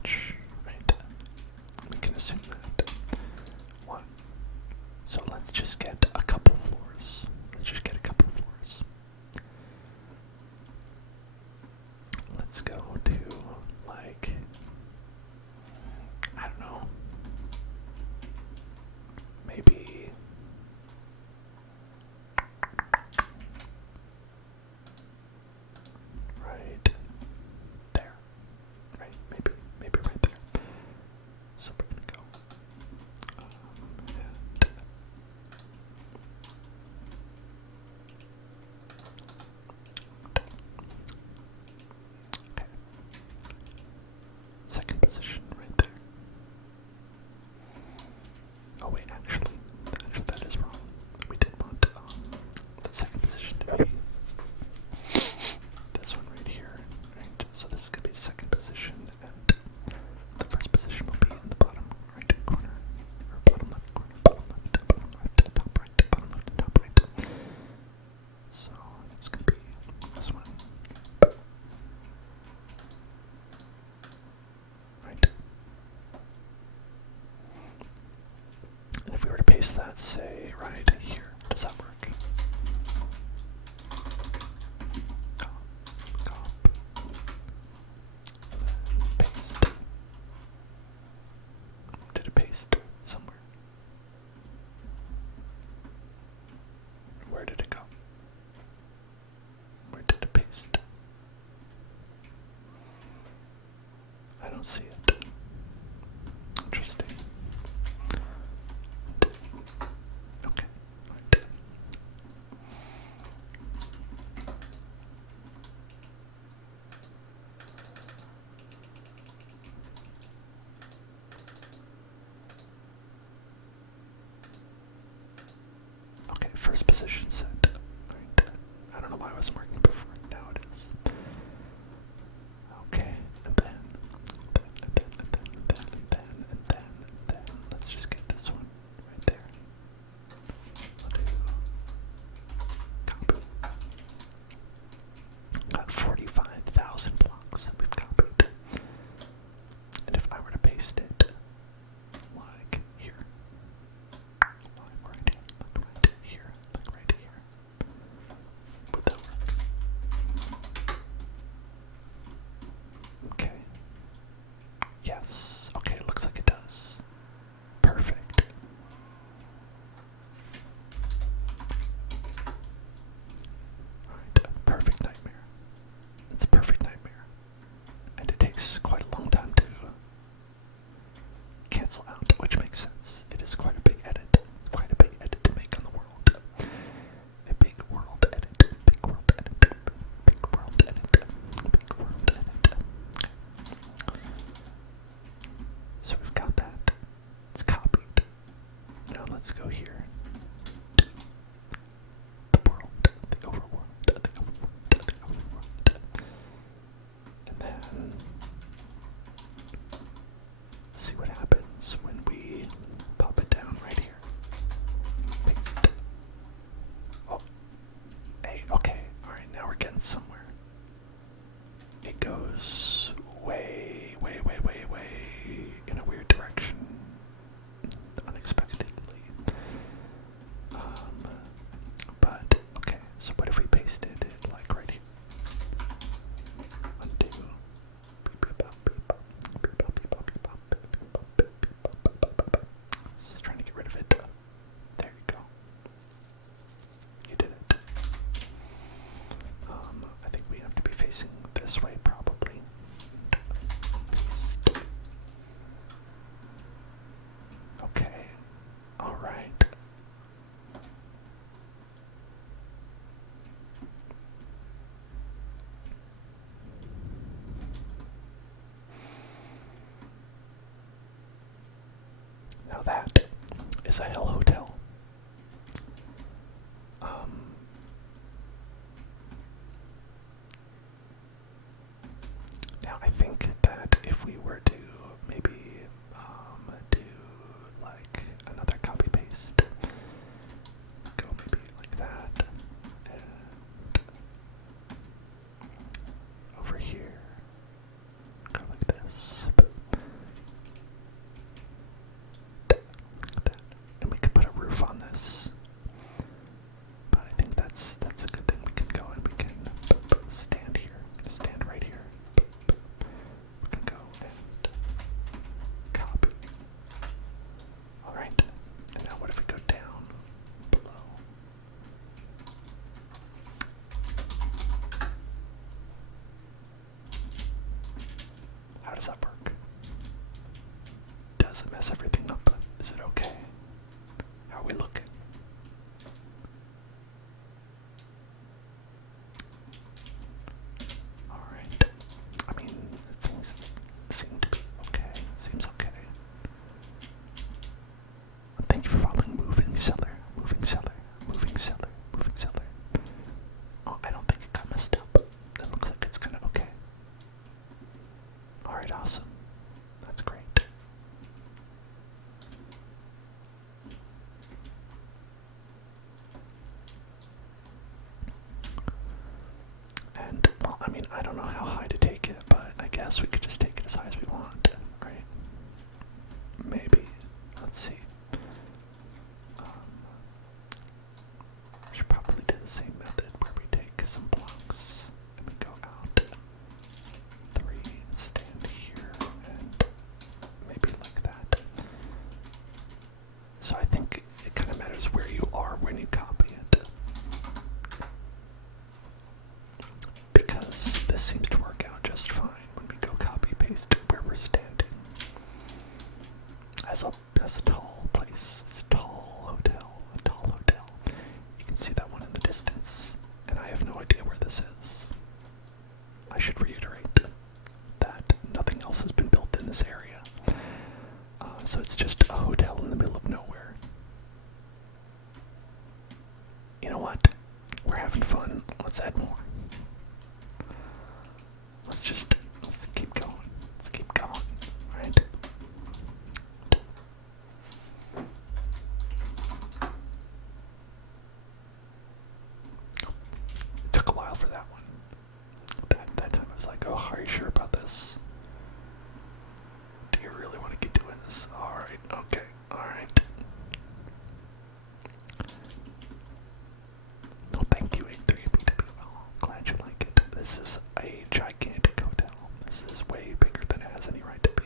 much, right? We can assume that. One. So let's just get a couple floors. Let's just get a couple floors. Let's go to, like, I don't know, maybe right there, right? Maybe right there. So we're gonna go, and okay. Second position right there. Oh wait, actually that is wrong. We did want the second position to be this one right here, right? So this could be second position, and the first position will be in the bottom right corner, or bottom left corner, bottom left, bottom right, top right, bottom left, top right. So it's gonna be this one, right? And if we were to paste that, say, right here, does that work? Cop, paste. Did it paste somewhere? Where did it go? Where did it paste? I don't see it. Interesting. Okay. Right. Okay, first position set. Right. I don't know why I wasn't working before. Now it is. Okay, and then let's just get this one right there. We'll do copy. Got 45,000 blocks that we've copied. And if I were to paste it, like here, like right here, like right here, would that work? Okay. Yes. Okay, it looks like it does. Perfect. Alright, perfect nightmare. It's a perfect nightmare. And it takes quite a long time to cancel out, which makes sense. It is quite a big edit. Quite a big edit to make on the world. A big world edit. Big world edit. Big world edit. Big world edit. So we've got that. It's copied. Now let's go here. The world. The overworld. The overworld. The overworld. And then see what happens when we pop it down right here. Paste. Oh. Hey, okay. Alright, now we're getting somewhere. It goes way, way, way, way, way in a weird direction. Unexpectedly. But, okay, so what if we pasted it like right here? 1, 2. Just trying to get rid of it. There you go. You did it. I think we have to be facing this way probably. Paste. Okay. Alright. Now that is a hell hotel. Now I think that if we were to maybe do like another copy paste, go maybe like that, and over here, go like this. guess we could just take it as high as we want, right? Maybe. Let's see. We should probably do the same method where we take some blocks and we go out 3, stand here, and maybe like that. So I think it kind of matters where you are when you copy it. Because this seems to work out just fine when we go copy paste where we're standing. As a tall place, it's a tall hotel, You can see that one in the distance, and I have no idea where this is. I should reiterate that nothing else has been built in this area. So it's just a hotel in the middle of nowhere. You know what? We're having fun. Let's add more. Let's keep going. Let's keep going, right? It took a while for that one. That time I was like, oh, are you sure about this? Do you really want to keep doing this? Alright, okay, alright. Oh, thank you, A3BWL. Glad you like it. This is a gigantic hotel. This is way bigger than it has any right to be.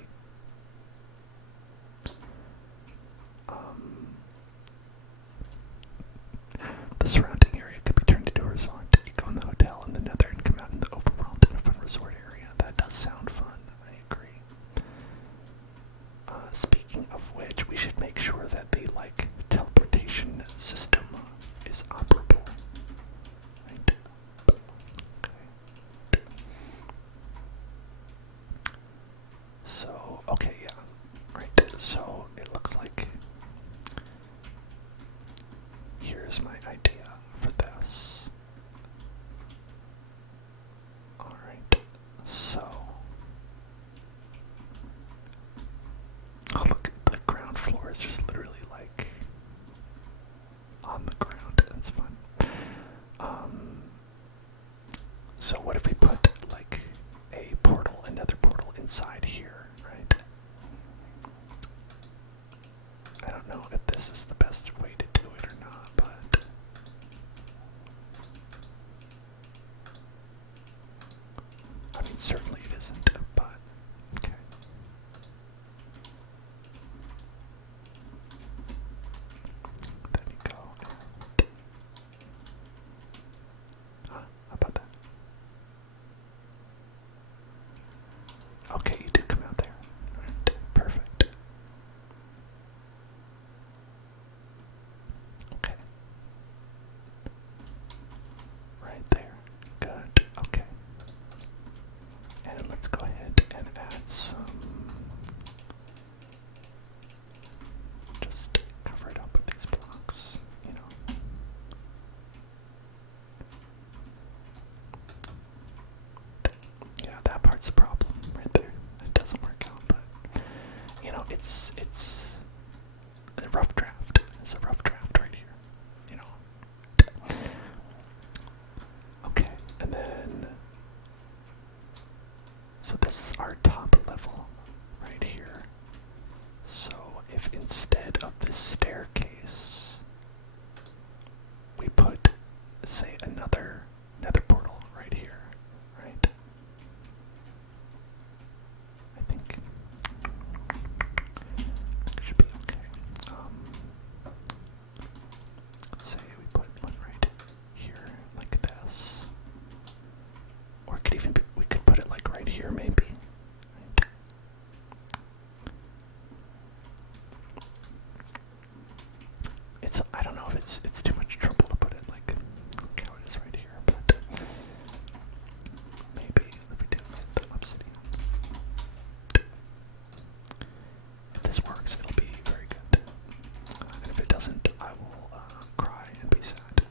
The surrounding area could be turned into a resort. You go in the hotel in the Nether and come out in the overworld in a fun resort area. That does sound fun. I agree. Speaking of which, we should make sure that the teleportation system is operable. Right? Okay. So, okay, yeah. Right. So it looks like here's my idea for this. Alright, so oh look, the ground floor is just literally on the ground. That's fun. So what if we put a portal, another portal inside here, right? I don't know if this is the best way to do it or not, but I mean, certainly it isn't, but okay. There you go. How about that? Okay, you did come out there. Right, perfect. Okay. Right there. Good. Okay. And let's go ahead and add some. Just cover it up with these blocks, Yeah, that part's a problem right there. It doesn't work out, but it's a rough draft. It's a rough draft right here. Okay, and then so this is our top level right here. So if instead of this staircase we put, say, another nether portal right here, right? I think it should be okay. Say we put one right here like this. Or it could even be, we could put it right here maybe. Right? I don't know if it's too much trouble to put it how it is right here, but maybe if we do the obsidian. If this works, it'll be very good. And if it doesn't, I will cry and be sad.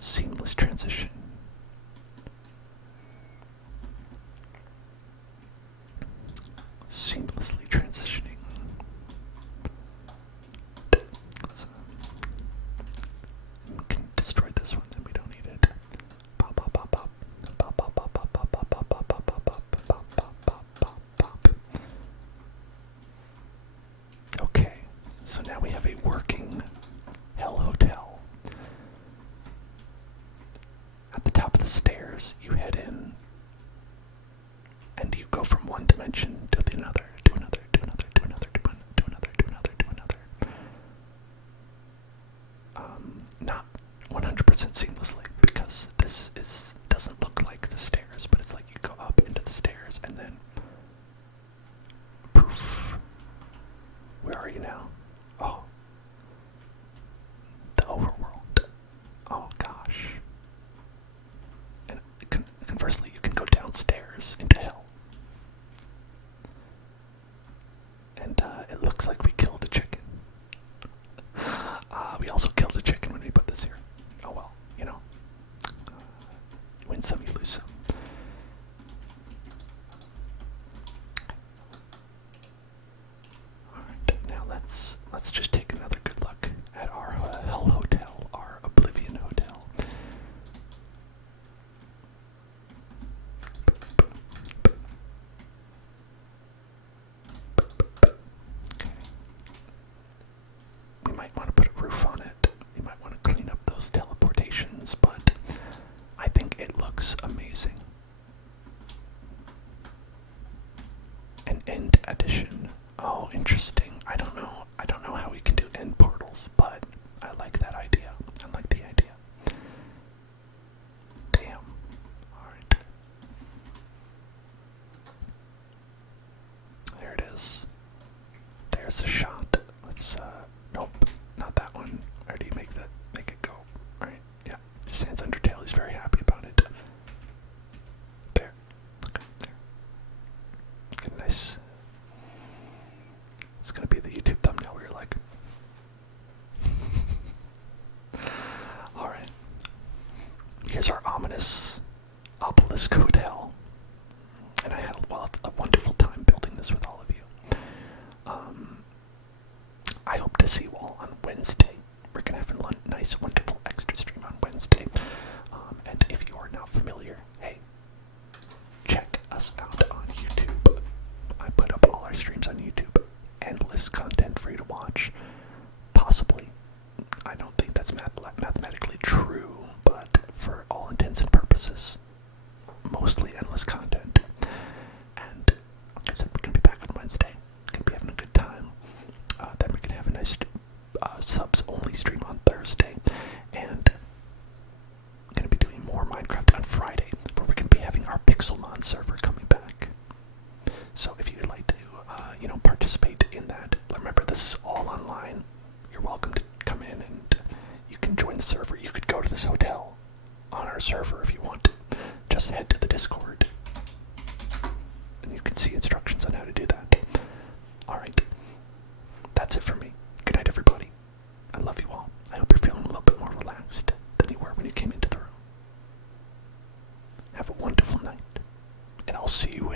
seamless transition. Seamlessly transitioning. We can destroy this one, then we don't need it. Pop, pop, pop, pop. Pop, pop, pop, pop, pop, pop, pop, pop, pop, pop, pop, pop, pop, pop, pop. Okay, so now we have a working Hell Hotel. At the top of the stairs, you head in, and you go from one dimension to another, to another, to another, to another, to another, to another, to another. Not 100% seamlessly, because this doesn't look like the stairs, but it's like you go up into the stairs and then poof. Where are you now? Oh, the overworld. Oh gosh. And conversely, you can go downstairs into hell. And it looks like we killed a chicken. We also killed a chicken when we put this here. Oh well, you know. You win some, you lose some. Alright, now let's just take another good look at our Hell Hotel, our Oblivion Hotel. Okay. We might want to put a roof on it. We might want to clean up those teleportations, but I think it looks amazing. An end addition. Oh, interesting. I don't know how we can do end portals, but I like that idea. I like the idea. Damn. Alright. There it is. There's a shot. Let's nope, not that one. Where do you make it go? Alright, yeah. Sans Undertale, he's very happy about it. There. Okay, there. Get a nice. It's gonna be the YouTube thumbnail where you're like. Alright. Here's our ominous obelisk hotel. And I had a wonderful time building this with all of you. I hope to see you all on Wednesday. We're going to have a nice, wonderful extra stream on Wednesday. And if you are not familiar, hey, check us out on YouTube. I put up all our streams on YouTube. Endless content for you to watch. Possibly. I don't think that's mathematically true, but for all intents and purposes, mostly endless content. And like I said, we're going to be back on Wednesday. Going to be having a good time. Then we're going to have a nice subs-only stream on Thursday. And going to be doing more Minecraft on Friday, where we're going to be having our Pixelmon server coming back. So if you'd like to, participate in that, remember this is all online. You're welcome to come in and you can join the server. You could go to this hotel on our server if you want to. Just head to the Discord and you can see instructions on how to do that. Alright, that's it for me. Good night, everybody. I love you all. I hope you're feeling a little bit more relaxed than you were when you came into the room. Have a wonderful night, and I'll see you